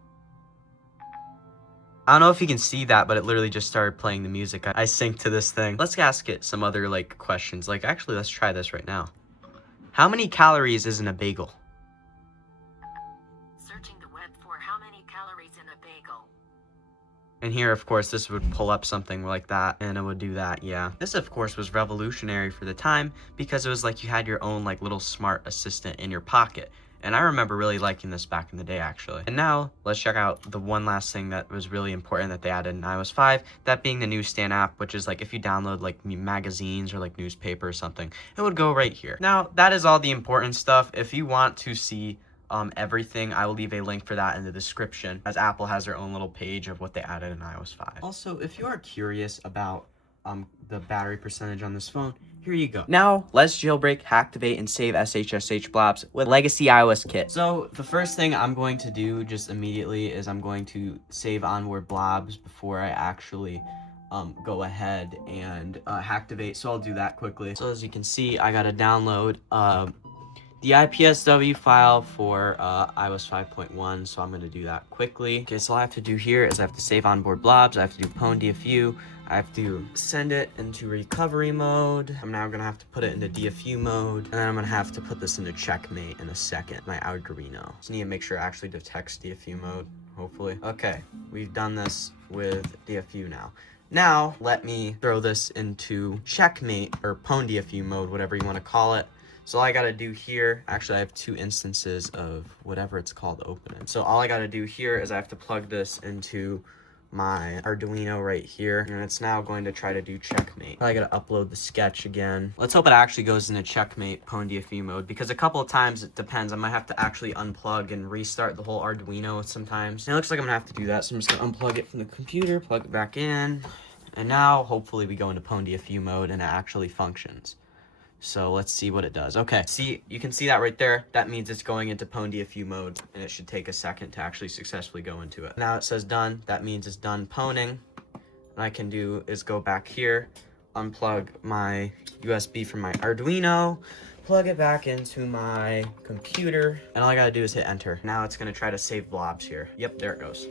I don't know if you can see that, but it literally just started playing the music I synced to this thing. Let's ask it some other like questions. Like actually, let's try this right now. How many calories is in a bagel? Searching the web for how many calories in a bagel. And here, of course, this would pull up something like that, and it would do that, yeah. This, of course, was revolutionary for the time because it was like you had your own like little smart assistant in your pocket. And I remember really liking this back in the day, actually. And now, let's check out the one last thing that was really important that they added in iOS 5, that being the newsstand app, which is like if you download like magazines or like newspaper or something, it would go right here. Now, that is all the important stuff. If you want to see everything, I will leave a link for that in the description, as Apple has their own little page of what they added in iOS 5. Also, if you are curious about the battery percentage on this phone, here you go. Now, let's jailbreak, activate, and save SHSH blobs with Legacy iOS Kit. So, the first thing I'm going to do just immediately is I'm going to save onboard blobs before I actually go ahead and activate. So, I'll do that quickly. So, as you can see, I gotta download the IPSW file for iOS 5.1, so I'm going to do that quickly. Okay, so all I have to do here is I have to save onboard blobs, I have to do pwn DFU, I have to send it into recovery mode. I'm now going to have to put it into DFU mode, and then I'm going to have to put this into checkmate in a second, my Arduino. Just need to make sure it actually detects DFU mode, hopefully. Okay, we've done this with DFU now. Now, let me throw this into checkmate, or pwn DFU mode, whatever you want to call it. So all I gotta do here, actually I have two instances of whatever it's called open it. So all I gotta do here is I have to plug this into my Arduino right here, and it's now going to try to do checkmate. I gotta upload the sketch again. Let's hope it actually goes into checkmate pwn DFU mode, because a couple of times it depends. I might have to actually unplug and restart the whole Arduino sometimes. And it looks like I'm gonna have to do that, so I'm just gonna unplug it from the computer, plug it back in, and now hopefully we go into pwn DFU mode and it actually functions. So let's see what it does. Okay, see, you can see that right there. That means it's going into pwn DFU mode, and it should take a second to actually successfully go into it. Now it says done. That means it's done pwning. What I can do is go back here, unplug my USB from my Arduino, plug it back into my computer, and all I gotta do is hit enter. Now it's gonna try to save blobs here. Yep, there it goes.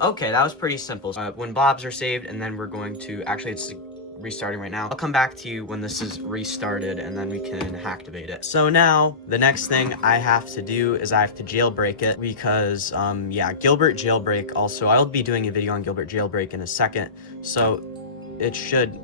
Okay, that was pretty simple. When blobs are saved, and then we're going to, actually it's restarting right now. I'll come back to you when this is restarted, and then we can activate it. So now the next thing I have to do is I have to jailbreak it, because yeah, Gilbert jailbreak. Also, I'll be doing a video on Gilbert jailbreak in a second, so it should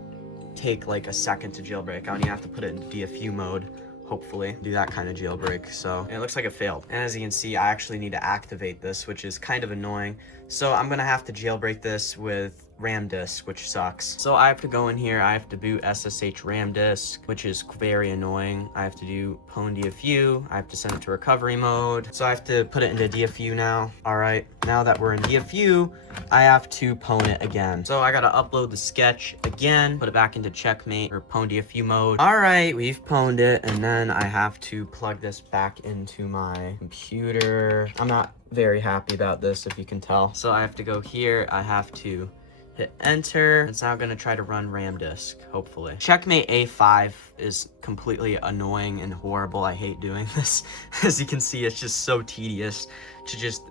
take like a second to jailbreak. I only have to put it in DFU mode, hopefully do that kind of jailbreak. So, and it looks like it failed, and as you can see, I actually need to activate this, which is kind of annoying. So I'm gonna have to jailbreak this with RAM disk, which sucks. So I have to go in here, I have to boot SSH RAM disk, which is very annoying. I have to do pwn DFU, I have to send it to recovery mode. So I have to put it into DFU now. All right, now that we're in DFU, I have to pwn it again. So I gotta upload the sketch again, put it back into checkmate or pwn DFU mode. All right, we've pwned it, and then I have to plug this back into my computer. I'm not very happy about this, if you can tell. So I have to go here, I have to hit enter. It's now gonna try to run RAM disk, hopefully. Checkmate A5 is completely annoying and horrible. I hate doing this. As you can see, it's just so tedious to just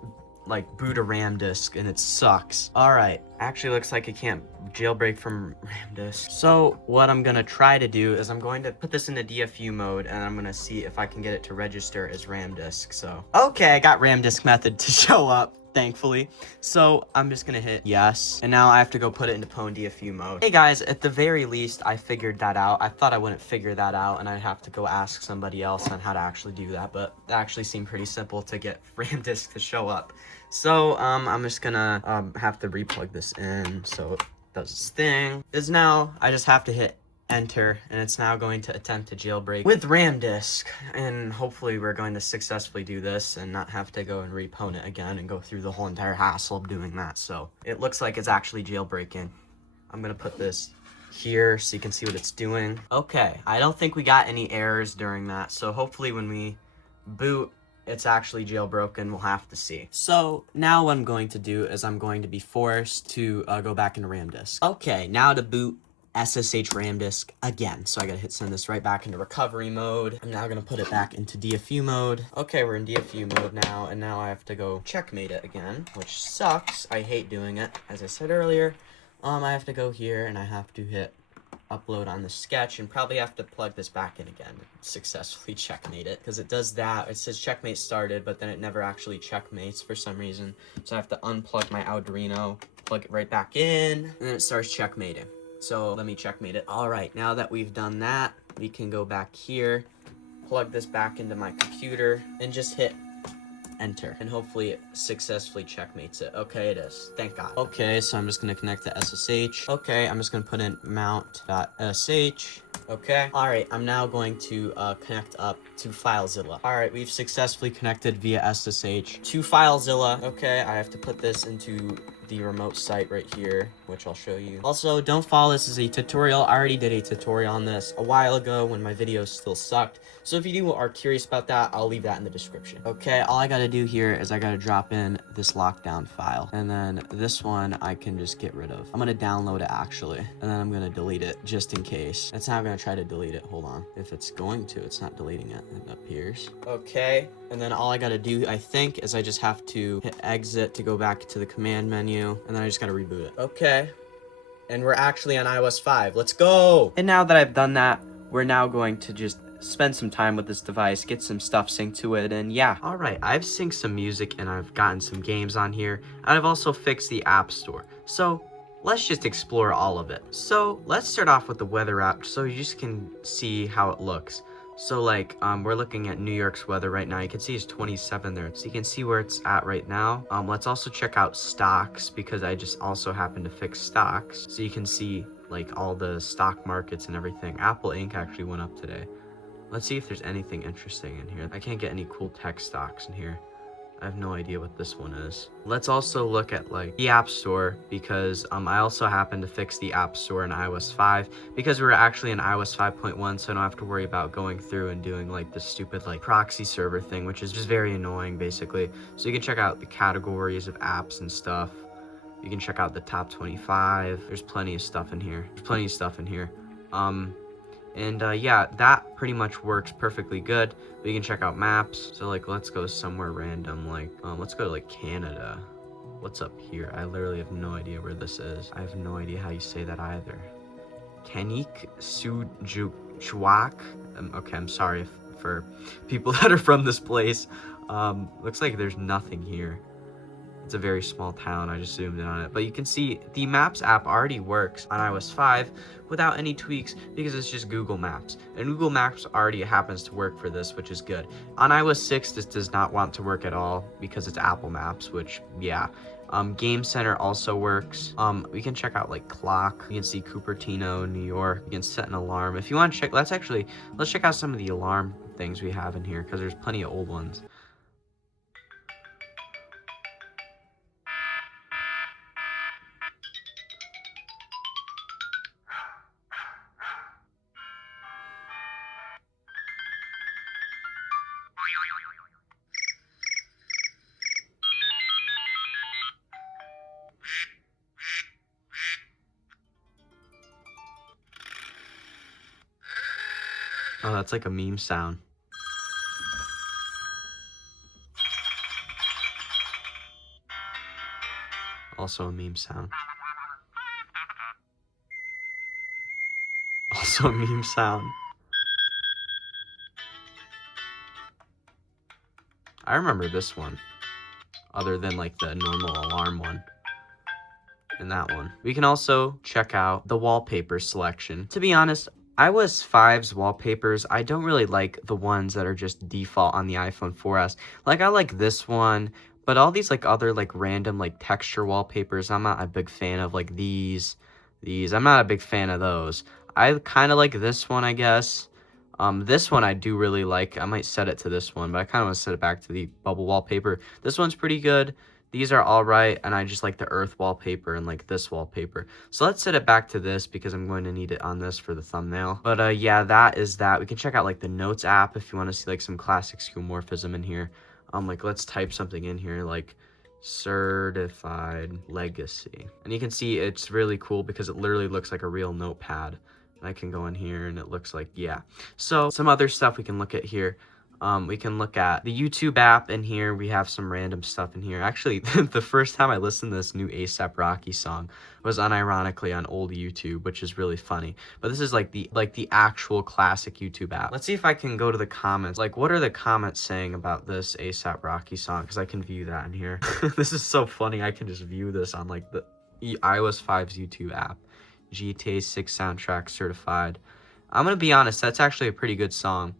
like boot a RAM disk, and it sucks. All right, actually looks like it can't jailbreak from RAM disk. So what I'm gonna try to do is I'm going to put this into DFU mode, and I'm gonna see if I can get it to register as RAM disk. So, okay, I got RAM disk method to show up, thankfully. So I'm just gonna hit yes, and now I have to go put it into pwn DFU mode. Hey guys, at the very least, I figured that out. I thought I wouldn't figure that out, and I'd have to go ask somebody else on how to actually do that, but it actually seemed pretty simple to get RAM disk to show up. So I'm just gonna have to replug this in so it does its thing. Is now I just have to hit enter, and it's now going to attempt to jailbreak with RAM disk, and hopefully we're going to successfully do this and not have to go and repwn it again and go through the whole entire hassle of doing that. So it looks like it's actually jailbreaking. I'm gonna put this here so you can see what it's doing. Okay, I don't think we got any errors during that, so hopefully when we boot, it's actually jailbroken. We'll have to see. So now what I'm going to do is I'm going to be forced to go back into RAM disk. Okay, now to boot SSH RAM disk again. So I gotta send this right back into recovery mode. I'm now gonna put it back into DFU mode. Okay, we're in DFU mode now, and now I have to go checkmate it again, which sucks. I hate doing it. As I said earlier, I have to go here and I have to hit upload on the sketch and probably have to plug this back in again and successfully checkmate it, because it does that. It says checkmate started, but then it never actually checkmates for some reason. So I have to unplug my Arduino, plug it right back in, and then it starts checkmating. So let me checkmate it. All right, now that we've done that, we can go back here, plug this back into my computer, and just hit enter, and hopefully it successfully checkmates it. Okay, it is. Thank God. Okay, so I'm just gonna connect to SSH. Okay, I'm just gonna put in mount.sh. Okay. All right, I'm now going to connect up to FileZilla. All right, we've successfully connected via SSH to FileZilla. Okay, I have to put this into the remote site right here, which I'll show you. Also, don't follow this as a tutorial. I already did a tutorial on this a while ago when my videos still sucked. So if you are curious about that, I'll leave that in the description. Okay, all I gotta do here is I gotta drop in this lockdown file. And then this one I can just get rid of. I'm gonna download it actually. And then I'm gonna delete it just in case. It's not gonna try to delete it. Hold on. If it's going to, it's not deleting it. It appears. Okay, and then all I gotta do, I think, is I just have to hit exit to go back to the command menu. And then I just gotta reboot it. Okay. And we're actually on iOS 5. Let's go! And now that I've done that, we're now going to just spend some time with this device, get some stuff synced to it, and yeah. Alright, I've synced some music and I've gotten some games on here, and I've also fixed the App Store. So, let's just explore all of it. So, let's start off with the weather app so you just can see how it looks. So like, we're looking at New York's weather right now. You can see it's 27 there. So you can see where it's at right now. Let's also check out stocks, because I just also happened to fix stocks. So you can see like all the stock markets and everything. Apple Inc. actually went up today. Let's see if there's anything interesting in here. I can't get any cool tech stocks in here. I have no idea what this one is. Let's also look at like the App Store, because I also happened to fix the App Store in iOS 5 because we're actually in iOS 5.1, so I don't have to worry about going through and doing like the stupid like proxy server thing, which is just very annoying basically. So you can check out the categories of apps and stuff. You can check out the top 25. There's plenty of stuff in here. Yeah, that pretty much works perfectly good. But you can check out maps. So like, let's go somewhere random. Like, let's go to like Canada. What's up here? I literally have no idea where this is. I have no idea how you say that either. Kanik Sujuchuak. Okay, I'm sorry for people that are from this place. Looks like there's nothing here. It's a very small town. I just zoomed in on it. But you can see the Maps app already works on iOS 5 without any tweaks, because it's just Google Maps. And Google Maps already happens to work for this, which is good. On iOS 6, this does not want to work at all because it's Apple Maps, which, yeah. Game Center also works. We can check out like clock. You can see Cupertino, New York. You can set an alarm. If you want to check, let's check out some of the alarm things we have in here, because there's plenty of old ones. Oh, that's like a meme sound. Also a meme sound. Also a meme sound. I remember this one, other than like the normal alarm one. And that one. We can also check out the wallpaper selection. To be honest, iOS 5's wallpapers, I don't really like the ones that are just default on the iPhone 4S. Like, I like this one, but all these like other like random like texture wallpapers, I'm not a big fan of. Like these, I'm not a big fan of those. I kind of like this one, I guess. This one I do really like. I might set it to this one, but I kind of want to set it back to the bubble wallpaper. This one's pretty good. These are all right, and I just like the earth wallpaper and like this wallpaper. So let's set it back to this because I'm going to need it on this for the thumbnail. But yeah, that is that. We can check out like the notes app if you want to see like some classic skeuomorphism in here. Like let's type something in here like CertifiedLegacy. And you can see it's really cool because it literally looks like a real notepad. I can go in here and it looks like, yeah. So some other stuff we can look at here. We can look at the YouTube app in here. We have some random stuff in here. Actually, the first time I listened to this new A$AP Rocky song was unironically on old YouTube, which is really funny. But this is like the actual classic YouTube app. Let's see if I can go to the comments. Like, what are the comments saying about this A$AP Rocky song? Because I can view that in here. This is so funny. I can just view this on like the iOS 5's YouTube app. GTA 6 soundtrack certified. I'm gonna be honest, that's actually a pretty good song.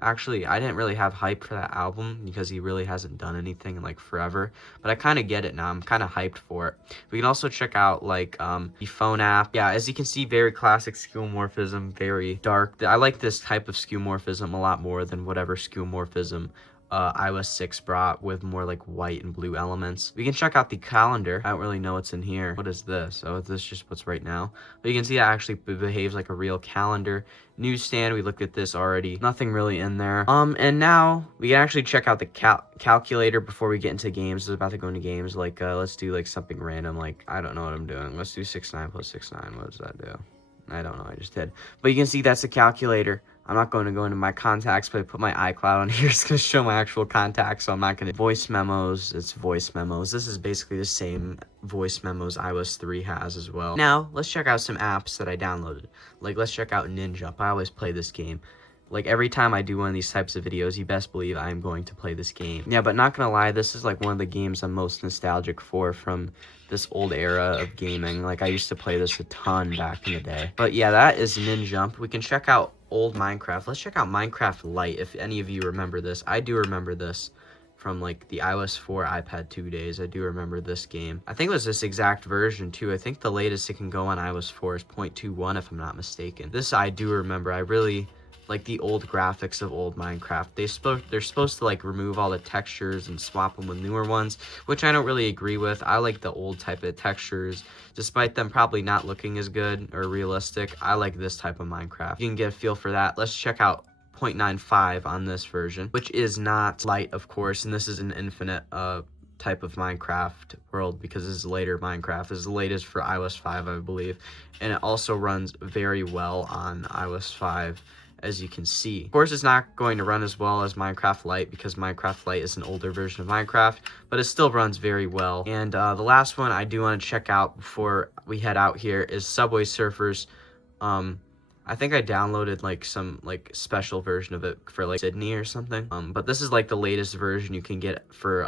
Actually, I didn't really have hype for that album because he really hasn't done anything in like forever, but I kind of get it now. I'm kind of hyped for it. We can also check out like the phone app. Yeah, as you can see, very classic skeuomorphism, very dark. I like this type of skeuomorphism a lot more than whatever skeuomorphism iOS 6 brought with more like white and blue elements. We can check out the calendar. I don't really know what's in here. What is this? Oh, this is just what's right now. But you can see that actually behaves like a real calendar. Newsstand, we looked at this already. Nothing really in there. And now we can actually check out the calculator before we get into games. I was about to go into games. Like, let's do like something random. Like, I don't know what I'm doing. Let's do 6 9 plus 6 9. What does that do? I don't know. I just did. But you can see that's a calculator. I'm not going to go into my contacts, but I put my iCloud on here. It's going to show my actual contacts, so I'm not going to... Voice memos, it's voice memos. This is basically the same voice memos iOS 3 has as well. Now, let's check out some apps that I downloaded. Like, let's check out Ninja. I always play this game. Like, every time I do one of these types of videos, you best believe I'm going to play this game. Yeah, but not going to lie, this is like one of the games I'm most nostalgic for from this old era of gaming. Like, I used to play this a ton back in the day. But yeah, that is Ninja. We can check out old Minecraft. Let's check out Minecraft Lite, if any of you remember this. I do remember this from like the iOS 4 iPad 2 days. I do remember this game. I think it was this exact version too. I think the latest it can go on iOS 4 is 0.21 if I'm not mistaken. This I do remember. I really like the old graphics of old Minecraft. They're supposed to like remove all the textures and swap them with newer ones, which I don't really agree with. I like the old type of textures, despite them probably not looking as good or realistic. I like this type of Minecraft. You can get a feel for that. Let's check out 0.95 on this version, which is not light, of course, and this is an infinite type of Minecraft world because this is later Minecraft. This is the latest for iOS 5, I believe, and it also runs very well on iOS 5. As you can see. Of course, it's not going to run as well as Minecraft Lite because Minecraft Lite is an older version of Minecraft, but it still runs very well. And the last one I do want to check out before we head out here is Subway Surfers. I think I downloaded like some like special version of it for like Sydney or something. But this is like the latest version you can get for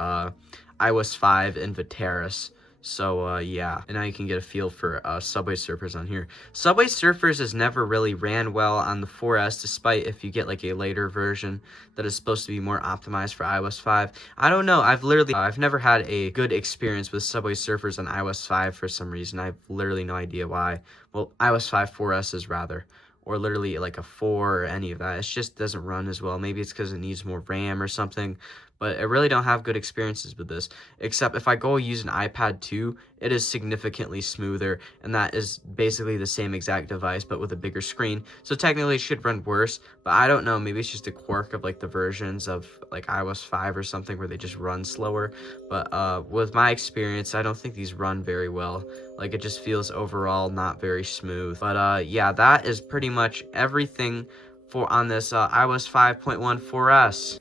iOS 5 and Viteris. So, yeah, and now you can get a feel for Subway Surfers on here. Subway Surfers has never really ran well on the 4S, despite if you get, like, a later version that is supposed to be more optimized for iOS 5. I don't know. I've never had a good experience with Subway Surfers on iOS 5 for some reason. I have literally no idea why. Well, iOS 5 4S's, rather. Or literally, like, a 4 or any of that. It just doesn't run as well. Maybe it's because it needs more RAM or something. But I really don't have good experiences with this, except if I go use an iPad 2, it is significantly smoother, and that is basically the same exact device, but with a bigger screen. So technically it should run worse, but I don't know, maybe it's just a quirk of like the versions of like iOS 5 or something where they just run slower. But with my experience, I don't think these run very well. Like, it just feels overall not very smooth. But yeah, that is pretty much everything for on this iOS 5.1 4S.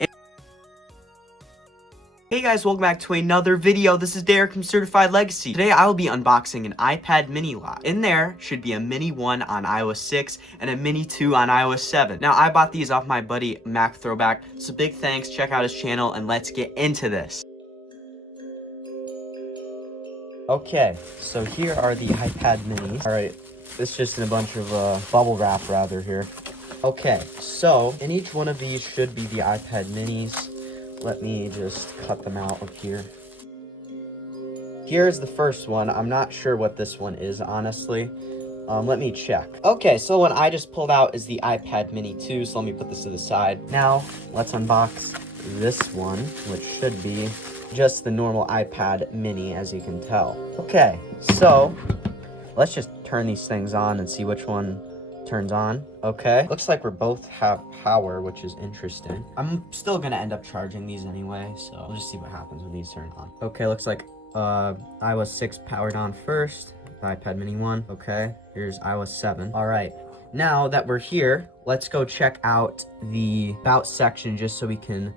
Hey guys, welcome back to another video. This is Derek from CertifiedLegacy. Today I will be unboxing an iPad mini lock. In there should be a mini 1 on iOS 6 and a mini 2 on iOS 7. Now, I bought these off my buddy Mac Throwback, so big thanks. Check out his channel and let's get into this. Okay, so here are the iPad minis. Alright, it's just in a bunch of bubble wrap rather here. Okay, so in each one of these should be the iPad minis. Let me just cut them out of here. Here's the first one. I'm not sure what this one is, honestly. Let me check. Okay, so what I just pulled out is the iPad mini 2, so let me put this to the side. Now, let's unbox this one, which should be just the normal iPad mini, as you can tell. Okay, so let's just turn these things on and see which one turns on. Okay, looks like we're both have power, which is interesting. I'm still gonna end up charging these anyway, so we'll just see what happens when these turn on. Okay, looks like iOS 6 powered on first, the iPad mini 1. Okay, here's iOS 7. All right, now that we're here, let's go check out the About section just so we can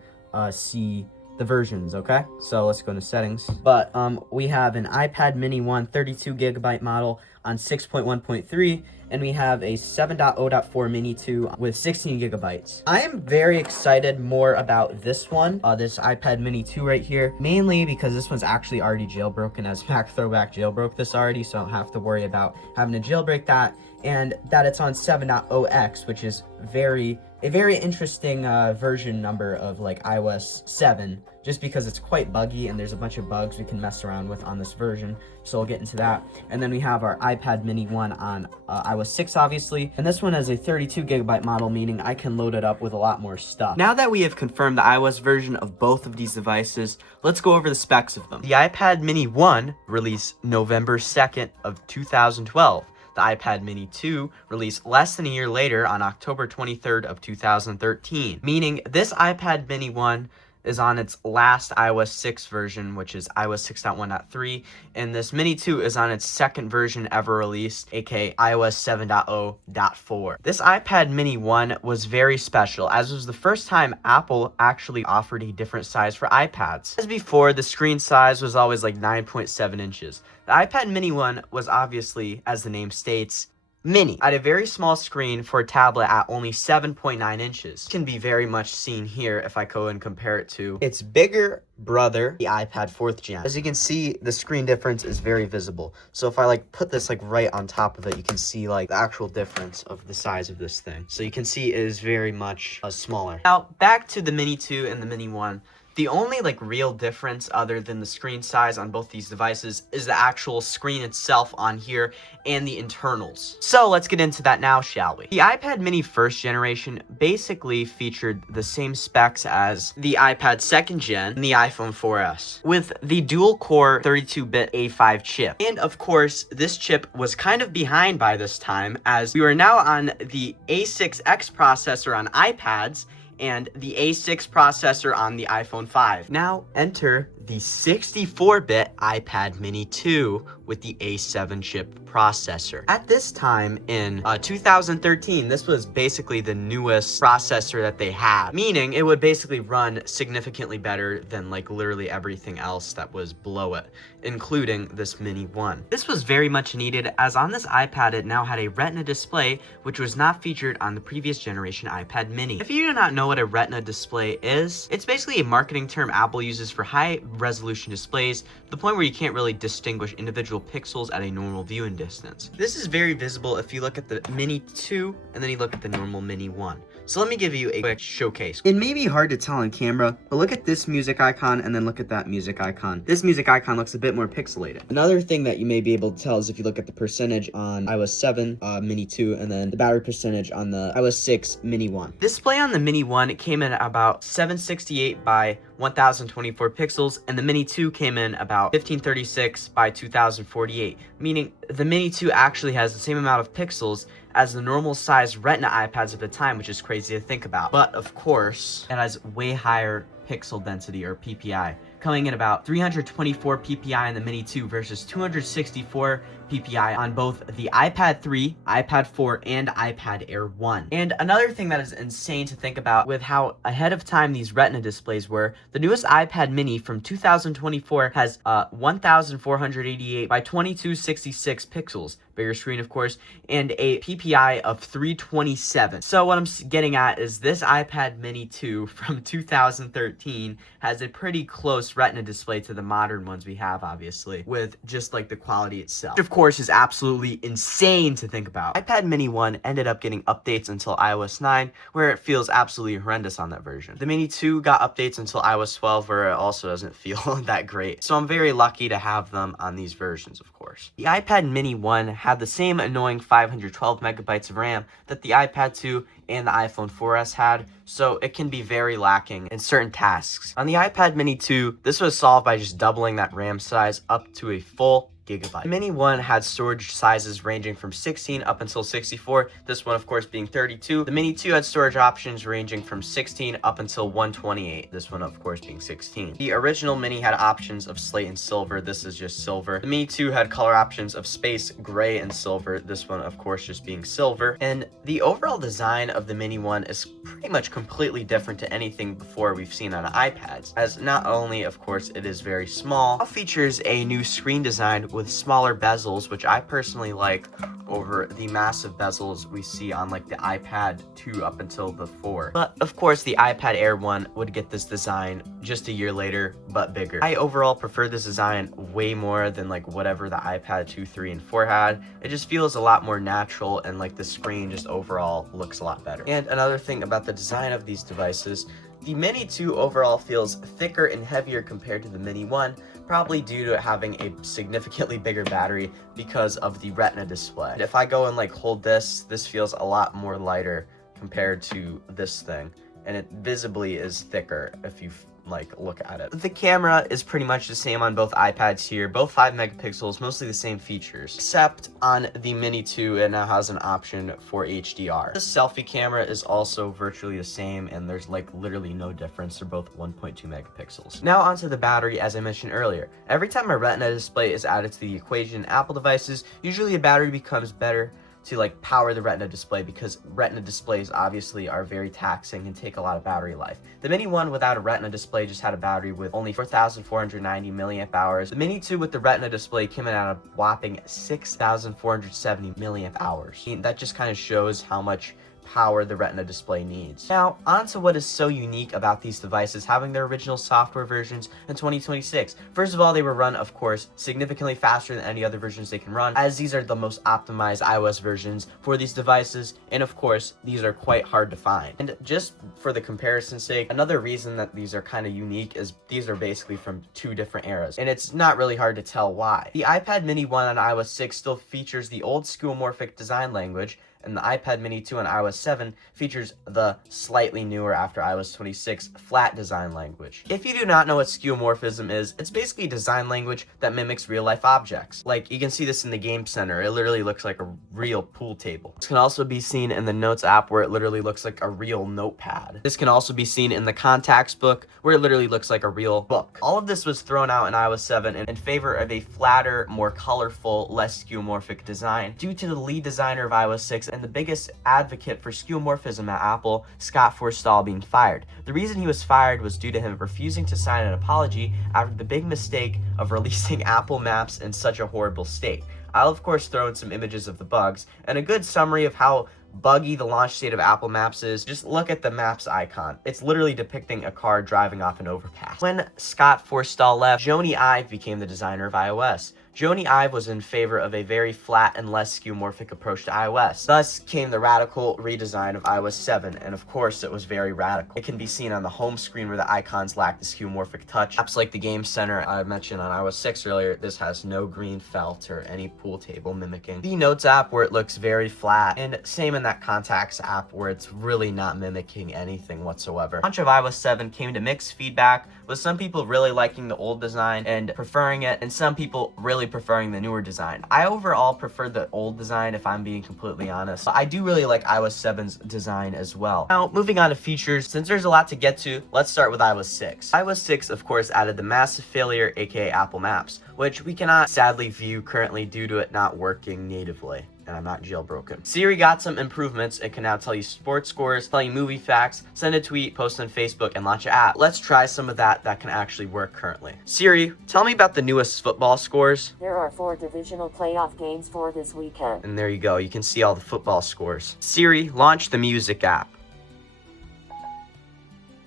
see the versions. Okay, so let's go into settings. But we have an iPad mini 1 32GB model on 6.1.3, and we have a 7.0.4 mini 2 with 16GB. I am very excited more about this one, this iPad mini 2 right here, mainly because this one's actually already jailbroken, as Mac Throwback jailbroke this already, so I don't have to worry about having to jailbreak that, and that it's on 7.0x, which is a very interesting version number of like iOS 7, just because it's quite buggy and there's a bunch of bugs we can mess around with on this version, so we'll get into that. And then we have our iPad mini 1 on iOS 6, obviously, and this one has a 32GB model, meaning I can load it up with a lot more stuff. Now that we have confirmed the iOS version of both of these devices, let's go over the specs of them. The iPad mini 1 released November 2nd of 2012. The iPad mini 2 released less than a year later on October 23rd of 2013, meaning this iPad mini 1 is on its last iOS 6 version, which is iOS 6.1.3, and this mini 2 is on its second version ever released, aka iOS 7.0.4. This iPad mini 1 was very special, as it was the first time Apple actually offered a different size for iPads. As before, the screen size was always like 9.7 inches. The iPad mini 1 was obviously, as the name states, mini, at a very small screen for a tablet at only 7.9 inches. It can be very much seen here if I go and compare it to its bigger brother, the iPad 4th gen. As you can see, the screen difference is very visible. So if I like put this like right on top of it, you can see like the actual difference of the size of this thing. So you can see it is very much smaller. Now back to the mini 2 and the mini 1. The only like real difference other than the screen size on both these devices is the actual screen itself on here and the internals. So let's get into that now, shall we? The iPad mini 1st generation basically featured the same specs as the iPad 2nd gen and the iPhone 4S, with the dual-core 32-bit A5 chip. And of course, this chip was kind of behind by this time, as we were now on the A6X processor on iPads and the A6 processor on the iPhone 5. Now enter the 64-bit iPad mini 2 with the A7 chip processor. At this time in 2013, this was basically the newest processor that they had, meaning it would basically run significantly better than like literally everything else that was below it, including this mini 1. This was very much needed, as on this iPad it now had a Retina display, which was not featured on the previous generation iPad mini. If you do not know what a Retina display is, it's basically a marketing term Apple uses for high resolution displays, to the point where you can't really distinguish individual pixels at a normal viewing distance. This is very visible if you look at the mini 2 and then you look at the normal mini 1. So let me give you a quick showcase. It may be hard to tell on camera, but look at this music icon and then look at that music icon. This music icon looks a bit more pixelated. Another thing that you may be able to tell is if you look at the percentage on iOS 7 mini 2 and then the battery percentage on the iOS 6 mini 1. Display on the mini 1 came in about 768 by 1024 pixels, and the mini 2 came in about 1536 by 2048, meaning the mini 2 actually has the same amount of pixels as the normal size Retina iPads of the time, which is crazy to think about. But of course, it has way higher pixel density, or PPI, coming in about 324 PPI in the mini 2 versus 264 PPI on both the iPad 3, iPad 4, and iPad Air 1. And another thing that is insane to think about with how ahead of time these Retina displays were, the newest iPad mini from 2024 has 1488 by 2266 pixels, bigger screen of course, and a PPI of 327. So what I'm getting at is this iPad mini 2 from 2013 has a pretty close Retina display to the modern ones we have, obviously, with just like the quality itself, which of course is absolutely insane to think about. iPad mini 1 ended up getting updates until iOS 9, where it feels absolutely horrendous on that version. The mini 2 got updates until iOS 12, where it also doesn't feel that great. So I'm very lucky to have them on these versions, of course. The iPad mini 1 had the same annoying 512 megabytes of RAM that the iPad 2 and the iPhone 4S had, so it can be very lacking in certain tasks. On the iPad Mini 2, this was solved by just doubling that RAM size up to a full gigabyte. The Mini 1 had storage sizes ranging from 16 up until 64, this one of course being 32. The Mini 2 had storage options ranging from 16 up until 128, this one of course being 16. The original Mini had options of slate and silver, this is just silver. The Mini 2 had color options of space, gray, and silver, this one of course just being silver. And the overall design of the Mini 1 is pretty much completely different to anything before we've seen on iPads, as not only of course it is very small, it features a new screen design with smaller bezels, which I personally like over the massive bezels we see on like the iPad 2 up until the 4. But of course the iPad Air 1 would get this design just a year later, but bigger. I overall prefer this design way more than like whatever the iPad 2, 3, and 4 had. It just feels a lot more natural, and like the screen just overall looks a lot better. And another thing about the design of these devices, the Mini 2 overall feels thicker and heavier compared to the Mini 1, probably due to it having a significantly bigger battery because of the Retina display. And if I go and like hold this feels a lot more lighter compared to this thing, and it visibly is thicker if you like look at it. The camera is pretty much the same on both iPads here, both 5 megapixels, mostly the same features, except on the Mini 2 it now has an option for HDR. The selfie camera is also virtually the same, and there's like literally no difference. They're both 1.2 megapixels. Now onto the battery. As I mentioned earlier, every time a Retina display is added to the equation in Apple devices, usually the battery becomes better to like power the Retina display, because Retina displays obviously are very taxing and take a lot of battery life. The Mini 1 without a Retina display just had a battery with only 4,490 milliamp hours. The Mini 2 with the Retina display came in at a whopping 6,470 milliamp hours. I mean, that just kind of shows how much power the Retina display needs. Now, on to what is so unique about these devices having their original software versions in 2026. First of all, they will run, of course, significantly faster than any other versions they can run, as these are the most optimized iOS versions for these devices, and of course, these are quite hard to find. And just for the comparison's sake, another reason that these are kind of unique is these are basically from 2 different eras, and it's not really hard to tell why. The iPad Mini 1 on iOS 6 still features the old skeuomorphic design language, and the iPad Mini 2 on iOS 7 features the slightly newer, after iOS 26, flat design language. If you do not know what skeuomorphism is, it's basically a design language that mimics real-life objects. Like, you can see this in the Game Center. It literally looks like a real pool table. This can also be seen in the Notes app, where it literally looks like a real notepad. This can also be seen in the Contacts book, where it literally looks like a real book. All of this was thrown out in iOS 7 in favor of a flatter, more colorful, less skeuomorphic design, due to the lead designer of iOS 6 and the biggest advocate for skeuomorphism at Apple, Scott Forstall, being fired. The reason he was fired was due to him refusing to sign an apology after the big mistake of releasing Apple Maps in such a horrible state. I'll of course throw in some images of the bugs, and a good summary of how buggy the launch state of Apple Maps is. Just look at the Maps icon. It's literally depicting a car driving off an overpass. When Scott Forstall left, Joni Ive became the designer of iOS. Joni Ive was in favor of a very flat and less skeuomorphic approach to iOS. Thus came the radical redesign of iOS 7, and of course it was very radical. It can be seen on the home screen where the icons lack the skeuomorphic touch. Apps like the Game Center I mentioned on iOS 6 earlier, this has no green felt or any pool table mimicking. The Notes app, where it looks very flat, and same in that Contacts app, where it's really not mimicking anything whatsoever. Launch of iOS 7 came to mixed feedback, with some people really liking the old design and preferring it, and some people really preferring the newer design. I overall prefer the old design, if I'm being completely honest, but I do really like iOS 7's design as well. Now, moving on to features, since there's a lot to get to, let's start with iOS 6. iOS 6, of course, added the massive failure, aka Apple Maps, which we cannot sadly view currently due to it not working natively. And I'm not jailbroken. Siri got some improvements. It can now tell you sports scores, tell you movie facts, send a tweet, post on Facebook, and launch an app. Let's try some of that can actually work currently. Siri, tell me about the newest football scores. There are 4 divisional playoff games for this weekend. And there you go. You can see all the football scores. Siri, launch the music app.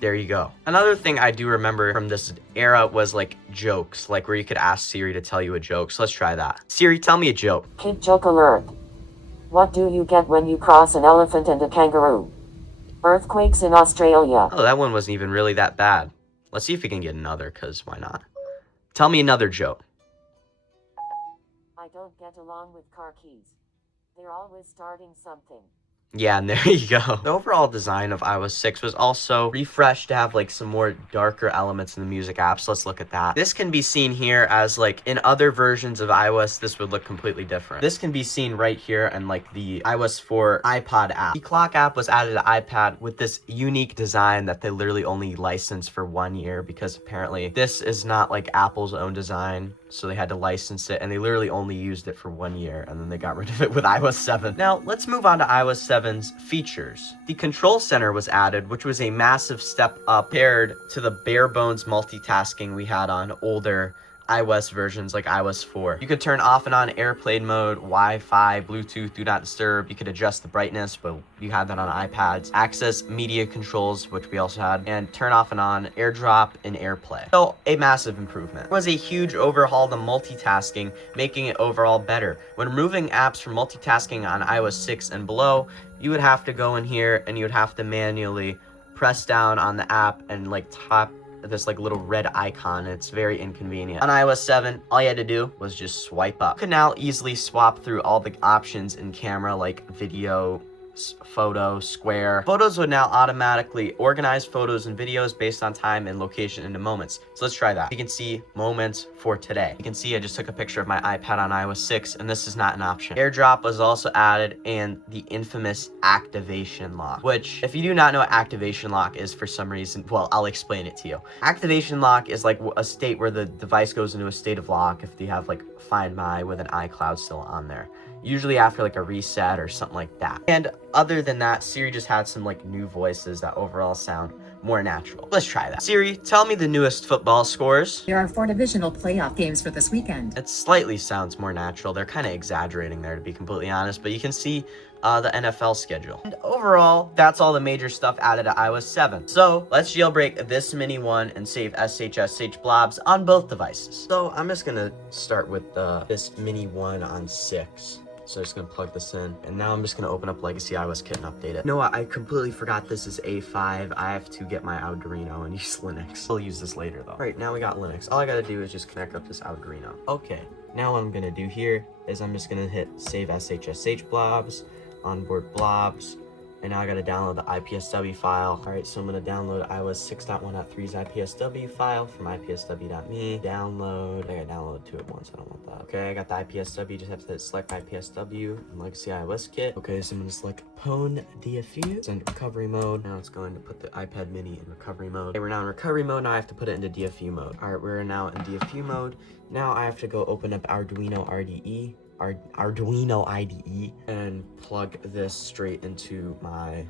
There you go. Another thing I do remember from this era was like jokes, like where you could ask Siri to tell you a joke. So let's try that. Siri, tell me a joke. Kid joke alert. What do you get when you cross an elephant and a kangaroo? Earthquakes in Australia. Oh, that one wasn't even really that bad. Let's see if we can get another, because why not? Tell me another joke. I don't get along with car keys. They're always starting something. Yeah, and there you go. The overall design of iOS 6 was also refreshed to have like some more darker elements in the music apps. Let's look at that. This can be seen here as like in other versions of iOS, this would look completely different. This can be seen right here in like the iOS 4 iPod app. The clock app was added to iPad with this unique design that they literally only licensed for 1 year because apparently this is not like Apple's own design. So they had to license it and they literally only used it for 1 year and then they got rid of it with iOS 7. Now let's move on to iOS 7's features. The control center was added, which was a massive step up compared to the bare bones multitasking we had on older iOS versions like iOS 4. You could turn off and on airplane mode, Wi-Fi, Bluetooth, do not disturb. You could adjust the brightness, but you had that on iPads. Access media controls, which we also had, and turn off and on AirDrop and AirPlay. So a massive improvement. It was a huge overhaul to multitasking, making it overall better. When removing apps from multitasking on iOS 6 and below, you would have to go in here and you would have to manually press down on the app and like tap this like little red icon. It's very inconvenient. On iOS 7, all you had to do was just swipe up. You can now easily swap through all the options in camera like video, photo, square. Photos would now automatically organize photos and videos based on time and location into moments. So let's try that. You can see moments for today. You can see I just took a picture of my iPad on iOS 6 and this is not an option. AirDrop was also added and the infamous activation lock, which if you do not know what activation lock is for some reason, well, I'll explain it to you. Activation lock is like a state where the device goes into a state of lock if you have like Find My with an iCloud still on there. Usually after like a reset or something like that. And other than that, Siri just had some like new voices that overall sound more natural. Let's try that. Siri, tell me the newest football scores. There are 4 divisional playoff games for this weekend. It slightly sounds more natural. They're kind of exaggerating there to be completely honest, but you can see the NFL schedule. And overall, that's all the major stuff added to iOS 7. So let's jailbreak this mini one and save SHSH blobs on both devices. So I'm just gonna start with this mini one on 6. So I'm just gonna plug this in, and now I'm just gonna open up Legacy iOS Kit and update it. You know what? I completely forgot this is A5. I have to get my Arduino and use Linux. I'll use this later though. All right, now we got Linux. All I gotta do is just connect up this Arduino. Okay, now what I'm gonna do here is I'm just gonna hit Save SHSH blobs, onboard blobs, and now I gotta download the IPSW file. All right, so I'm gonna download iOS 6.1.3's IPSW file from ipsw.me. Download, I gotta download 2 at once, I don't want that. Okay, I got the IPSW, just have to select IPSW and Legacy iOS Kit. Okay, so I'm gonna select Pwn DFU, it's in recovery mode. Now it's going to put the iPad mini in recovery mode. Okay, we're now in recovery mode, now I have to put it into DFU mode. All right, we're now in DFU mode. Now I have to go open up Arduino IDE and plug this straight into my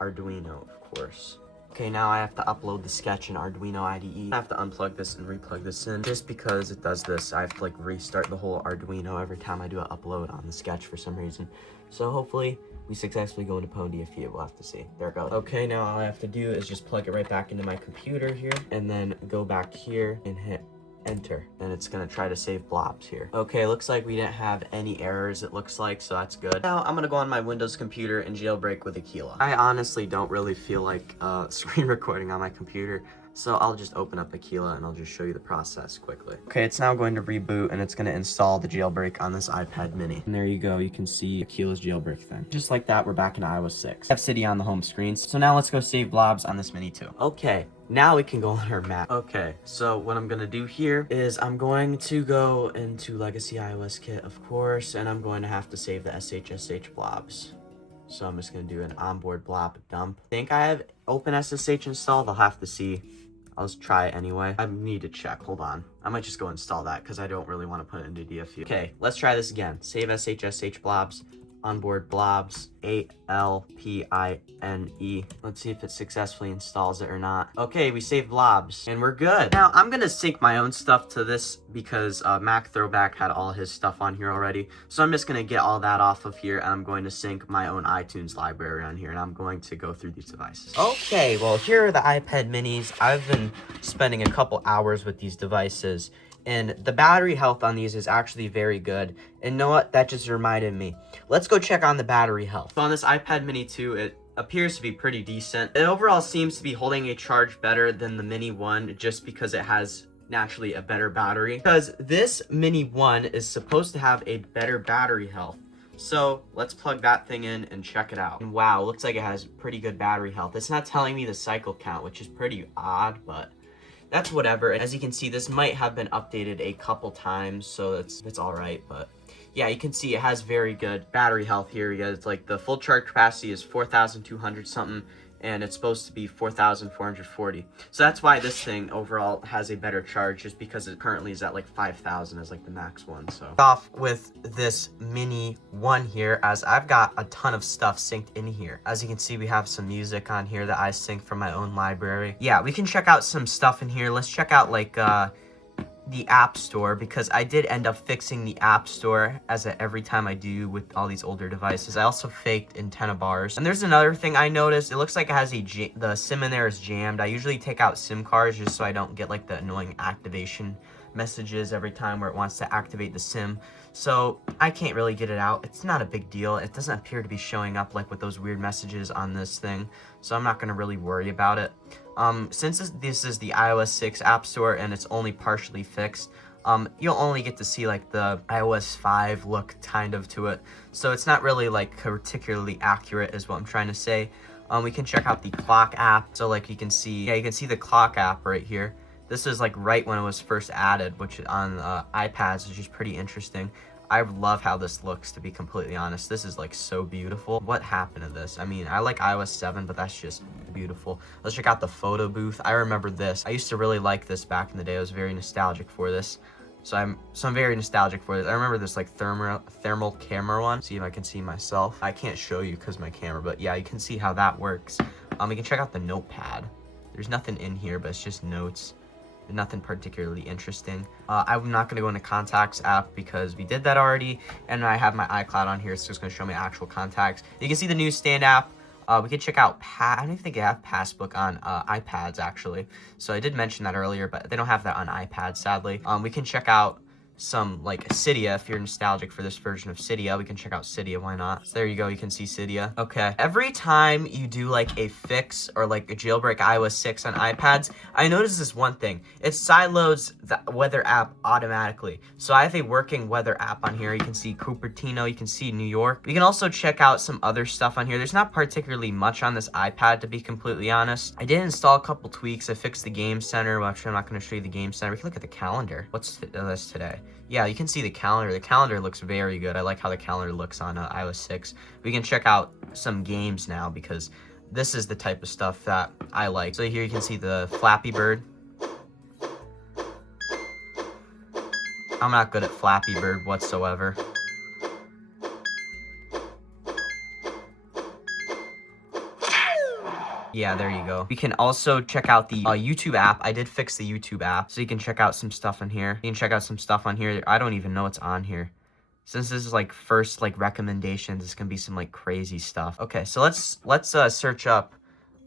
Arduino, of course. Okay, now I have to upload the sketch in Arduino IDE. I have to unplug this and replug this in. Just because it does this, I have to like restart the whole Arduino every time I do an upload on the sketch for some reason. So hopefully we successfully go into Pwn DFU. We'll have to see. There it goes. Okay, now all I have to do is just plug it right back into my computer here and then go back here and hit enter, and it's gonna try to save blobs here. Okay, looks like we didn't have any errors, it looks like, so that's good. Now I'm gonna go on my Windows computer and jailbreak with Aquila. I honestly don't really feel like screen recording on my computer, so I'll just open up Aquila and I'll just show you the process quickly. Okay, it's now going to reboot and it's gonna install the jailbreak on this iPad mini. And there you go, you can see Aquila's jailbreak thing. Just like that, we're back in iOS 6. I have Cydia on the home screen, so now let's go save blobs on this mini too. Okay, now we can go on our Mac. Okay, so what I'm gonna do here is I'm going to go into Legacy iOS Kit, of course, and I'm going to have to save the SHSH blobs. So I'm just gonna do an onboard blob dump. I think I have OpenSSH installed, I'll have to see. I'll just try it anyway. I need to check, hold on. I might just go install that because I don't really want to put it into DFU. Okay, let's try this again. Save SHSH blobs, onboard blobs, ALPINE. Let's see if it successfully installs it or not. Okay, we saved blobs and we're good. Now I'm gonna sync my own stuff to this because Mac Throwback had all his stuff on here already. So I'm just gonna get all that off of here and I'm going to sync my own iTunes library on here and I'm going to go through these devices. Okay, well here are the iPad minis. I've been spending a couple hours with these devices and the battery health on these is actually very good. And you know what? That just reminded me. Let's go check on the battery health. So on this iPad mini 2, it appears to be pretty decent. It overall seems to be holding a charge better than the mini 1 just because it has naturally a better battery. Because this mini 1 is supposed to have a better battery health. So let's plug that thing in and check it out. And wow, looks like it has pretty good battery health. It's not telling me the cycle count, which is pretty odd, but that's whatever. As you can see, this might have been updated a couple times, so it's all right. But yeah, you can see it has very good battery health here. It's like the full charge capacity is 4,200 something, and it's supposed to be 4,440. So that's why this thing overall has a better charge, just because it currently is at like 5,000 as like the max one. So off with this mini one here, as I've got a ton of stuff synced in here. As you can see, we have some music on here that I synced from my own library. Yeah, we can check out some stuff in here. Let's check out like the App Store, because I did end up fixing the App Store every time I do with all these older devices. I also faked antenna bars. And there's another thing I noticed. It looks like it has the SIM in there is jammed. I usually take out SIM cards just so I don't get like the annoying activation messages every time where it wants to activate the SIM. So I can't really get it out. It's not a big deal. It doesn't appear to be showing up like with those weird messages on this thing, so I'm not going to really worry about it. Since this is the iOS 6 App Store and it's only partially fixed, you'll only get to see like the iOS 5 look kind of to it, so it's not really like particularly accurate is what I'm trying to say. We can check out the clock app. So like you can see the clock app right here. This is like right when it was first added, which on iPads, which is pretty interesting. I love how this looks, to be completely honest. This is like so beautiful. What happened to this? I mean, I like iOS 7, but that's just beautiful. Let's check out the photo booth. I remember this. I used to really like this back in the day. I was very nostalgic for this. So I'm very nostalgic for this. I remember this like thermal camera one. See if I can see myself. I can't show you because my camera, but yeah, you can see how that works. We can check out the notepad. There's nothing in here, but it's just notes. Nothing particularly interesting. I'm not going to go into contacts app because we did that already, and I have my iCloud on here, so it's going to show me actual contacts. You can see the newsstand app. We could check out I don't even think they have Passbook on iPads actually, so I did mention that earlier, but they don't have that on iPads sadly. We can check out some like Cydia. If you're nostalgic for this version of Cydia, we can check out Cydia, why not? So there you go, you can see Cydia. Okay, every time you do like a fix or like a jailbreak iOS 6 on iPads, I noticed this one thing. It sideloads the weather app automatically. So I have a working weather app on here. You can see Cupertino, you can see New York. You can also check out some other stuff on here. There's not particularly much on this iPad, to be completely honest. I did install a couple tweaks. I fixed the game center. Well, actually, I'm not going to show you the game center. We can look at the calendar. What's this today? Yeah, you can see the calendar. The calendar looks very good. I like how the calendar looks on iOS 6. We can check out some games now because this is the type of stuff that I like. So here you can see the Flappy Bird. I'm not good at Flappy Bird whatsoever. Yeah, there you go. We can also check out the YouTube app. I did fix the YouTube app, so you can check out some stuff on here. You can check out some stuff on here. I don't even know what's on here. Since this is like first like recommendations, it's gonna be some like crazy stuff. Okay, so let's search up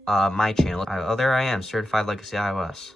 my channel. Oh, there I am, CertifiedLegacy iOS.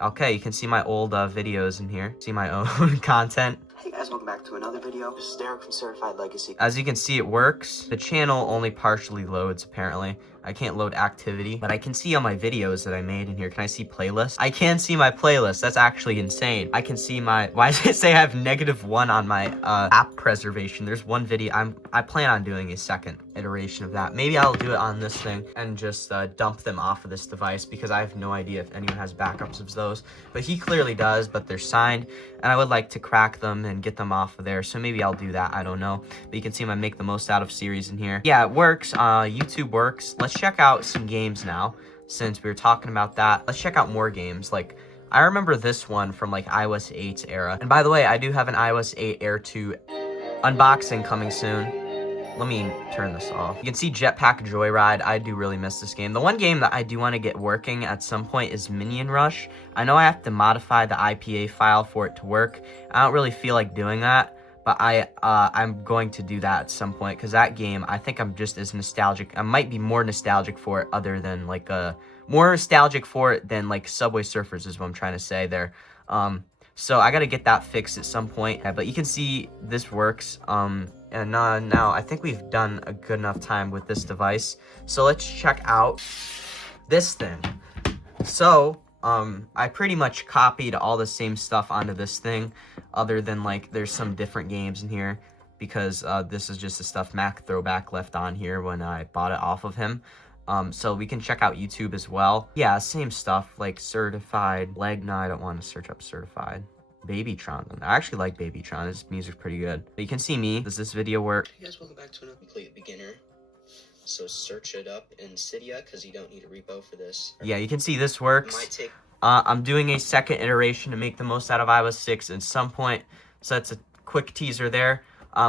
Okay, you can see my old videos in here. See my own content. Hey guys, welcome back to another video. This is Derek from CertifiedLegacy. As you can see, it works. The channel only partially loads, apparently. I can't load activity, but I can see all my videos that I made in here. Can I see playlists? I can see my playlist. That's actually insane. I can see my, why does it say I have -1 on my app preservation? There's one video, I plan on doing a second iteration of that. Maybe I'll do it on this thing and just dump them off of this device because I have no idea if anyone has backups of those. But he clearly does, but they're signed, and I would like to crack them and get them off of there. So maybe I'll do that, I don't know. But you can see my Make the Most Out of series in here. Yeah, it works. YouTube works. Let's check out some games now, since we were talking about that. Let's check out more games. Like, I remember this one from like iOS 8's era. And by the way, I do have an iOS 8 Air 2 unboxing coming soon. Let me turn this off. You can see Jetpack Joyride. I do really miss this game. The one game that I do want to get working at some point is Minion Rush. I know I have to modify the IPA file for it to work. I don't really feel like doing that, but I'm going to do that at some point, because that game, I think I'm just as nostalgic. I might be more nostalgic for it other than like more nostalgic for it than like Subway Surfers is what I'm trying to say there. So I got to get that fixed at some point. But you can see this works. And now I think we've done a good enough time with this device. So let's check out this thing. So I pretty much copied all the same stuff onto this thing, other than like there's some different games in here. because this is just the stuff Mac Throwback left on here when I bought it off of him. So we can check out YouTube as well. Yeah, same stuff like certified leg. No, I don't want to search up certified. Babytron. I actually like Babytron. His music's pretty good. But you can see me. Does this video work? Hey guys, welcome back to another complete beginner. So search it up in Cydia because you don't need a repo for this. Yeah, you can see this works. Might take I'm doing a second iteration to make the most out of iOS 6 at some point. So that's a quick teaser there.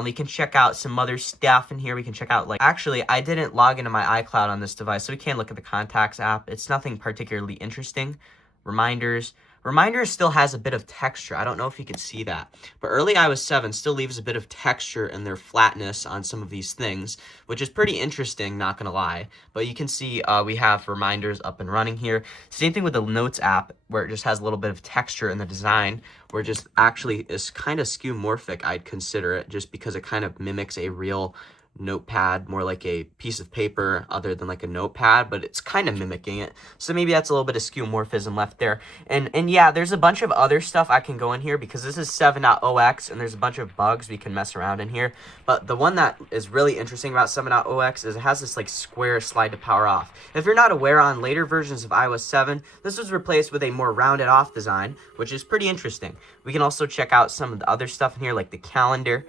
We can check out some other stuff in here. We can check out, like, actually, I didn't log into my iCloud on this device, so we can look at the Contacts app. It's nothing particularly interesting. Reminders. Reminders still has a bit of texture. I don't know if you can see that. But early iOS 7 still leaves a bit of texture in their flatness on some of these things, which is pretty interesting, not going to lie. But you can see we have reminders up and running here. Same thing with the Notes app, where it just has a little bit of texture in the design, where it just actually is kind of skeuomorphic, I'd consider it, just because it kind of mimics a real notepad, more like a piece of paper other than like a notepad, but it's kind of mimicking it. So maybe that's a little bit of skeuomorphism left there. And yeah, there's a bunch of other stuff I can go in here because this is 7.0x and there's a bunch of bugs we can mess around in here. But the one that is really interesting about 7.0x is it has this like square slide to power off. If you're not aware, on later versions of iOS 7, this was replaced with a more rounded off design, which is pretty interesting. We can also check out some of the other stuff in here, like the calendar.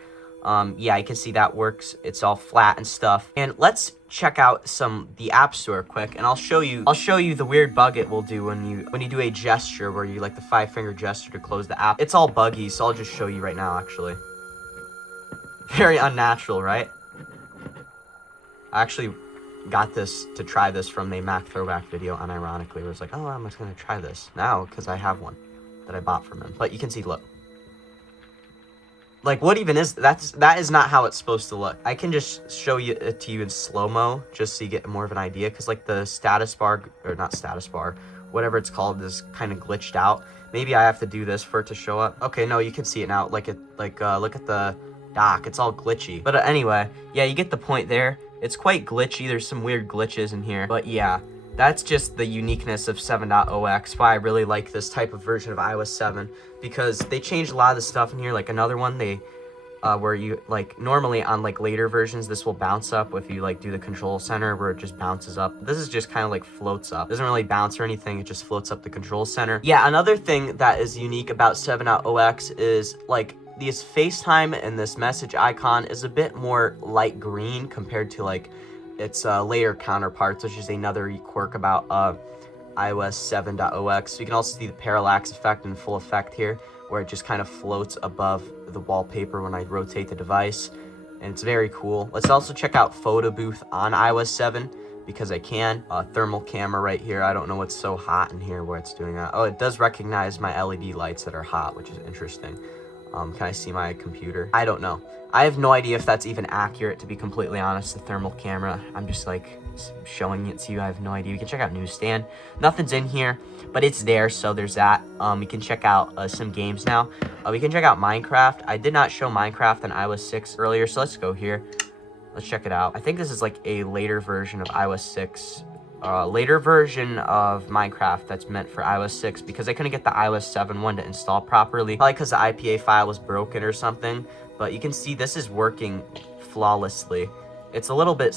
Yeah, you can see that works. It's all flat and stuff. And let's check out the App Store quick, and I'll show you the weird bug it will do when you do a gesture where you like the 5-finger gesture to close the app. It's all buggy, so I'll just show you right now actually. Very unnatural, right? I actually got this to try this from a Mac Throwback video, unironically. It was like, oh, I'm just gonna try this now because I have one that I bought from him. But you can see, look. Like, what even is that? That is not how it's supposed to look. I can just show it to you in slow-mo just so you get more of an idea, because like the status bar, or not status bar, whatever it's called, is kind of glitched out. Maybe I have to do this for it to show up. Okay, no, you can see it now. Look at the dock. It's all glitchy. But anyway, yeah, you get the point there. It's quite glitchy. There's some weird glitches in here. But yeah, that's just the uniqueness of 7.0x, why I really like this type of version of iOS 7, because they changed a lot of the stuff in here. Like another one, where you, like, normally on like later versions, this will bounce up if you like do the control center, where it just bounces up. This is just kind of like floats up. It doesn't really bounce or anything. It just floats up the control center. Yeah, another thing that is unique about 7.0x is like this FaceTime and this message icon is a bit more light green compared to like its layer counterparts, which is another quirk about iOS 7.0x. So you can also see the parallax effect in full effect here, where it just kind of floats above the wallpaper when I rotate the device, and it's very cool. Let's also check out Photo Booth on iOS 7, because I can. Thermal camera right here. I don't know what's so hot in here where it's doing that. Oh, it does recognize my LED lights that are hot, which is interesting. Can I see my computer? I don't know. I have no idea if that's even accurate, to be completely honest, the thermal camera. I'm just like showing it to you. I have no idea. We can check out Newsstand. Nothing's in here, but it's there, so there's that. We can check out some games now. We can check out Minecraft. I did not show Minecraft on iOS 6 earlier, so let's go here. Let's check it out. I think this is like a later version of iOS 6. Later version of Minecraft that's meant for iOS 6, because I couldn't get the iOS 7 one to install properly. Probably because the IPA file was broken or something. But you can see this is working flawlessly. It's a little bit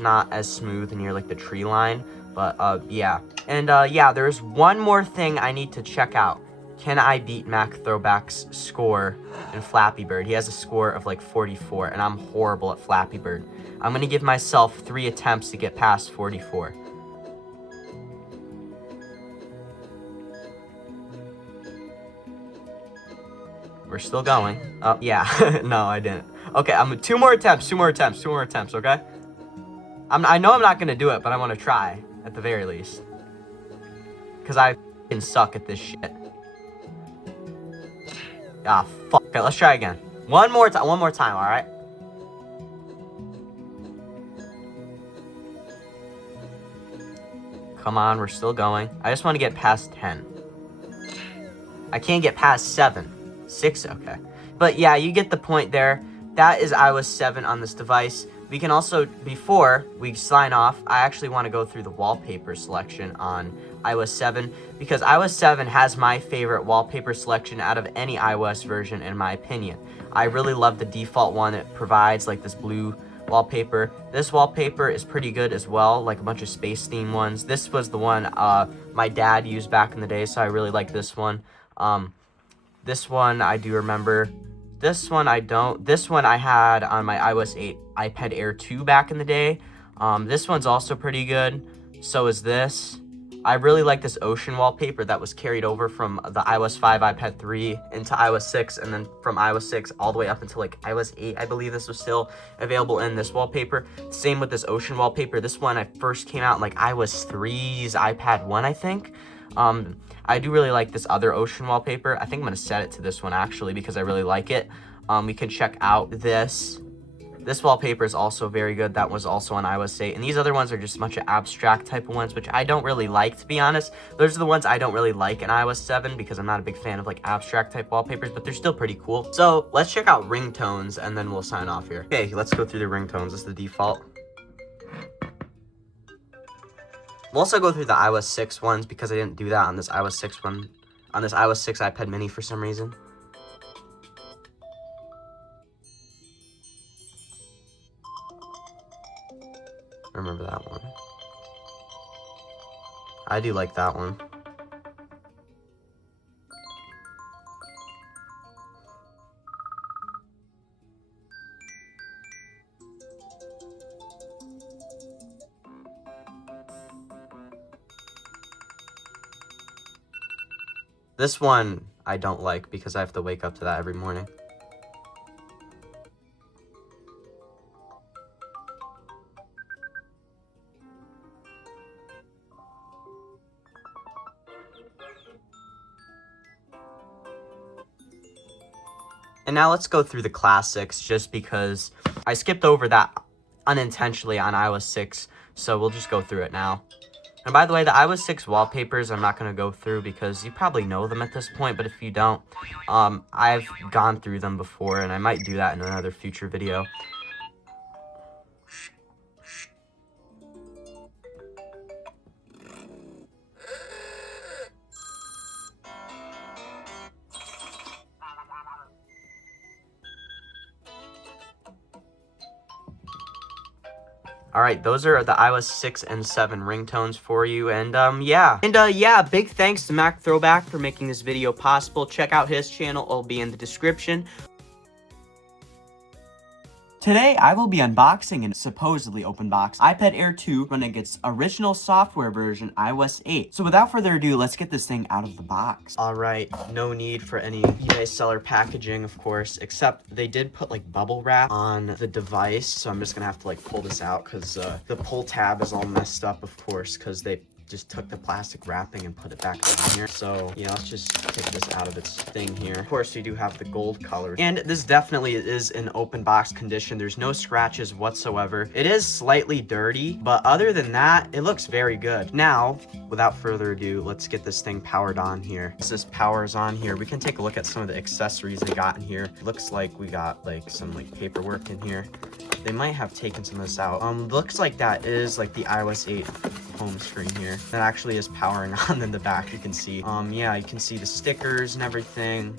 not as smooth near like the tree line, but yeah. And yeah, there's one more thing I need to check out. Can I beat Mac Throwback's score in Flappy Bird? He has a score of like 44, and I'm horrible at Flappy Bird. I'm gonna give myself 3 attempts to get past 44. We're still going. Oh, yeah. No, I didn't. Okay, I'm 2 more attempts, okay? I know I'm not gonna do it, but I want to try, at the very least. Because I f***ing suck at this shit. Ah, fuck. Okay, let's try again. One more time, alright? Come on, we're still going. I just want to get past 10. I can't get past 7. 6, okay. But yeah, you get the point there. That is iOS 7 on this device. We can also, before we sign off, I actually want to go through the wallpaper selection on iOS 7, because iOS 7 has my favorite wallpaper selection out of any iOS version, in my opinion. I really love the default one it provides, like this blue wallpaper. This wallpaper is pretty good as well, like a bunch of space theme ones. This was the one my dad used back in the day, so I really like this one. This one I do remember. This one I don't. This one I had on my iOS 8 iPad Air 2 back in the day. This one's also pretty good. So is this. I really like this ocean wallpaper that was carried over from the iOS 5 iPad 3 into iOS 6, and then from iOS 6 all the way up until like iOS 8. I believe this was still available in this wallpaper. Same with this ocean wallpaper. This one I first came out in like iOS 3's iPad 1, I think. I do really like this other ocean wallpaper. I think I'm going to set it to this one actually because I really like it. We can check out this. This wallpaper is also very good. That was also on iOS 8. And these other ones are just a bunch of abstract type of ones, which I don't really like, to be honest. Those are the ones I don't really like in iOS 7 because I'm not a big fan of like abstract type wallpapers, but they're still pretty cool. So let's check out ringtones and then we'll sign off here. Okay, let's go through the ringtones. This is the default. We'll also go through the iOS 6 ones because I didn't do that on this iOS 6 one, on this iOS 6 iPad mini for some reason. I remember that one. I do like that one. This one I don't like because I have to wake up to that every morning. And now let's go through the classics just because I skipped over that unintentionally on iOS 6, so we'll just go through it now. And by the way, the iOS 6 wallpapers I'm not going to go through because you probably know them at this point, but if you don't, I've gone through them before and I might do that in another future video. Alright, those are the iOS 6 and 7 ringtones for you, and yeah, big thanks to Mac Throwback for making this video possible. Check out his channel, it'll be in the description. Today, I will be unboxing and supposedly open box iPad Air 2 running its original software version, iOS 8. So without further ado, let's get this thing out of the box. Alright, no need for any eBay seller packaging, of course, except they did put like bubble wrap on the device, so I'm just gonna have to like pull this out because the pull tab is all messed up, of course, because they just took the plastic wrapping and put it back on here. So yeah, let's just take this out of its thing here. Of course, you do have the gold color, and this definitely is in open box condition. There's no scratches whatsoever. It is slightly dirty, but other than that, it looks very good. Now, without further ado, let's get this thing powered on here. As this powers on here, we can take a look at some of the accessories they got in here. Looks like we got like some like paperwork in here. They might have taken some of this out. Looks like that is like the iOS 8 home screen here. That actually is powering on in the back, you can see. Yeah, you can see the stickers and everything.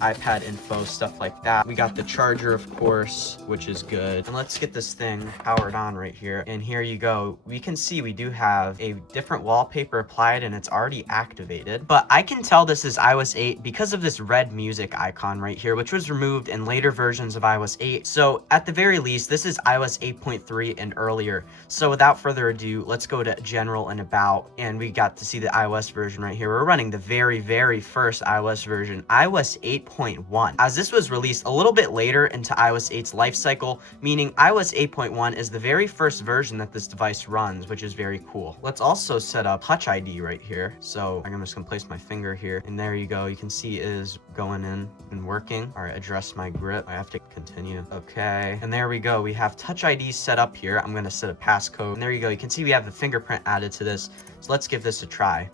iPad info, stuff like that. We got the charger, of course, which is good. And let's get this thing powered on right here. And here you go. We can see we do have a different wallpaper applied and it's already activated. But I can tell this is iOS 8 because of this red music icon right here, which was removed in later versions of iOS 8. So at the very least, this is iOS 8.3 and earlier. So without further ado, let's go to general and about, and we got to see the iOS version right here. We're running the very first iOS version, iOS 8.1, as this was released a little bit later into iOS 8's life cycle, meaning iOS 8.1 is the very first version that this device runs, which is very cool. Let's also set up Touch ID right here. So I'm just gonna place my finger here, and there you go. You can see it is going in and working. All right, adjust my grip. I have to continue. Okay, and there we go. We have Touch ID set up here. I'm gonna set a passcode, and there you go. You can see we have the fingerprint added to this. So let's give this a try.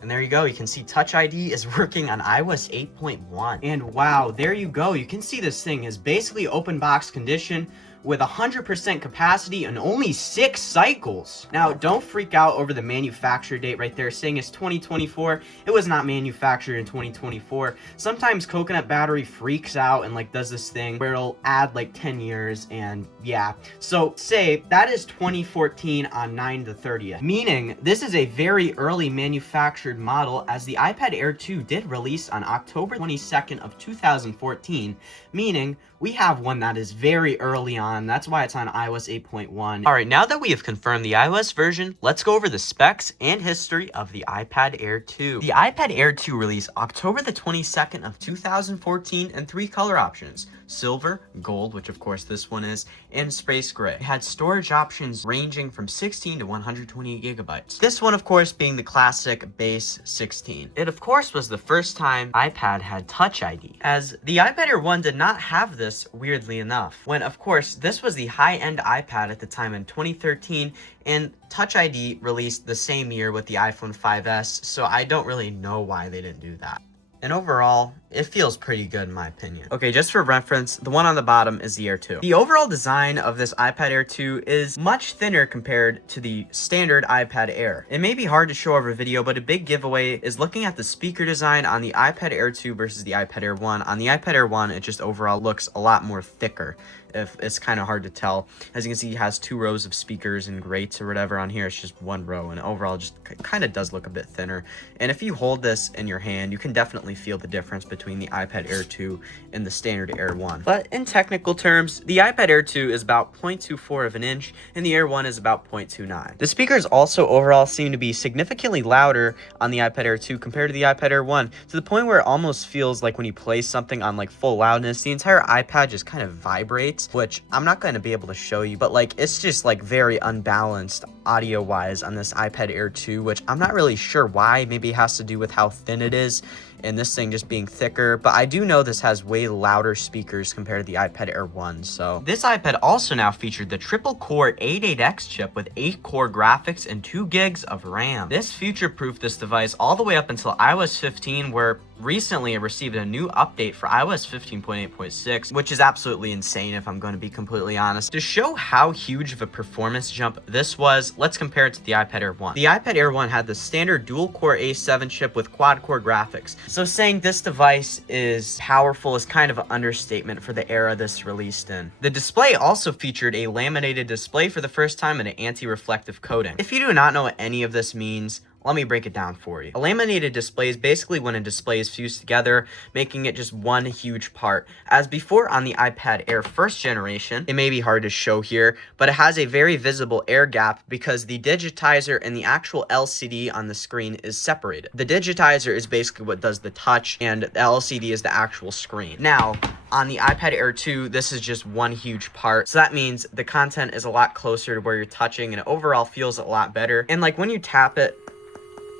And there you go, you can see Touch ID is working on iOS 8.1. And wow, there you go. You can see this thing is basically open box condition. with 100% capacity and only 6 cycles. Now, don't freak out over the manufacture date right there, saying it's 2024. It was not manufactured in 2024. Sometimes coconut battery freaks out and like does this thing where it'll add like 10 years, and yeah. So say that is 2014 on 9/30, meaning this is a very early manufactured model, as the iPad Air 2 did release on October 22nd of 2014, meaning we have one that is very early on. That's why it's on iOS 8.1. All right, now that we have confirmed the iOS version, let's go over the specs and history of the iPad Air 2. The iPad Air 2 released October the 22nd of 2014 and 3 color options: silver, gold, which of course this one is, and space gray. It had storage options ranging from 16 to 128 gigabytes. This one, of course, being the classic base 16. It, of course, was the first time iPad had Touch ID, as the iPad Air 1 did not have this, weirdly enough, when, of course, this was the high-end iPad at the time in 2013, and Touch ID released the same year with the iPhone 5S, so I don't really know why they didn't do that. And overall, it feels pretty good in my opinion. Okay, just for reference, the one on the bottom is the Air 2. The overall design of this iPad Air 2 is much thinner compared to the standard iPad Air. It may be hard to show over video, but a big giveaway is looking at the speaker design on the iPad Air 2 versus the iPad Air 1. On the iPad Air 1, it just overall looks a lot more thicker. If it's kind of hard to tell. As you can see, it has 2 rows of speakers and grates or whatever. On here, it's just 1 row, and overall just kind of does look a bit thinner. And if you hold this in your hand, you can definitely feel the difference between the iPad Air 2 and the standard Air 1. But in technical terms, the iPad Air 2 is about 0.24 of an inch, and the Air 1 is about 0.29. The speakers also overall seem to be significantly louder on the iPad Air 2 compared to the iPad Air 1, to the point where it almost feels like when you play something on like full loudness, the entire iPad just kind of vibrates, which I'm not going to be able to show you, but like it's just like very unbalanced audio wise on this iPad Air 2, which I'm not really sure why. Maybe it has to do with how thin it is and this thing just being thicker, but I do know this has way louder speakers compared to the iPad Air 1. So this iPad also now featured the triple core 88X chip with 8 core graphics and 2 gigs of RAM. This future-proofed this device all the way up until iOS 15, where recently it received a new update for iOS 15.8.6, which is absolutely insane if I'm going to be completely honest. To show how huge of a performance jump this was, let's compare it to the iPad Air 1. The iPad Air 1 had the standard dual-core A7 chip with quad-core graphics. So saying this device is powerful is kind of an understatement for the era this released in. The display also featured a laminated display for the first time and an anti-reflective coating. If you do not know what any of this means, let me break it down for you. A laminated display is basically when a display is fused together, making it just one huge part. As before on the iPad Air first generation, it may be hard to show here, but it has a very visible air gap because the digitizer and the actual LCD on the screen is separated. The digitizer is basically what does the touch, and the LCD is the actual screen. Now, on the iPad Air 2, this is just one huge part. So that means the content is a lot closer to where you're touching, and it overall feels a lot better. And like when you tap it,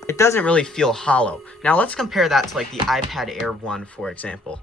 it doesn't really feel hollow. Now let's compare that to like the iPad Air 1, for example.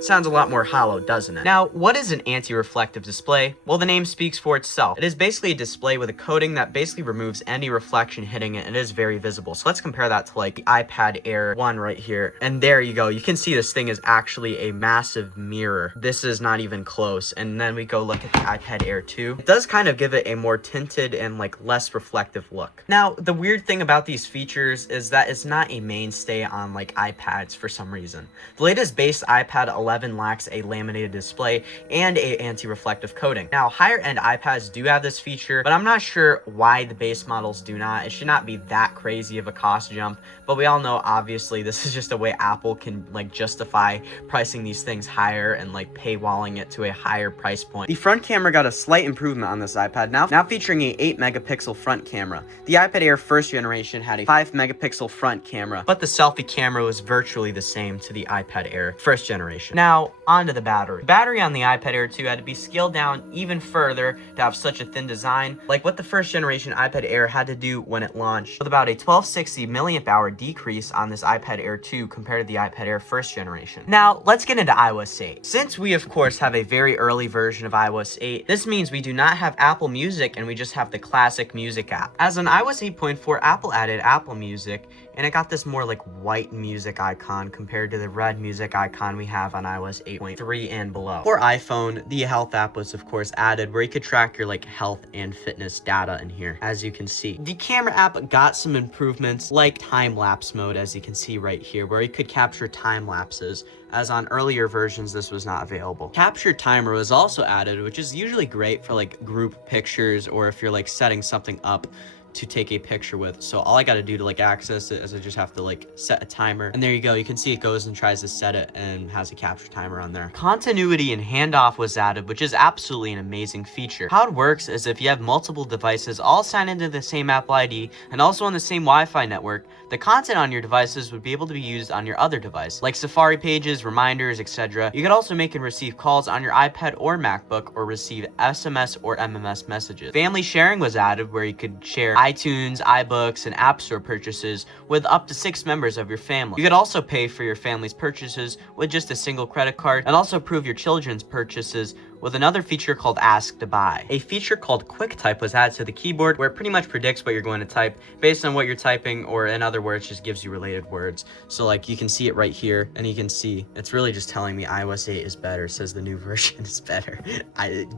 Sounds a lot more hollow, doesn't it? Now, what is an anti-reflective display? Well, the name speaks for itself. It is basically a display with a coating that basically removes any reflection hitting it, and it is very visible. So let's compare that to like the iPad Air 1 right here. And there you go. You can see this thing is actually a massive mirror. This is not even close. And then we go look at the iPad Air 2. It does kind of give it a more tinted and like less reflective look. Now, the weird thing about these features is that it's not a mainstay on like iPads for some reason. The latest base iPad 11 lacks a laminated display and a anti-reflective coating. Now, higher end iPads do have this feature, but I'm not sure why the base models do not. It should not be that crazy of a cost jump, but we all know obviously this is just a way Apple can like justify pricing these things higher and like paywalling it to a higher price point. The front camera got a slight improvement on this iPad, now featuring a 8 megapixel front camera. The iPad Air first generation had a 5 megapixel front camera, but the selfie camera was virtually the same to the iPad Air first generation. Now, onto the battery. The battery on the iPad Air 2 had to be scaled down even further to have such a thin design, like what the first generation iPad Air had to do when it launched, with about a 1260 milliamp hour decrease on this iPad Air 2 compared to the iPad Air first generation. Now, let's get into iOS 8. Since we, of course, have a very early version of iOS 8, this means we do not have Apple Music and we just have the classic music app. As on iOS 8.4, Apple added Apple Music, and it got this more like white music icon compared to the red music icon we have on iOS 8.3 and below. For iPhone, the health app was of course added, where you could track your like health and fitness data in here, as you can see. The camera app got some improvements like time-lapse mode, as you can see right here, where you could capture time lapses, as on earlier versions this was not available. Capture timer was also added, which is usually great for like group pictures or if you're like setting something up to take a picture with. So all I got to do to like access it is I just have to like set a timer, and there you go. You can see it goes and tries to set it and has a capture timer on there. Continuity and handoff was added, which is absolutely an amazing feature. How it works is if you have multiple devices all signed into the same Apple ID and also on the same Wi-Fi network, the content on your devices would be able to be used on your other device, like Safari pages, reminders, etc. You could also make and receive calls on your iPad or MacBook, or receive SMS or MMS messages. Family sharing was added, where you could share iTunes, iBooks, and App Store purchases with up to 6 members of your family. You could also pay for your family's purchases with just a single credit card, and also approve your children's purchases with another feature called Ask to Buy. A feature called Quick Type was added to the keyboard, where it pretty much predicts what you're going to type based on what you're typing, or in other words, just gives you related words. So like you can see it right here, and you can see it's really just telling me iOS 8 is better. It says the new version is better.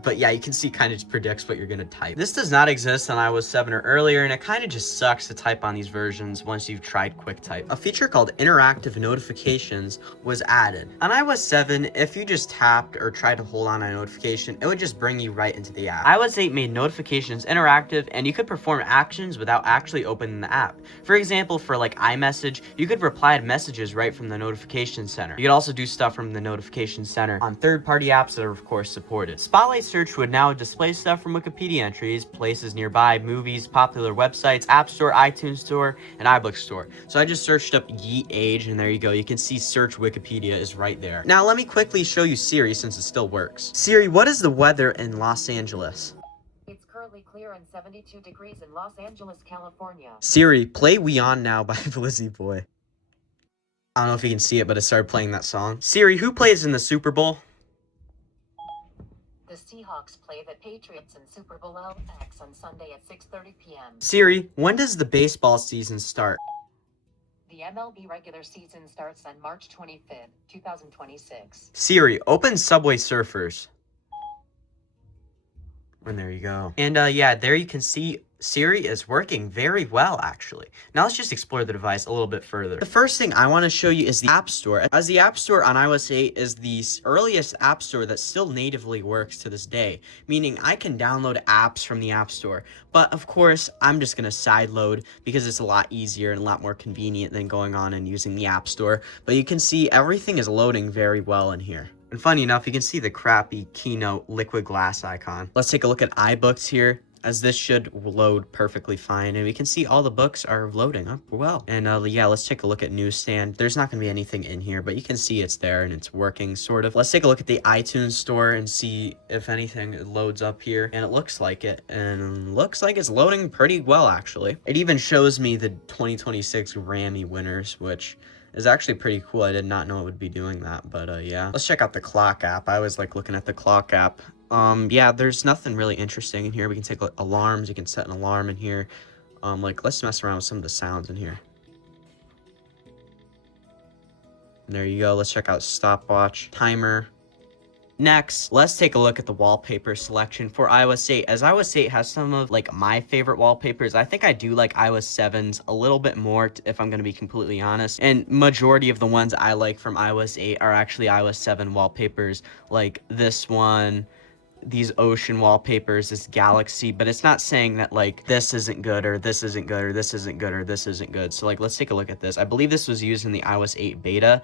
But yeah, you can see kind of just predicts what you're going to type. This does not exist on iOS 7 or earlier, and it kind of just sucks to type on these versions once you've tried Quick Type. A feature called Interactive Notifications was added. On iOS 7, if you just tapped or tried to hold on a notification, it would just bring you right into the app. iOS 8 made notifications interactive, and you could perform actions without actually opening the app. For example, for like iMessage, you could reply to messages right from the notification center. You could also do stuff from the notification center on third-party apps that are of course supported. Spotlight search would now display stuff from Wikipedia entries, places nearby, movies, popular websites, App Store, iTunes Store, and iBook Store. So I just searched up Yeet Age, and there you go. You can see search Wikipedia is right there. Now let me quickly show you Siri, since it still works. Siri, what is the weather in Los Angeles? It's currently clear and 72 degrees in Los Angeles, California. Siri, play We On Now by Blizzy Boy. I don't know if you can see it, but it started playing that song. Siri, who plays in the Super Bowl? The Seahawks play the Patriots in Super Bowl LX on Sunday at 6:30 p.m. Siri, when does the baseball season start? The MLB regular season starts on March 25th, 2026. Siri, open Subway Surfers. And there you go. And yeah, there you can see Siri is working very well, actually. Now let's just explore the device a little bit further. The first thing I want to show you is the App Store, as the App Store on iOS 8 is the earliest App Store that still natively works to this day, meaning I can download apps from the App Store. But of course, I'm just going to sideload because it's a lot easier and a lot more convenient than going on and using the App Store. But you can see everything is loading very well in here. And funny enough, you can see the crappy Keynote liquid glass icon. Let's take a look at iBooks here, as this should load perfectly fine. And we can see all the books are loading up well. And yeah, let's take a look at Newsstand. There's not going to be anything in here, but you can see it's there and it's working, sort of. Let's take a look at the iTunes Store and see if anything loads up here. And it looks like it. And looks like it's loading pretty well, actually. It even shows me the 2026 Grammy winners, which is actually pretty cool. I did not know it would be doing that, but yeah. Let's check out the clock app. I always like looking at the clock app. Yeah, there's nothing really interesting in here. We can take alarms. You can set an alarm in here. Like, let's mess around with some of the sounds in here. And there you go. Let's check out stopwatch, timer. Next, let's take a look at the wallpaper selection for iOS 8. As iOS 8 has some of like my favorite wallpapers, I think I do like iOS 7's a little bit more, if I'm going to be completely honest. And majority of the ones I like from iOS 8 are actually iOS 7 wallpapers, like this one, these ocean wallpapers, this galaxy. But it's not saying that like this isn't good, or this isn't good, or this isn't good, or this isn't good. So like, let's take a look at this. I believe this was used in the iOS 8 beta.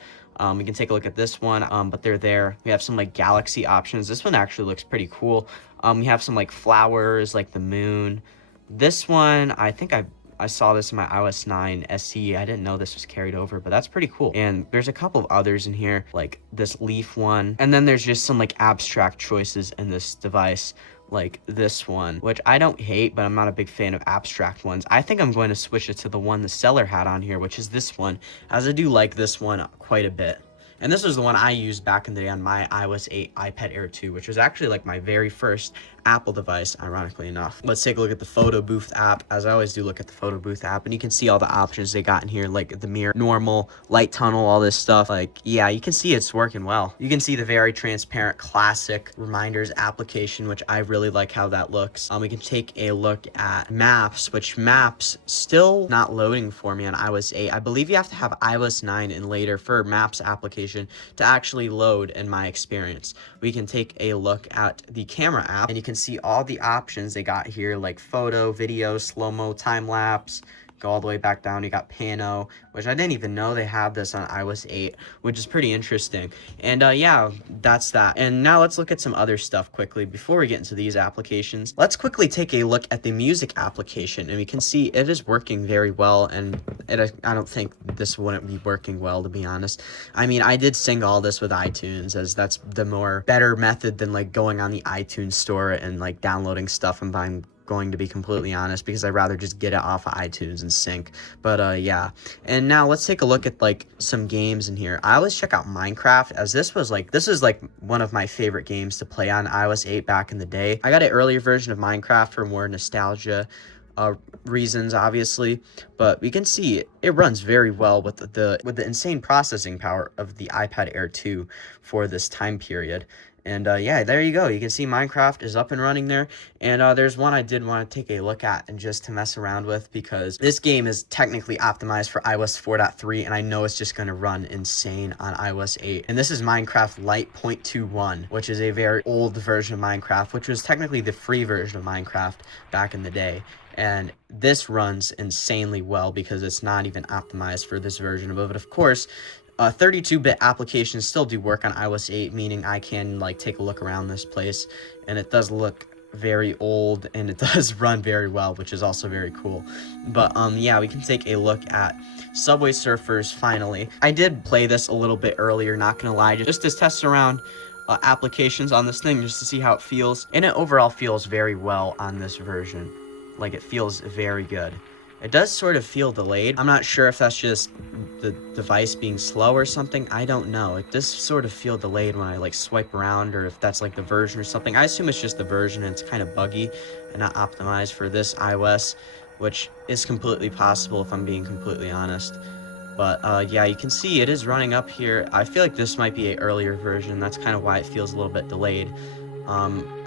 We can take a look at this one, but they're there. We have some like galaxy options. This one actually looks pretty cool. We have some like flowers, like the moon. This one, I think I saw this in my iOS 9 SE. I didn't know this was carried over, but that's pretty cool. And there's a couple of others in here, like this leaf one. And then there's just some like abstract choices in this device, like this one, which I don't hate, but I'm not a big fan of abstract ones. I think I'm going to switch it to the one the seller had on here, which is this one, as I do like this one quite a bit. And this was the one I used back in the day on my iOS 8 iPad Air 2, which was actually like my very first Apple device, ironically enough. Let's take a look at the photo booth app. As I always do, look at the photo booth app, and you can see all the options they got in here, like the mirror, normal, light tunnel, all this stuff. Like, yeah, you can see it's working well. You can see the very transparent classic reminders application, which I really like how that looks. We can take a look at maps, which maps still not loading for me on iOS 8. I believe you have to have iOS 9 and later for maps application to actually load in my experience. We can take a look at the camera app, and you can see all the options they got here, like photo, video, slow-mo, time-lapse. Go all the way back down, you got pano, which I didn't even know they have this on iOS 8, which is pretty interesting. And yeah, that's that. And now let's look at some other stuff quickly before we get into these applications. Let's quickly take a look at the music application, and we can see it is working very well, and I don't think this wouldn't be working well, to be honest. I mean, I did sing all this with iTunes, as that's the better method than like going on the iTunes store and like downloading stuff and buying, going to be completely honest, because I'd rather just get it off of iTunes and sync. But yeah, and now let's take a look at like some games in here. I always check out Minecraft, as this is like one of my favorite games to play on iOS 8 back in the day. I got an earlier version of Minecraft for more nostalgia reasons, obviously, but we can see it runs very well with the insane processing power of the iPad Air 2 for this time period. And yeah, there you go. You can see Minecraft is up and running there. And there's one I did want to take a look at and just to mess around with, because this game is technically optimized for iOS 4.3, and I know it's just going to run insane on iOS 8. And this is Minecraft Lite 0.21, which is a very old version of Minecraft, which was technically the free version of Minecraft back in the day. And this runs insanely well because it's not even optimized for this version of it. But of course, 32-bit applications still do work on iOS 8, meaning I can like take a look around this place, and it does look very old, and it does run very well, which is also very cool. But yeah, we can take a look at Subway Surfers finally. I did play this a little bit earlier, not gonna lie, just to test around applications on this thing, just to see how it feels, and it overall feels very well on this version. Like, it feels very good. It does sort of feel delayed. I'm not sure if that's just the device being slow or something. I don't know. It does sort of feel delayed when I like swipe around, or if that's like the version or something. I assume it's just the version and it's kind of buggy and not optimized for this iOS, which is completely possible if I'm being completely honest. But yeah, you can see it is running up here. I feel like this might be an earlier version. That's kind of why it feels a little bit delayed.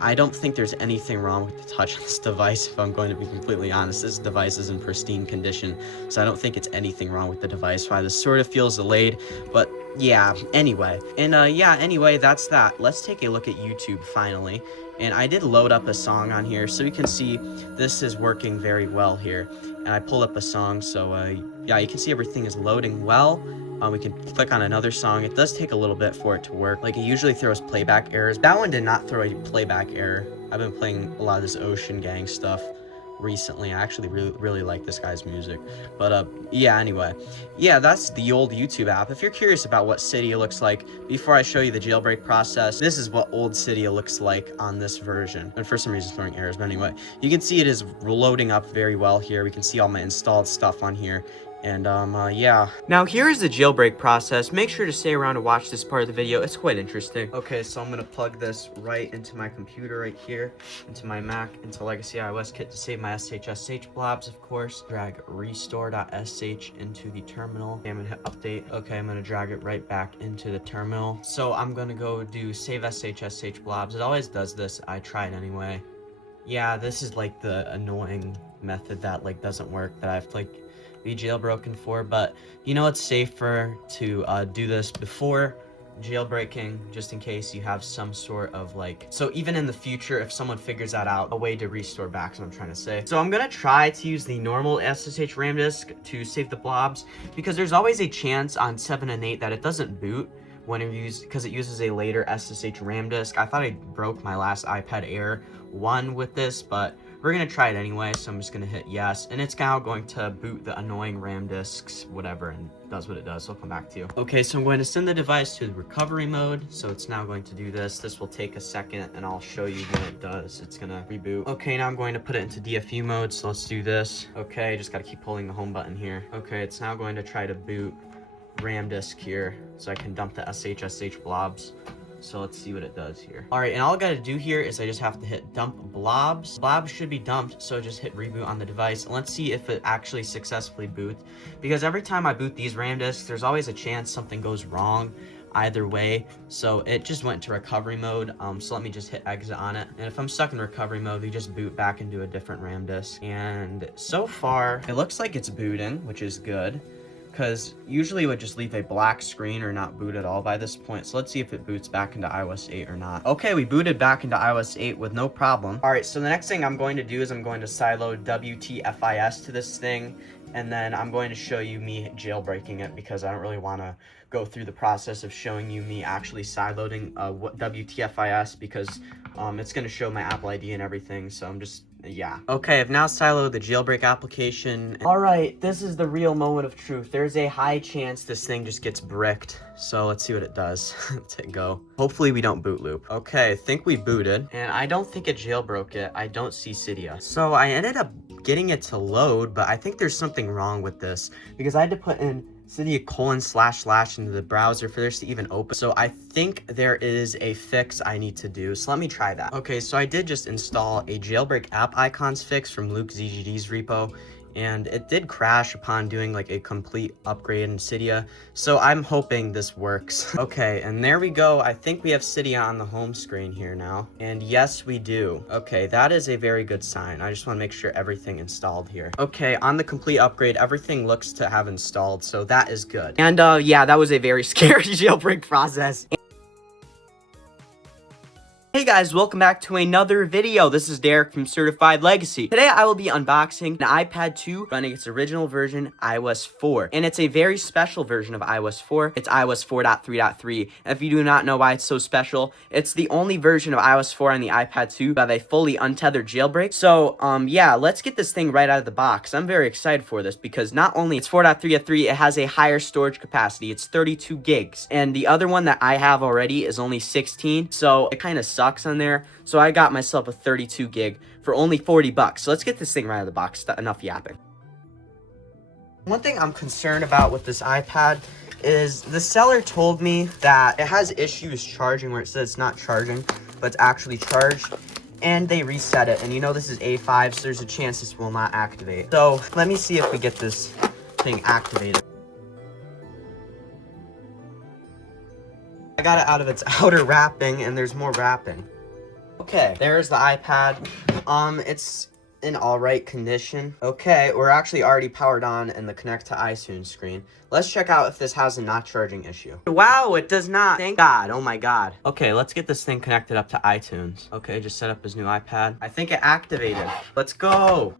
I don't think there's anything wrong with the touch on this device, if I'm going to be completely honest. This device is in pristine condition, so I don't think it's anything wrong with the device, why this sort of feels delayed. But yeah, anyway. And yeah, anyway, that's that. Let's take a look at YouTube finally. And I did load up a song on here, so you can see this is working very well here. And I pulled up a song, so yeah, you can see everything is loading well. We can click on another song. It does take a little bit for it to work. Like, it usually throws playback errors. That one did not throw a playback error. I've been playing a lot of this Ocean Gang stuff recently. I actually really like this guy's music. But yeah, anyway. Yeah, that's the old YouTube app. If you're curious about what Cydia looks like, before I show you the jailbreak process, this is what old Cydia looks like on this version. And for some reason, it's throwing errors. But anyway, you can see it is loading up very well here. We can see all my installed stuff on here. And yeah. Now here is the jailbreak process. Make sure to stay around to watch this part of the video. It's quite interesting. Okay, so I'm gonna plug this right into my computer right here, into my Mac, into Legacy iOS Kit to save my SHSH blobs, of course. Drag restore.sh into the terminal. Okay, I'm gonna hit update. Okay, I'm gonna drag it right back into the terminal. So I'm gonna go do save SHSH blobs. It always does this. I try it anyway. Yeah, this is like the annoying method that like doesn't work, that I have to like be jailbroken for, but you know, it's safer to do this before jailbreaking, just in case you have some sort of like, so even in the future, if someone figures that out, a way to restore back is what I'm trying to say. So I'm gonna try to use the normal SSH RAM disk to save the blobs, because there's always a chance on 7 and 8 that it doesn't boot when you use, because it uses a later SSH RAM disk. I thought I broke my last iPad Air 1 with this, but we're gonna try it anyway, so I'm just gonna hit yes, and it's now going to boot the annoying RAM disks, whatever, and does what it does, so I'll come back to you. Okay, so I'm going to send the device to the recovery mode, so it's now going to do this. This will take a second, and I'll show you when it does. It's gonna reboot. Okay, now I'm going to put it into DFU mode, so let's do this. Okay, just gotta keep pulling the home button here. Okay, it's now going to try to boot RAM disk here, so I can dump the SHSH blobs. So let's see what it does here. All right, and all I gotta do here is I just have to hit dump blobs. Blobs should be dumped, so just hit reboot on the device. And let's see if it actually successfully boots. Because every time I boot these RAM disks, there's always a chance something goes wrong either way. So it just went to recovery mode. So let me just hit exit on it. And if I'm stuck in recovery mode, we just boot back into a different RAM disk. And so far, it looks like it's booting, which is good, because usually it would just leave a black screen or not boot at all by this point. So let's see if it boots back into iOS 8 or not. Okay, we booted back into iOS 8 with no problem. All right, so the next thing I'm going to do is I'm going to sideload WTFIS to this thing, and then I'm going to show you me jailbreaking it, because I don't really want to go through the process of showing you me actually sideloading WTFIS, because it's going to show my Apple ID and everything. So I'm just, yeah. Okay, I've now siloed the jailbreak application. All right, this is the real moment of truth. There's a high chance this thing just gets bricked. So let's see what it does. Let's hit go. Hopefully we don't boot loop. Okay, I think we booted, and I don't think it jailbroke it. I don't see Cydia. So I ended up getting it to load, but I think there's something wrong with this, because I had to put in Cydia : / into the browser for this to even open. So I think there is a fix I need to do. So let me try that. Okay, so I did just install a jailbreak app icons fix from Luke ZGD's repo, and it did crash upon doing like a complete upgrade in Cydia. So I'm hoping this works. Okay, and there we go. I think we have Cydia on the home screen here now. And yes, we do. Okay, that is a very good sign. I just want to make sure everything installed here. Okay, on the complete upgrade, everything looks to have installed, so that is good. And yeah, that was a very scary jailbreak process. Hey guys, welcome back to another video. This is Derek from CertifiedLegacy. Today I will be unboxing an iPad 2 running its original version, iOS 4. And it's a very special version of iOS 4. It's iOS 4.3.3. And if you do not know why it's so special, it's the only version of iOS 4 on the iPad 2 that have a fully untethered jailbreak. So, yeah, let's get this thing right out of the box. I'm very excited for this, because not only it's 4.3.3, it has a higher storage capacity. It's 32 gigs. And the other one that I have already is only 16. So it kind of sucks on there, so I got myself a 32 gig for only $40. So let's get this thing right out of the box. Enough yapping. One thing I'm concerned about with this iPad is the seller told me that it has issues charging, where it says it's not charging, but it's actually charged, and they reset it. And you know this is A5, so there's a chance this will not activate. So let me see if we get this thing activated. I got it out of its outer wrapping, and there's more wrapping. Okay, there's the iPad. It's in all right condition. Okay, we're actually already powered on in the connect to iTunes screen. Let's check out if this has a not charging issue. Wow, it does not. Thank God. Oh my God. Okay, let's get this thing connected up to iTunes. Okay, just set up his new iPad. I think it activated. Let's go.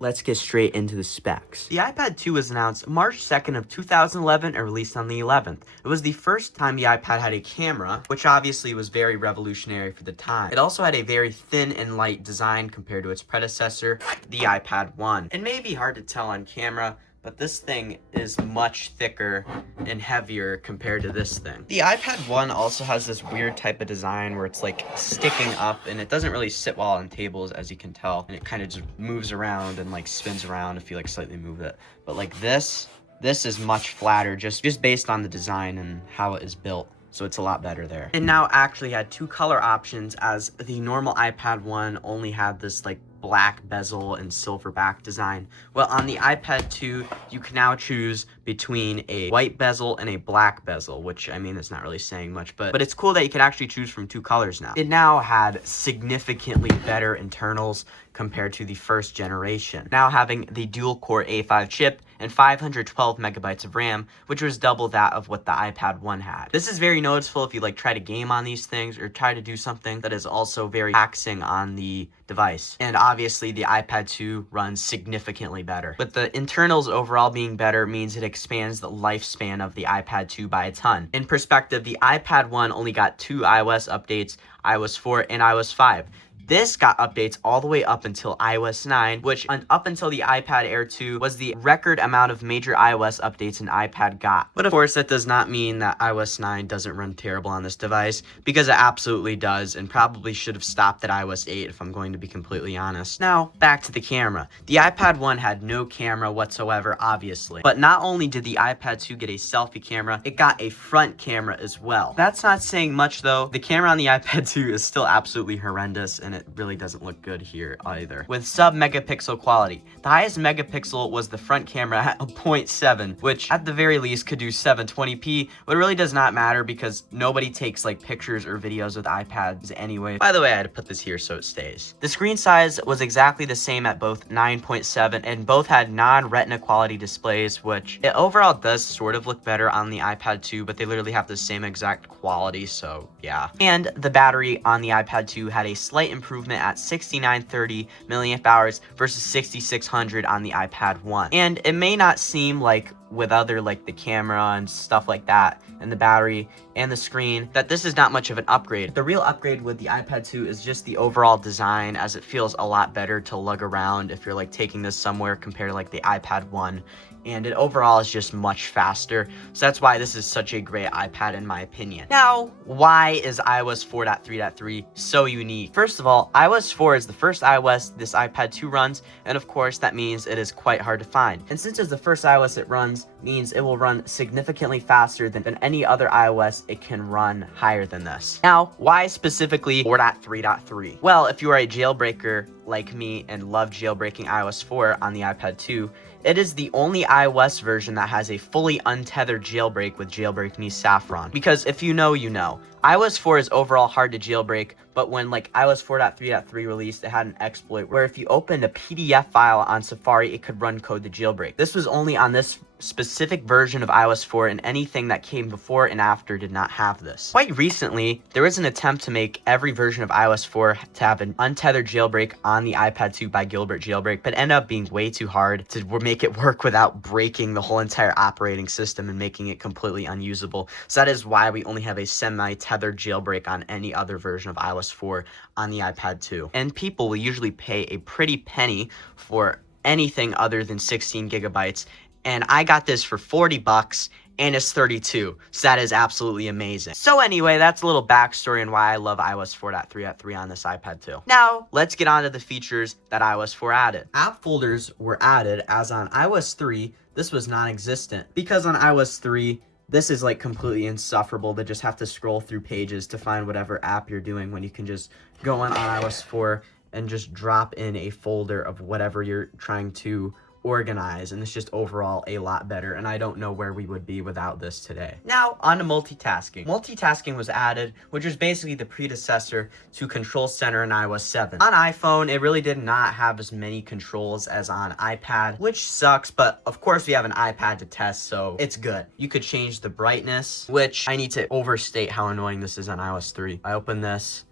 Let's get straight into the specs. The iPad 2 was announced March 2nd of 2011 and released on the 11th. It was the first time the iPad had a camera, which obviously was very revolutionary for the time. It also had a very thin and light design compared to its predecessor, the iPad 1. It may be hard to tell on camera, but this thing is much thicker and heavier compared to this thing. The iPad 1 also has this weird type of design where it's like sticking up, and it doesn't really sit well on tables, as you can tell, and it kind of just moves around and like spins around if you like slightly move it. But like this is much flatter, just based on the design and how it is built. So it's a lot better there. It now actually had two color options, as the normal iPad 1 only had this like black bezel and silver back design. Well, on the iPad 2, you can now choose between a white bezel and a black bezel, which, I mean, it's not really saying much, but it's cool that you can actually choose from two colors now. It now had significantly better internals compared to the first generation, now having the dual-core A5 chip and 512 megabytes of RAM, which was double that of what the iPad 1 had. This is very noticeable if you like try to game on these things or try to do something that is also very taxing on the device. And obviously the iPad 2 runs significantly better. But the internals overall being better means it expands the lifespan of the iPad 2 by a ton. In perspective, the iPad 1 only got 2 iOS updates iOS 4, and iOS 5. This got updates all the way up until iOS 9, which up until the iPad Air 2 was the record amount of major iOS updates an iPad got. But of course, that does not mean that iOS 9 doesn't run terrible on this device, because it absolutely does, and probably should have stopped at iOS 8 if I'm going to be completely honest. Now, back to the camera. The iPad 1 had no camera whatsoever, obviously. But not only did the iPad 2 get a selfie camera, it got a front camera as well. That's not saying much though. The camera on the iPad 2 is still absolutely horrendous, and it really doesn't look good here either. With sub-megapixel quality, the highest megapixel was the front camera at a 0.7, which at the very least could do 720p, but it really does not matter because nobody takes like pictures or videos with iPads anyway. By the way, I had to put this here so it stays. The screen size was exactly the same at both 9.7, and both had non-retina quality displays, which it overall does sort of look better on the iPad 2, but they literally have the same exact quality, so yeah. And the battery on the iPad 2 had a slight improvement at 6930 milliamp hours versus 6600 on the iPad 1. And it may not seem like with other like the camera and stuff like that and the battery and the screen that this is not much of an upgrade. The real upgrade with the iPad 2 is just the overall design, as it feels a lot better to lug around if you're like taking this somewhere compared to like the iPad 1. And it overall is just much faster, so that's why this is such a great iPad in my opinion. Now, why is iOS 4.3.3 so unique? First of all, iOS 4 is the first iOS this iPad 2 runs, and of course that means it is quite hard to find. And since it's the first iOS it runs, means it will run significantly faster than any other iOS. It can run higher than this. Now, why specifically 4.3.3? Well, if you are a jailbreaker like me and love jailbreaking iOS 4 on the iPad 2, it is the only iOS version that has a fully untethered jailbreak with Jailbreak Me Saffron. Because if you know, you know. iOS 4 is overall hard to jailbreak, but when like iOS 4.3.3 released, it had an exploit where if you opened a PDF file on Safari, it could run code to jailbreak. This was only on this specific version of iOS 4, and anything that came before and after did not have this. Quite recently, there was an attempt to make every version of iOS 4 to have an untethered jailbreak on the iPad 2 by Gilbert Jailbreak, but ended up being way too hard to make it work without breaking the whole entire operating system and making it completely unusable. So that is why we only have a semi-tethered jailbreak on any other version of iOS 4 on the iPad 2. And people will usually pay a pretty penny for anything other than 16 gigabytes, and I got this for 40 bucks, and it's 32, so that is absolutely amazing. So anyway, that's a little backstory on why I love iOS 4.3.3 on this iPad 2. Now, let's get on to the features that iOS 4 added. App folders were added, as on iOS 3, this was non-existent. Because on iOS 3, this is like completely insufferable to just have to scroll through pages to find whatever app you're doing, when you can just go on iOS 4 and just drop in a folder of whatever you're trying to organize, and it's just overall a lot better, and I don't know where we would be without this today. Now, on to multitasking. Multitasking was added, which is basically the predecessor to Control Center in iOS 7. On iPhone, it really did not have as many controls as on iPad, which sucks, but of course we have an iPad to test, so it's good. You could change the brightness, which I need to overstate how annoying this is on iOS 3. I open this,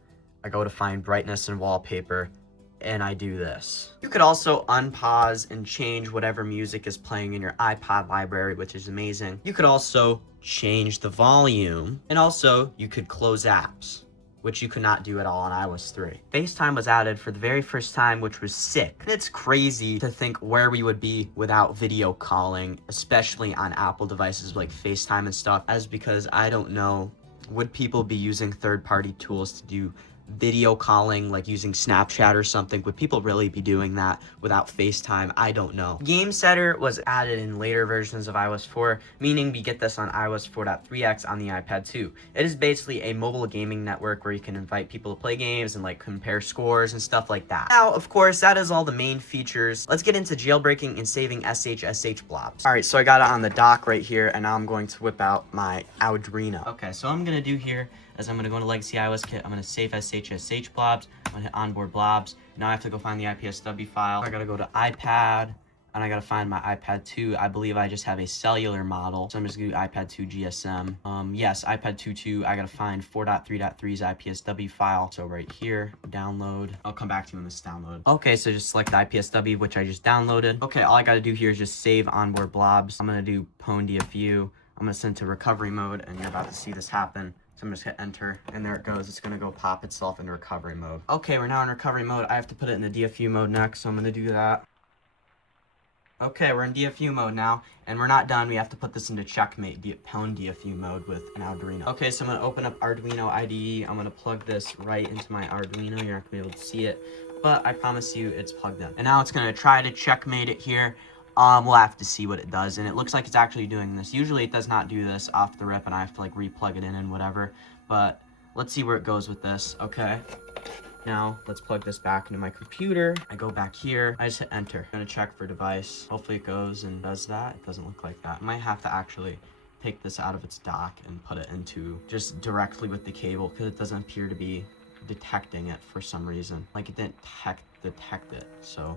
I go to find brightness and wallpaper, and I do this. You could also unpause and change whatever music is playing in your iPod library, which is amazing. You could also change the volume, and also you could close apps, which you could not do at all on iOS 3. FaceTime was added for the very first time, which was sick. It's crazy to think where we would be without video calling, especially on Apple devices like FaceTime and stuff, as because I don't know, would people be using third-party tools to do video calling, like using Snapchat or something? Would people really be doing that without FaceTime? I don't know. Game Setter was added in later versions of iOS 4, meaning we get this on iOS 4.3x on the iPad 2. It is basically a mobile gaming network where you can invite people to play games and like compare scores and stuff like that. Now, of course, that is all the main features. Let's get into jailbreaking and saving SSH blobs. All right, so I got it on the dock right here, and now I'm going to whip out my Arduino. Okay, so I'm gonna do here is I'm going to go into Legacy iOS Kit. I'm going to save SSH blobs. I'm going to hit onboard blobs. Now I have to go find the IPSW file. I got to go to iPad, and I got to find my iPad 2. I believe I just have a cellular model, so I'm just going to do iPad 2 GSM. Yes, iPad 2.2. I got to find 4.3.3's IPSW file. So right here, download. I'll come back to you when this is downloaded. Okay, so just select the IPSW, which I just downloaded. Okay, all I got to do here is just save onboard blobs. I'm going to do pwn DFU. I'm going to send to recovery mode, and you're about to see this happen So I'm just gonna enter, and there it goes. It's gonna go pop itself into recovery mode. Okay, we're now in recovery mode. I have to put it into DFU mode next, so I'm gonna do that. Okay, we're in DFU mode now, and we're not done. We have to put this into checkmate pound DFU mode with an Arduino. Okay, so I'm gonna open up Arduino IDE. I'm gonna plug this right into my Arduino. You're not gonna be able to see it, but I promise you it's plugged in. And now it's gonna try to checkmate it here. We'll have to see what it does, and it looks like it's actually doing this. Usually it does not do this off the rip, and I have to like replug it in and whatever, but let's see where it goes with this. Okay, now let's plug this back into my computer. I go back here, I just hit enter. I'm gonna check for device. Hopefully it goes and does that. It doesn't look like that. I might have to actually take this out of its dock and put it into just directly with the cable, because it doesn't appear to be detecting it for some reason. Like it didn't detect it, so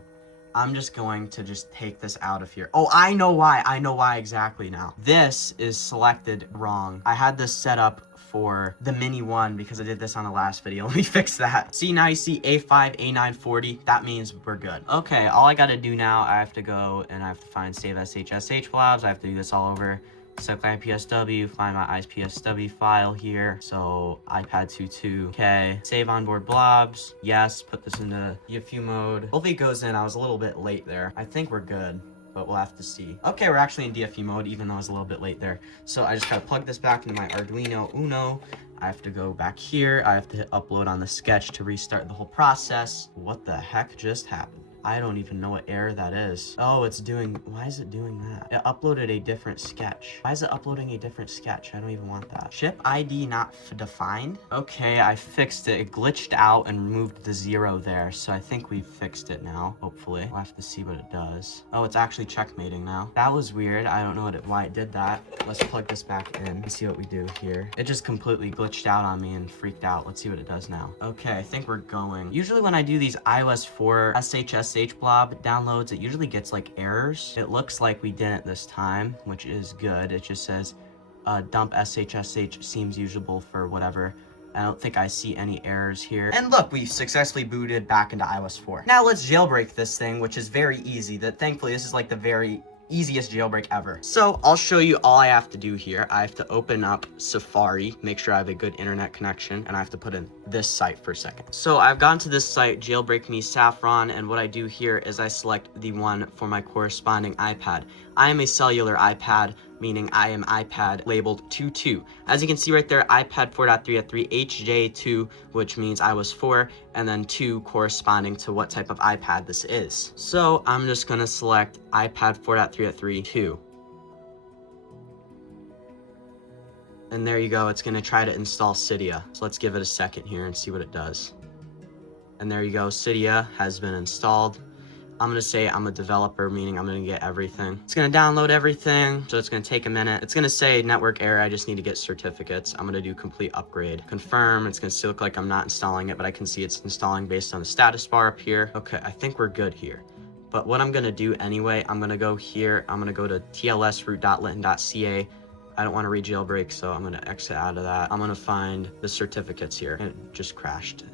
I'm just going to just take this out of here. Oh, I know why. I know why exactly now. This is selected wrong. I had this set up for the mini one because I did this on the last video. Let me fix that. See, now you see A5, A940. That means we're good. Okay, all I gotta do now, I have to go and I have to find save SHSH blobs. I have to do this all over. Select IPSW, find my IPSW file here. So iPad 2.2. Okay, save onboard blobs. Yes, put this into DFU mode. Hopefully it goes in. I was a little bit late there. I think we're good, but we'll have to see. Okay, we're actually in DFU mode, even though I was a little bit late there. So I just gotta plug this back into my Arduino Uno. I have to go back here. I have to hit upload on the sketch to restart the whole process. What the heck just happened? I don't even know what error that is. Oh, it's doing, why is it doing that? It uploaded a different sketch. Why is it uploading a different sketch? I don't even want that. Ship ID not defined. Okay, I fixed it. It glitched out and removed the 0 there. So I think we've fixed it now, hopefully. We'll have to see what it does. Oh, it's actually checkmating now. That was weird. I don't know why it did that. Let's plug this back in and see what we do here. It just completely glitched out on me and freaked out. Let's see what it does now. Okay, I think we're going. Usually when I do these iOS 4 SHSH blob downloads, it usually gets like errors. It looks like we didn't this time, which is good. It just says dump SHSH seems usable for whatever. I don't think I see any errors here. And look, we successfully booted back into iOS 4. Now let's jailbreak this thing, which is very easy. Thankfully this is like the very easiest jailbreak ever. So I'll show you all I have to do here. I have to open up Safari, make sure I have a good internet connection, and I have to put in this site for a second. So I've gone to this site, Jailbreak Me Saffron, and what I do here is I select the one for my corresponding iPad. I am a cellular iPad, meaning I am iPad labeled 2.2. As you can see right there, iPad 4.3.3 HJ2, which means iOS 4, and then 2 corresponding to what type of iPad this is. So I'm just gonna select iPad 4.3.3 2. And there you go, it's gonna try to install Cydia. So let's give it a second here and see what it does. And there you go, Cydia has been installed. I'm gonna say I'm a developer, meaning I'm gonna get everything. It's gonna download everything, so it's gonna take a minute. It's gonna say network error, I just need to get certificates. I'm gonna do complete upgrade. Confirm, it's gonna still look like I'm not installing it, but I can see it's installing based on the status bar up here. Okay, I think we're good here. But what I'm gonna do anyway, I'm gonna go here, I'm gonna go to tlsroot.linton.ca. I don't want to re-jailbreak, so I'm going to exit out of that. I'm going to find the certificates here. And it just crashed.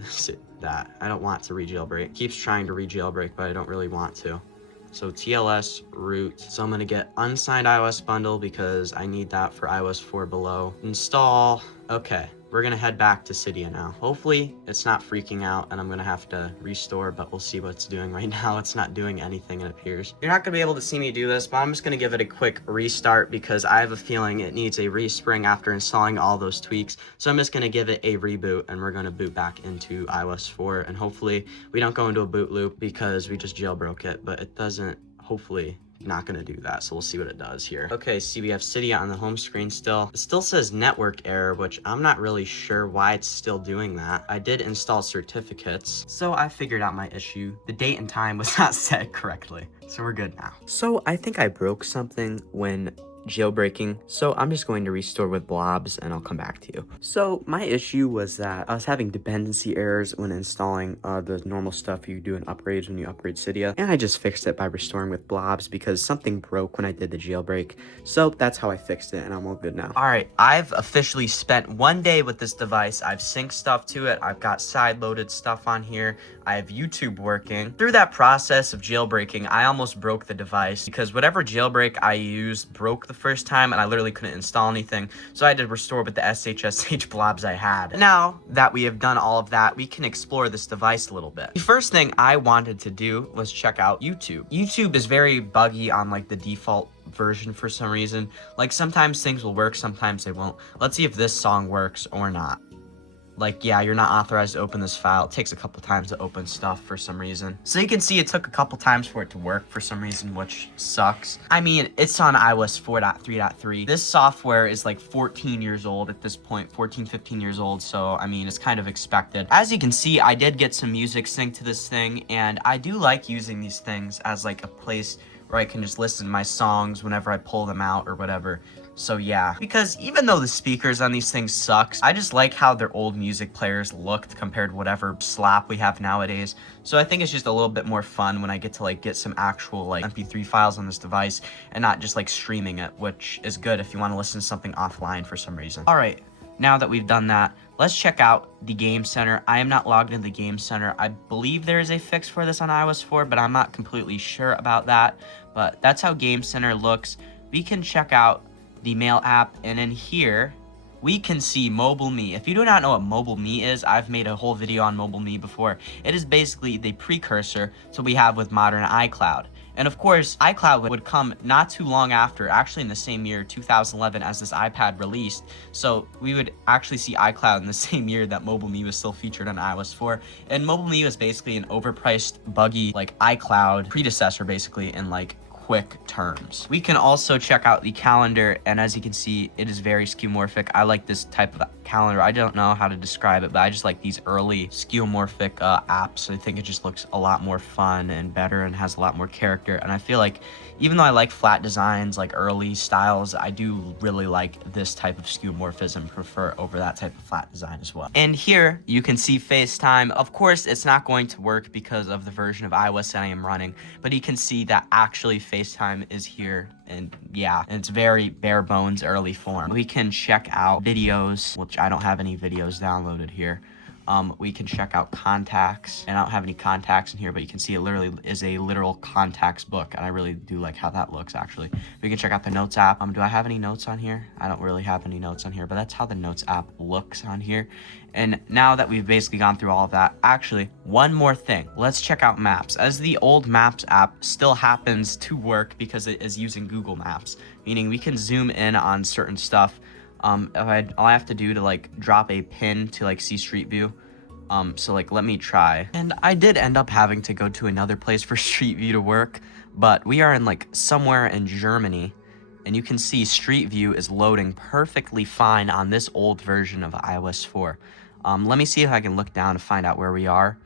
That. I don't want to re-jailbreak. Keeps trying to re-jailbreak, but I don't really want to. So TLS root. So I'm going to get unsigned iOS bundle because I need that for iOS 4 below. Install. Okay. We're going to head back to Cydia now. Hopefully it's not freaking out and I'm going to have to restore, but we'll see what it's doing right now. It's not doing anything, it appears. You're not going to be able to see me do this, but I'm just going to give it a quick restart because I have a feeling it needs a respring after installing all those tweaks. So I'm just going to give it a reboot and we're going to boot back into iOS 4 and hopefully we don't go into a boot loop because we just jailbroke it, but it doesn't, hopefully, not gonna do that, so we'll see what it does here. Okay, see we have Cydia on the home screen still. It still says network error, which I'm not really sure why it's still doing that. I did install certificates, so I figured out my issue. The date and time was not set correctly, so we're good now. So I think I broke something when jailbreaking, so I'm just going to restore with blobs and I'll come back to you. So my issue was that I was having dependency errors when installing the normal stuff you do in upgrades when you upgrade Cydia, and I just fixed it by restoring with blobs because something broke when I did the jailbreak. So that's how I fixed it and I'm all good now. Alright, I've officially spent 1 day with this device. I've synced stuff to it. I've got side-loaded stuff on here. I have YouTube working. Through that process of jailbreaking, I almost broke the device because whatever jailbreak I used broke the first time and I literally couldn't install anything, so I had to restore with the SSH blobs I had. Now that we have done all of that, we can explore this device a little bit. The first thing I wanted to do was check out YouTube. YouTube is very buggy on like the default version for some reason. Like sometimes things will work, sometimes they won't. Let's see if this song works or not. Like, yeah, you're not authorized to open this file. It takes a couple times to open stuff for some reason. So you can see it took a couple times for it to work for some reason, which sucks. I mean, it's on iOS 4.3.3. This software is like 14 years old at this point, 14, 15 years old. So, I mean, it's kind of expected. As you can see, I did get some music synced to this thing, and I do like using these things as like a place where I can just listen to my songs whenever I pull them out or whatever. So yeah, because even though the speakers on these things sucks, I just like how their old music players looked compared to whatever slop we have nowadays. So I think it's just a little bit more fun when I get to like get some actual like MP3 files on this device and not just like streaming it, which is good if you want to listen to something offline for some reason. All right, now that we've done that, let's check out the Game Center. I am not logged into the Game Center. I believe there is a fix for this on iOS 4, but I'm not completely sure about that. But that's how Game Center looks. We can check out the Mail app, and in here we can see Mobile Me. If you do not know what Mobile Me is, I've made a whole video on Mobile Me before. It is basically the precursor to what we have with modern iCloud. And of course, iCloud would come not too long after, actually in the same year, 2011, as this iPad released. So we would actually see iCloud in the same year that Mobile Me was still featured on iOS 4. And Mobile Me was basically an overpriced, buggy, like iCloud predecessor, basically, in like quick terms. We can also check out the calendar, and as you can see, it is very skeuomorphic. I like this type of calendar. I don't know how to describe it, but I just like these early skeuomorphic apps. I think it just looks a lot more fun and better and has a lot more character. And I feel like even though I like flat designs, like early styles, I do really like this type of skeuomorphism, prefer over that type of flat design as well. And here you can see FaceTime. Of course, it's not going to work because of the version of iOS that I am running, but you can see that actually FaceTime is here, and yeah, it's very bare bones early form. We can check out videos, which I don't have any videos downloaded here. We can check out contacts, and I don't have any contacts in here, but you can see it literally is a literal contacts book, and I really do like how that looks, actually. We can check out the Notes app. Do I have any notes on here? I don't really have any notes on here, but that's how the Notes app looks on here. And now that we've basically gone through all of that, actually, one more thing. Let's check out Maps, as the old Maps app still happens to work because it is using Google Maps, meaning we can zoom in on certain stuff. All I have to do to like drop a pin to like see Street View. So like let me try. And I did end up having to go to another place for Street View to work, but we are in like somewhere in Germany, and you can see Street View is loading perfectly fine on this old version of iOS 4. Let me see if I can look down to find out where we are.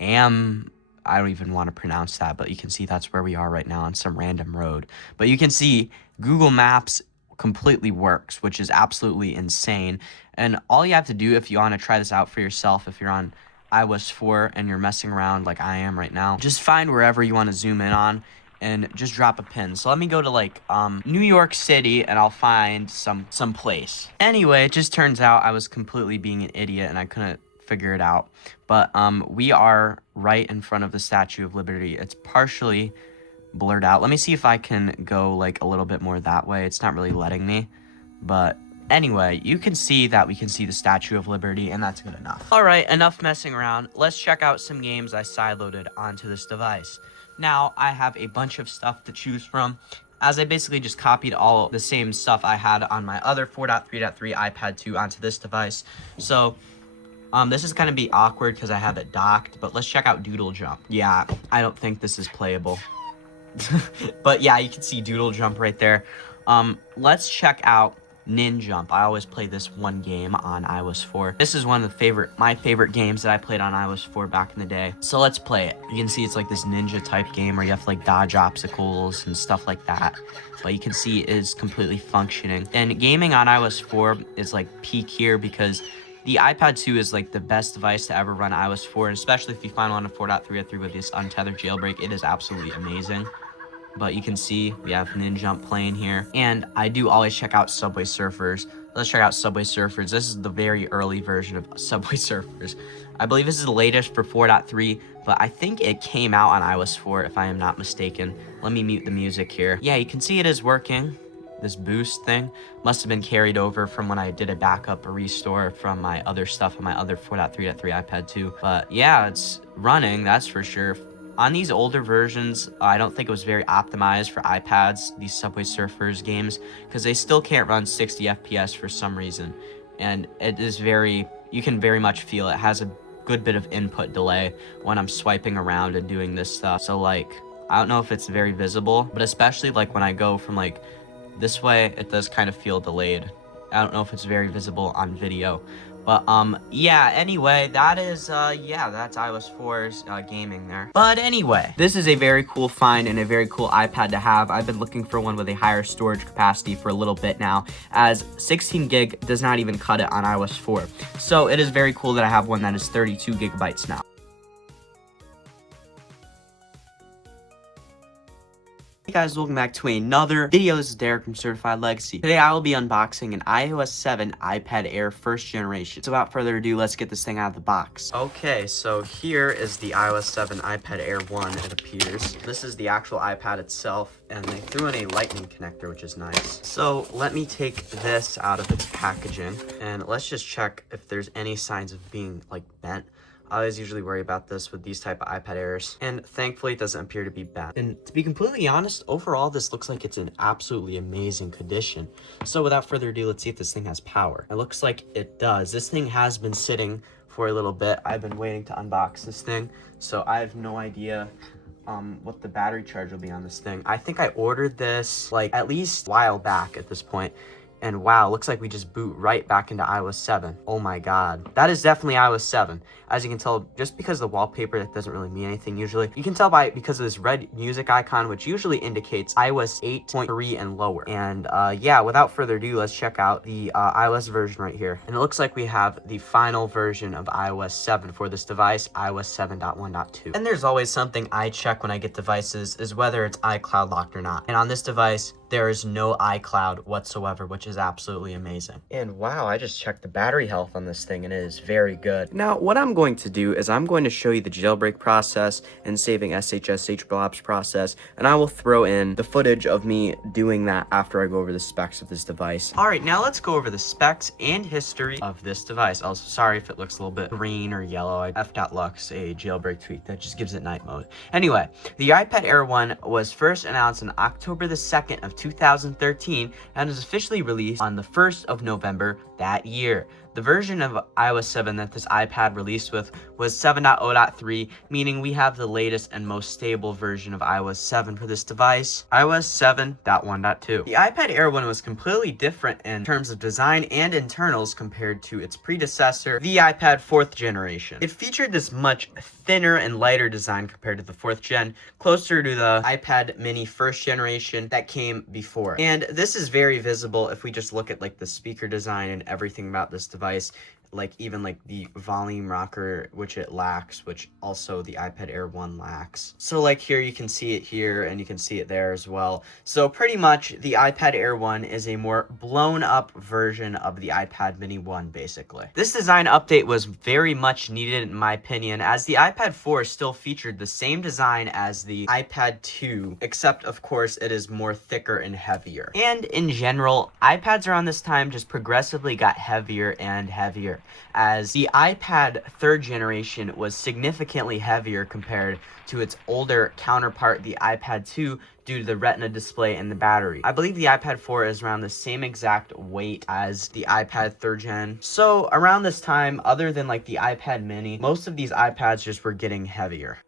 I don't even want to pronounce that, but you can see that's where we are right now on some random road. But you can see Google Maps completely works, which is absolutely insane. And all you have to do if you want to try this out for yourself, if you're on iOS 4 and you're messing around like I am right now, just find wherever you want to zoom in on and just drop a pin. So let me go to like New York City, and I'll find some place. Anyway, it just turns out I was completely being an idiot and I couldn't figure it out. But we are right in front of the Statue of Liberty. It's partially blurred out. Let me see if I can go like a little bit more that way. It's not really letting me, but anyway, you can see that we can see the Statue of Liberty, and that's good enough. All right, enough messing around. Let's check out some games I sideloaded onto this device. Now I have a bunch of stuff to choose from, as I basically just copied all the same stuff I had on my other 4.3.3 iPad 2 onto this device. So this is going to be awkward because I have it docked, but let's check out Doodle Jump. Yeah, I don't think this is playable. But yeah, you can see Doodle Jump right there. Let's check out Ninjump. I always play this one game on iOS 4. This is one of my favorite games that I played on iOS 4 back in the day. So let's play it. You can see it's like this ninja type game where you have to like dodge obstacles and stuff like that. But you can see it is completely functioning. And gaming on iOS 4 is like peak here because the iPad 2 is like the best device to ever run iOS 4, and especially if you find one on 4.3.3 with this untethered jailbreak, it is absolutely amazing. But you can see we have Ninjump playing here, and I do always check out Subway Surfers. Let's check out Subway Surfers. This is the very early version of Subway Surfers. I believe this is the latest for 4.3, but I think it came out on iOS 4 if I am not mistaken. Let me mute the music here. Yeah, you can see it is working. this boost thing must have been carried over from when I did a backup, a restore from my other stuff on my other 4.3.3 iPad 2. But yeah, it's running, that's for sure. On these older versions, I don't think it was very optimized for iPads, these Subway Surfers games, because they still can't run 60 FPS for some reason. And it is very, you can very much feel it has a good bit of input delay when I'm swiping around and doing this stuff. So like, I don't know if it's very visible, but especially like when I go from like this way, it does kind of feel delayed. I don't know if it's very visible on video. But, yeah, anyway, that is, yeah, that's iOS 4's gaming there. But anyway, this is a very cool find and a very cool iPad to have. I've been looking for one with a higher storage capacity for a little bit now, as 16 gig does not even cut it on iOS 4. So it is very cool that I have one that is 32 gigabytes now. Hey guys, welcome back to another video. This is Derek from CertifiedLegacy. Today I will be unboxing an iOS 7 iPad Air 1st generation. So without further ado, let's get this thing out of the box. Okay, so here is the iOS 7 iPad Air 1, it appears. This is the actual iPad itself, and they threw in a lightning connector, which is nice. So let me take this out of its packaging, and let's just check if there's any signs of being like bent. I always usually worry about this with these type of iPad Airs, and thankfully it doesn't appear to be bad. And to be completely honest, overall this looks like it's in absolutely amazing condition. So without further ado, let's see if this thing has power. It looks like it does. This thing has been sitting for a little bit. I've been waiting to unbox this thing, so I have no idea what the battery charge will be on this thing. I think I ordered this like at least a while back at this point. And wow, looks like we just boot right back into iOS 7. Oh my god. That is definitely iOS 7. As you can tell, just because the wallpaper, that doesn't really mean anything usually. You can tell because of this red music icon, which usually indicates iOS 8.3 and lower. And yeah, without further ado, let's check out the iOS version right here. And it looks like we have the final version of iOS 7 for this device, iOS 7.1.2. And there's always something I check when I get devices, is whether it's iCloud locked or not. And on this device, there is no iCloud whatsoever, which is absolutely amazing. And wow, I just checked the battery health on this thing and it is very good. Now, what I'm going to do is I'm going to show you the jailbreak process and saving SSH blobs process, and I will throw in the footage of me doing that after I go over the specs of this device. All right, now let's go over the specs and history of this device. Also, sorry if it looks a little bit green or yellow. I f.lux a jailbreak tweak that just gives it night mode. Anyway, the iPad Air 1 was first announced on October the 2nd of 2013 and was officially released on the 1st of November that year. The version of iOS 7 that this iPad released with was 7.0.3, meaning we have the latest and most stable version of iOS 7 for this device, iOS 7.1.2. The iPad Air 1 was completely different in terms of design and internals compared to its predecessor, the iPad 4th generation. It featured this much thinner and lighter design compared to the 4th gen, closer to the iPad mini 1st generation that came before. And this is very visible if we just look at like the speaker design and everything about this device. Like even like the volume rocker, which it lacks, which also the iPad Air 1 lacks. So like here you can see it here and you can see it there as well. So pretty much the iPad Air 1 is a more blown up version of the iPad mini 1 basically. This design update was very much needed in my opinion, as the iPad 4 still featured the same design as the iPad 2, except of course it is more thicker and heavier. And in general, iPads around this time just progressively got heavier and heavier, as the iPad 3rd generation was significantly heavier compared to its older counterpart, the iPad 2, due to the Retina display and the battery. I believe the iPad 4 is around the same exact weight as the iPad 3rd gen. So around this time, other than like the iPad mini, most of these iPads just were getting heavier.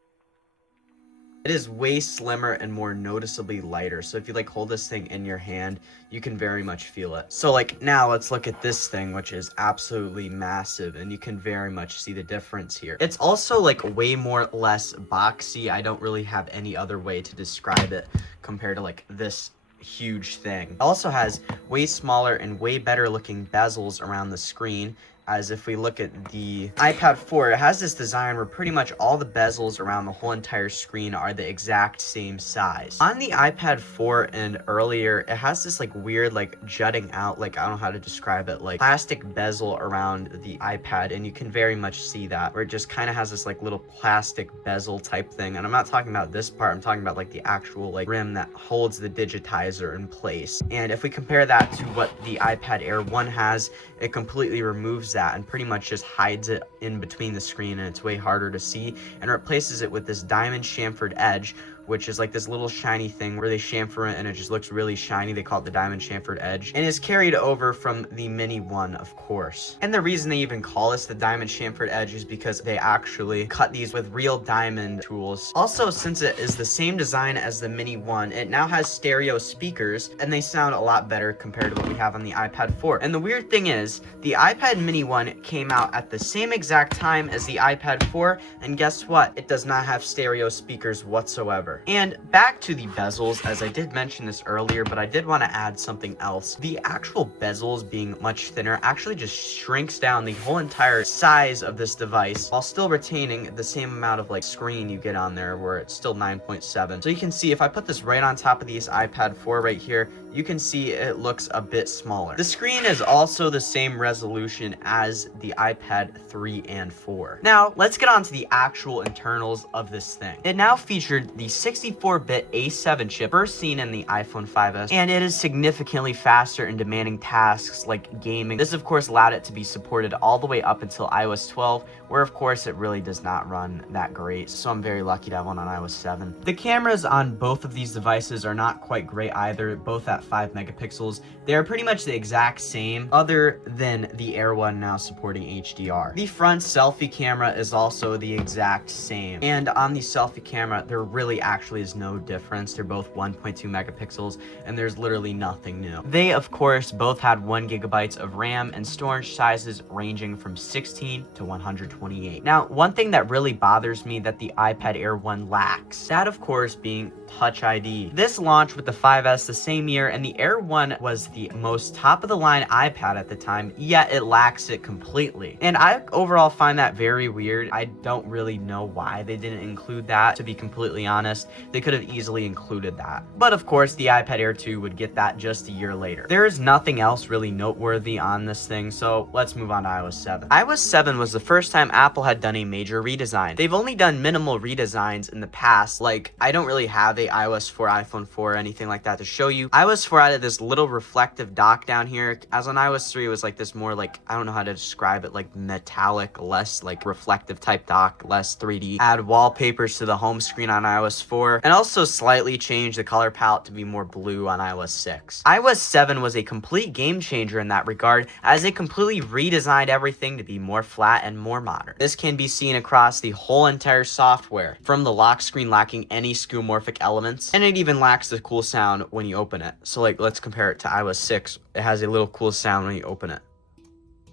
It is way slimmer and more noticeably lighter, so if you like hold this thing in your hand, you can very much feel it. So like now let's look at this thing, which is absolutely massive, and you can very much see the difference here. It's also like way more less boxy. I don't really have any other way to describe it compared to like this huge thing. It also has way smaller and way better looking bezels around the screen, as if we look at the iPad 4, it has this design where pretty much all the bezels around the whole entire screen are the exact same size. On the iPad 4 and earlier, it has this like weird like jutting out, like I don't know how to describe it, like plastic bezel around the iPad, and you can very much see that, where it just kind of has this like little plastic bezel type thing. And I'm not talking about this part, I'm talking about like the actual like rim that holds the digitizer in place. And if we compare that to what the iPad Air 1 has, it completely removes that and pretty much just hides it in between the screen, and it's way harder to see, and replaces it with this diamond chamfered edge, which is like this little shiny thing where they chamfer it and it just looks really shiny. They call it the diamond chamfered edge, and is carried over from the Mini 1, of course. And the reason they even call this the diamond chamfered edge is because they actually cut these with real diamond tools. Also, since it is the same design as the Mini 1, it now has stereo speakers, and they sound a lot better compared to what we have on the iPad 4. And the weird thing is, the iPad Mini 1 came out at the same exact time as the iPad 4, and guess what? It does not have stereo speakers whatsoever. And back to the bezels, as I did mention this earlier, but I did want to add something else. The actual bezels being much thinner actually just shrinks down the whole entire size of this device while still retaining the same amount of like screen you get on there, where it's still 9.7. So you can see if I put this right on top of these iPad 4 right here, you can see it looks a bit smaller. The screen is also the same resolution as the iPad 3 and 4. Now, let's get on to the actual internals of this thing. It now featured the 64-bit A7 chip, first seen in the iPhone 5S, and it is significantly faster in demanding tasks like gaming. This, of course, allowed it to be supported all the way up until iOS 12, where, of course, it really does not run that great, so I'm very lucky to have one on iOS 7. The cameras on both of these devices are not quite great either, both at 5 megapixels. They are pretty much the exact same, other than the Air 1 now supporting HDR. The front selfie camera is also the exact same, and on the selfie camera, there really actually is no difference. They're both 1.2 megapixels, and there's literally nothing new. They, of course, both had 1 gigabyte of RAM and storage sizes ranging from 16 to 128. Now, one thing that really bothers me that the iPad Air 1 lacks, that of course being Touch ID. This launched with the 5S the same year, and the Air 1 was the most top-of-the-line iPad at the time, yet it lacks it completely. And I overall find that very weird. I don't really know why they didn't include that, to be completely honest. They could have easily included that. But of course, the iPad Air 2 would get that just a year later. There is nothing else really noteworthy on this thing, so let's move on to iOS 7. iOS 7 was the first time Apple had done a major redesign. They've only done minimal redesigns in the past, like I don't really have a iOS 4, iPhone 4, or anything like that to show you. iOS 4 added this little reflective dock down here, as on iOS 3 it was like this more like, I don't know how to describe it, like metallic, less like reflective type dock, less 3D. Add wallpapers to the home screen on iOS 4, and also slightly change the color palette to be more blue on iOS 6. iOS 7 was a complete game changer in that regard, as it completely redesigned everything to be more flat and more modern. This can be seen across the whole entire software, from the lock screen lacking any skeuomorphic elements, and it even lacks the cool sound when you open it. So like, let's compare it to iOS 6. It has a little cool sound when you open it.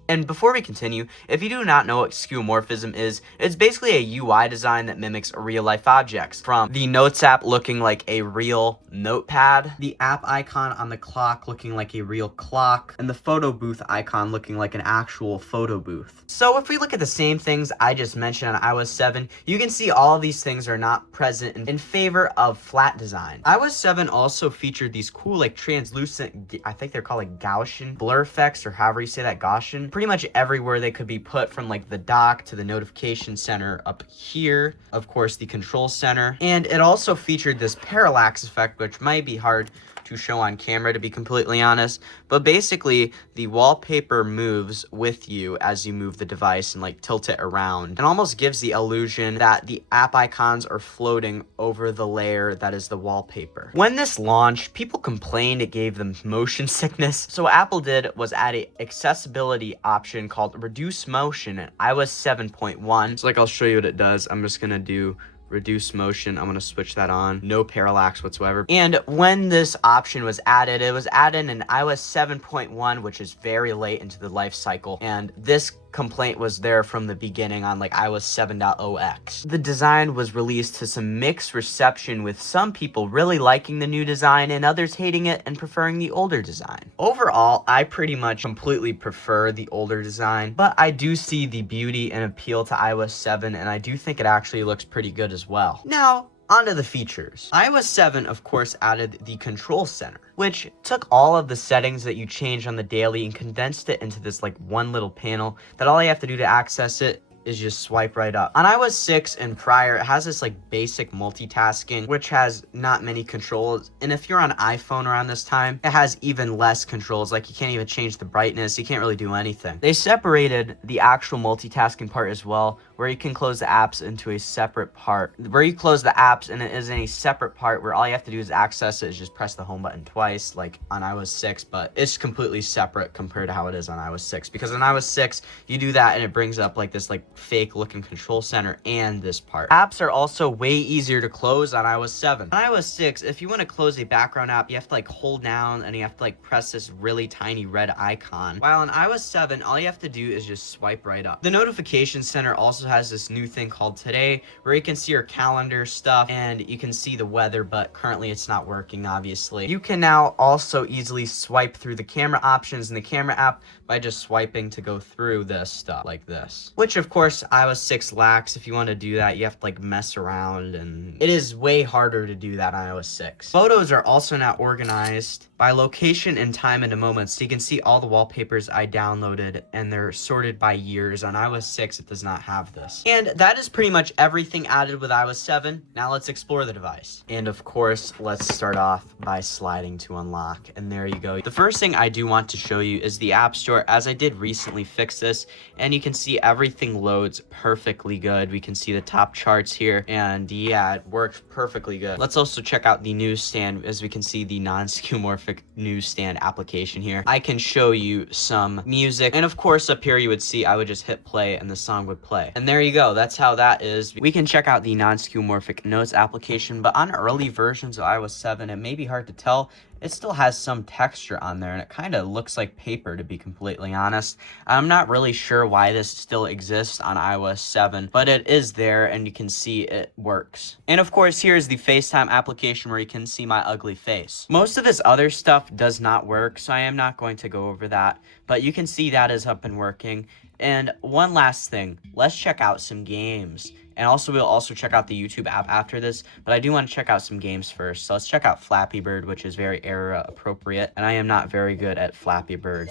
And before we continue, if you do not know what skeuomorphism is, it's basically a UI design that mimics real-life objects, from the Notes app looking like a real notepad, the app icon on the clock looking like a real clock, and the photo booth icon looking like an actual photo booth. So if we look at the same things I just mentioned on iOS 7, you can see all of these things are not present in favor of flat design. iOS 7 also featured these cool like translucent, I think they're called like Gaussian blur effects, or however you say that, Gaussian. Pretty much everywhere they could be put, from like the dock to the notification center up here, of course the control center, and it also featured this parallax effect, which might be hard to show on camera, to be completely honest, but basically the wallpaper moves with you as you move the device and like tilt it around, and almost gives the illusion that the app icons are floating over the layer that is the wallpaper. When this launched, people complained it gave them motion sickness, so what Apple did was add an accessibility option called reduce motion in iOS 7.1. So like, I'll show you what it does. I'm just gonna do reduce motion. I'm going to switch that on. No parallax whatsoever. And when this option was added, it was added in iOS 7.1, which is very late into the life cycle. And this complaint was there from the beginning on like iOS 7.0x. The design was released to some mixed reception, with some people really liking the new design and others hating it and preferring the older design. Overall, I pretty much completely prefer the older design, but I do see the beauty and appeal to iOS 7, and I do think it actually looks pretty good as well. Now, onto the features. iOS 7, of course, added the Control Center, which took all of the settings that you change on the daily and condensed it into this like one little panel that all you have to do to access it is just swipe right up. On iOS 6 and prior, it has this like basic multitasking, which has not many controls. And if you're on iPhone around this time, it has even less controls. Like you can't even change the brightness. You can't really do anything. They separated the actual multitasking part as well, where you can close the apps into a separate part. Where you close the apps and it is in a separate part where all you have to do is access it is just press the home button twice, like on iOS 6, but it's completely separate compared to how it is on iOS 6. Because on iOS 6, you do that and it brings up like this like fake looking control center and this part. Apps are also way easier to close on iOS 7. On iOS 6, if you want to close a background app, you have to like hold down and you have to like press this really tiny red icon. While on iOS 7, all you have to do is just swipe right up. The notification center also has this new thing called Today, where you can see your calendar stuff and you can see the weather, but currently it's not working, obviously. You can now also easily swipe through the camera options in the camera app by just swiping to go through this stuff like this, which of course iOS 6 lacks. If you want to do that, you have to like mess around, and it is way harder to do that on iOS 6. Photos are also now organized by location and time into moments, so you can see all the wallpapers I downloaded and they're sorted by years. On iOS 6, it does not have this. And that is pretty much everything added with iOS 7. Now let's explore the device. And of course, let's start off by sliding to unlock, and there you go. The first thing I do want to show you is the App Store, as I did recently fix this, and you can see everything loads perfectly good. We can see the top charts here, and yeah, it worked perfectly good. Let's also check out the newsstand, as we can see the non-skeuomorphic newsstand application here. I can show you some music, and of course up here you would see I would just hit play and the song would play. And there you go, that's how that is. We can check out the non-skeuomorphic notes application, but on early versions of iOS 7, it may be hard to tell. It still has some texture on there, and it kind of looks like paper, to be completely honest. I'm not really sure why this still exists on iOS 7, but it is there, and you can see it works. And of course, here's the FaceTime application where you can see my ugly face. Most of this other stuff does not work, so I am not going to go over that, but you can see that is up and working. And one last thing, let's check out some games. And also, we'll also check out the YouTube app after this, but I do want to check out some games first. So let's check out Flappy Bird, which is very era appropriate, and I am not very good at Flappy Bird,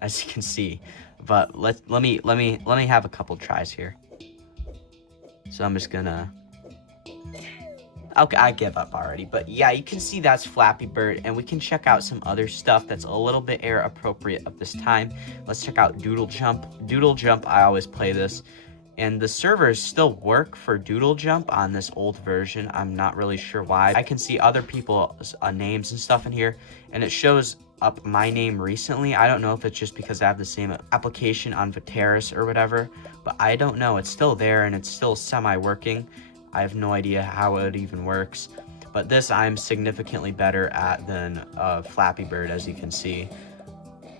as you can see. But let me have a couple tries here. So I'm just gonna. Okay, I give up already. But yeah, you can see that's Flappy Bird, and we can check out some other stuff that's a little bit era appropriate of this time. Let's check out Doodle Jump. Doodle Jump, I always play this. And the servers still work for Doodle Jump on this old version. I'm not really sure why. I can see other people's names and stuff in here, and it shows up my name recently. I don't know if it's just because I have the same application on Viteris or whatever, but I don't know. It's still there, and it's still semi-working. I have no idea how it even works. But this I'm significantly better at than Flappy Bird, as you can see.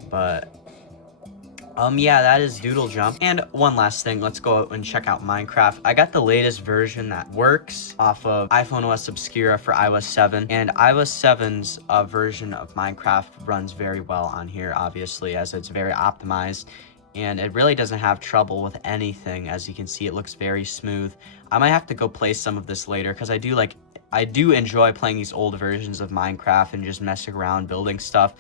But yeah, that is Doodle Jump. And one last thing, let's go out and check out Minecraft. I got the latest version that works off of iPhone OS Obscura for iOS 7, and iOS 7's version of Minecraft runs very well on here, obviously, as it's very optimized, and it really doesn't have trouble with anything. As you can see, it looks very smooth. I might have to go play some of this later, because I do enjoy playing these old versions of Minecraft and just messing around building stuff.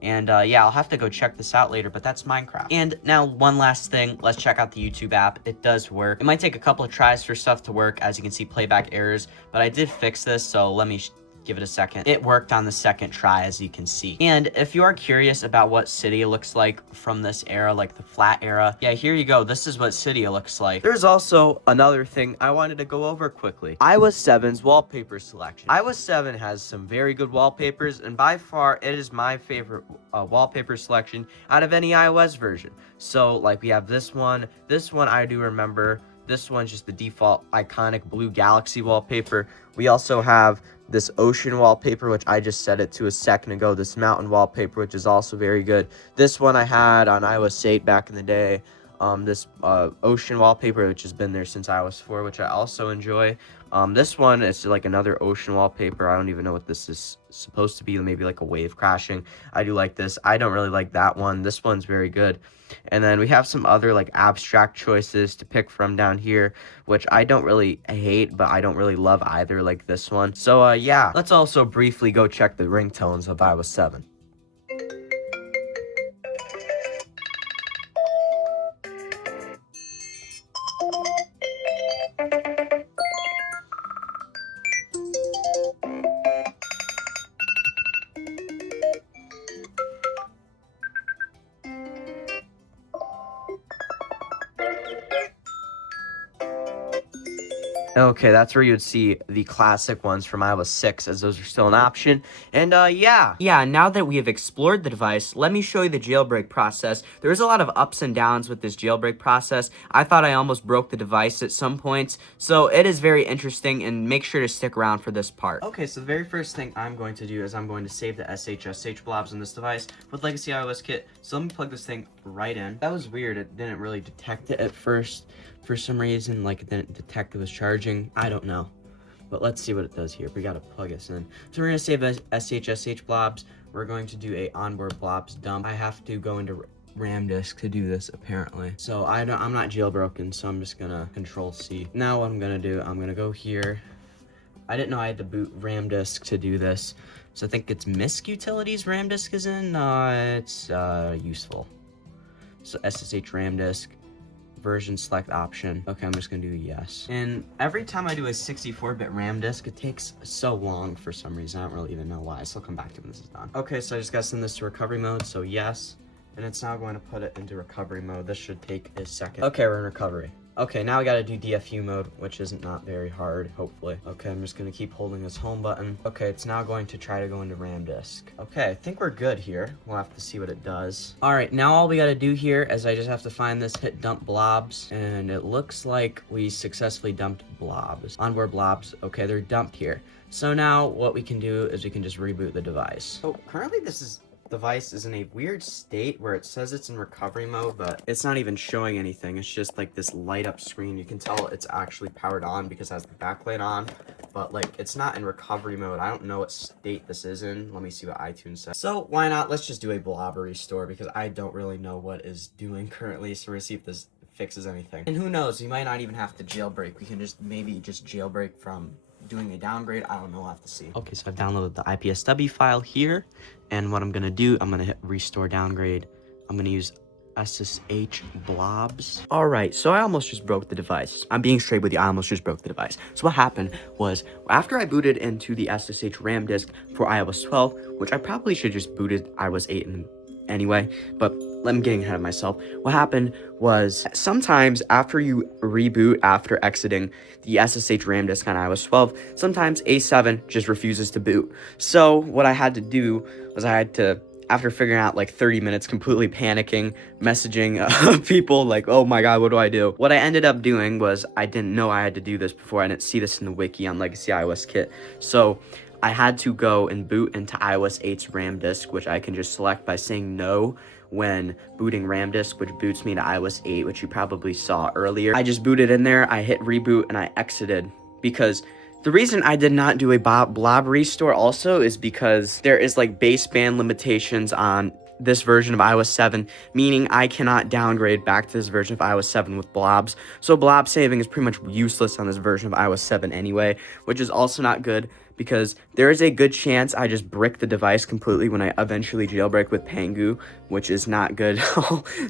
And yeah, I'll have to go check this out later, but that's Minecraft. And now one last thing, let's check out the YouTube app. It does work. It might take a couple of tries for stuff to work, as you can see playback errors, but I did fix this, so let me give it a second. It worked on the second try, as you can see. And if you are curious about what Cydia looks like from this era, like the flat era, yeah, here you go. This is what Cydia looks like. There's also another thing I wanted to go over quickly. iOS 7's wallpaper selection. iOS 7 has some very good wallpapers, and by far it is my favorite wallpaper selection out of any iOS version. So like we have this one I do remember. This one's just the default iconic blue galaxy wallpaper. We also have this ocean wallpaper, which I just set it to a second ago. This mountain wallpaper, which is also very good. This one I had on iOS 8 back in the day. this ocean wallpaper, which has been there since iOS 4, which I also enjoy. This one is like another ocean wallpaper. I don't even know what this is supposed to be. Maybe like a wave crashing. I do like this. I don't really like that one. This one's very good. And then we have some other like abstract choices to pick from down here, which I don't really hate, but I don't really love either, like this one. So yeah, let's also briefly go check the ringtones of iOS 7. Okay, that's where you would see the classic ones from iOS 6, as those are still an option. And yeah, now that we have explored the device, let me show you the jailbreak process. There's a lot of ups and downs with this jailbreak process. I thought I almost broke the device at some points, so it is very interesting, and make sure to stick around for this part. Okay, so the very first thing I'm going to do is I'm going to save the SSH blobs on this device with Legacy iOS Kit. So let me plug this thing right in. That was weird, it didn't really detect it at first. For some reason, like, it didn't detect it was charging. I don't know. But let's see what it does here. We gotta plug this in. So we're gonna save SSH blobs. We're going to do a onboard blobs dump. I have to go into RAM disk to do this, apparently. So I'm not jailbroken, so I'm just gonna Control C. Now what I'm gonna do, I'm gonna go here. I didn't know I had to boot RAM disk to do this. So I think it's MISC utilities RAM disk is in. It's useful. So SSH RAM disk. Version select option. Okay, I'm just gonna do yes. And every time I do a 64-bit RAM disk, it takes so long for some reason. I don't really even know why, so I'll come back to it when this is done. Okay, so I just gotta send this to recovery mode, so yes. And it's now going to put it into recovery mode. This should take a second. Okay, we're in recovery. Okay, now we gotta do DFU mode, which is not very hard, hopefully. Okay, I'm just gonna keep holding this home button. Okay, it's now going to try to go into RAM disk. Okay, I think we're good here. We'll have to see what it does. All right, now all we gotta do here is I just have to find this, hit dump blobs, and it looks like we successfully dumped blobs. Onboard blobs, okay, they're dumped here. So now what we can do is we can just reboot the device. So currently this device is in a weird state where it says it's in recovery mode, but it's not even showing anything. It's just like this light up screen. You can tell it's actually powered on because it has the backlight on, but like it's not in recovery mode. I don't know what state this is in. Let me see what iTunes says. So why not? Let's just do a blob restore because I don't really know what is doing currently. So we're gonna see if this fixes anything. And who knows, we might not even have to jailbreak. We can maybe just jailbreak from doing a downgrade. I don't know, we'll have to see. Okay, so I've downloaded the IPSW file here, and what I'm gonna do, I'm gonna hit restore downgrade. I'm gonna use SSH blobs. All right, so I almost just broke the device. I'm being straight with you, I almost just broke the device. So what happened was, after I booted into the SSH RAM disk for iOS 12, which I probably should just booted iOS 8 anyway, but I'm getting ahead of myself. What happened was sometimes after you reboot after exiting the SSH RAM disk on iOS 12, sometimes A7 just refuses to boot. So what I had to do was I had to, after figuring out like 30 minutes, completely panicking, messaging people like, oh my god, what do I do? What I ended up doing was I didn't know I had to do this before. I didn't see this in the wiki on Legacy iOS Kit. So I had to go and boot into iOS 8's RAM disk, which I can just select by saying no when booting RAM disk, which boots me to iOS 8, which you probably saw earlier. I just booted in there, I hit reboot, and I exited, because the reason I did not do a blob restore also is because there is like baseband limitations on this version of iOS 7, meaning I cannot downgrade back to this version of iOS 7 with blobs. So blob saving is pretty much useless on this version of iOS 7 anyway, which is also not good because there is a good chance I just brick the device completely when I eventually jailbreak with Pangu, which is not good.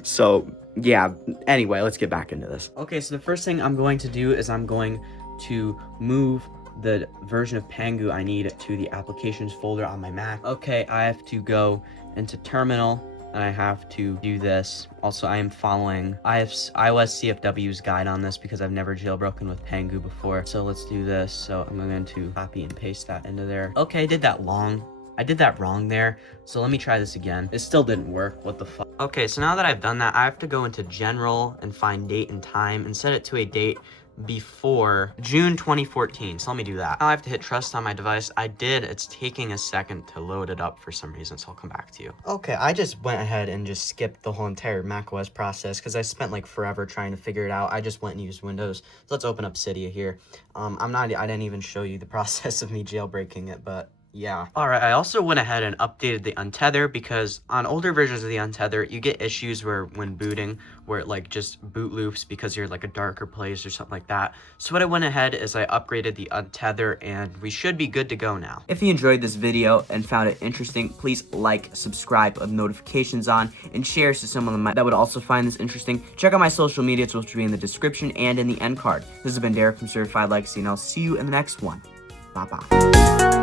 So yeah, anyway, let's get back into this. Okay, so the first thing I'm going to do is I'm going to move the version of Pangu I need to the applications folder on my Mac. Okay, I have to go into terminal and I have to do this. Also, I am following iOS CFW's guide on this because I've never jailbroken with Pangu before. So let's do this. So I'm going to copy and paste that into there. Okay, I did that wrong there. So let me try this again. It still didn't work. What the fuck? Okay, so now that I've done that, I have to go into general and find date and time and set it to a date before June 2014. So let me do that. Now I have to hit trust on my device. I did. It's taking a second to load it up for some reason, so I'll come back to you. Okay, I just went ahead and just skipped the whole entire macOS process because I spent like forever trying to figure it out. I just went and used Windows. So let's open up Cydia here. I didn't even show you the process of me jailbreaking it, but yeah. Alright, I also went ahead and updated the untether because on older versions of the untether, you get issues where when booting, where it like just boot loops because you're like a darker place or something like that. So what I went ahead is I upgraded the untether and we should be good to go now. If you enjoyed this video and found it interesting, please like, subscribe with notifications on, and share to someone that would also find this interesting. Check out my social medias, which will be in the description and in the end card. This has been Derek from CertifiedLegacy, and I'll see you in the next one. Bye-bye.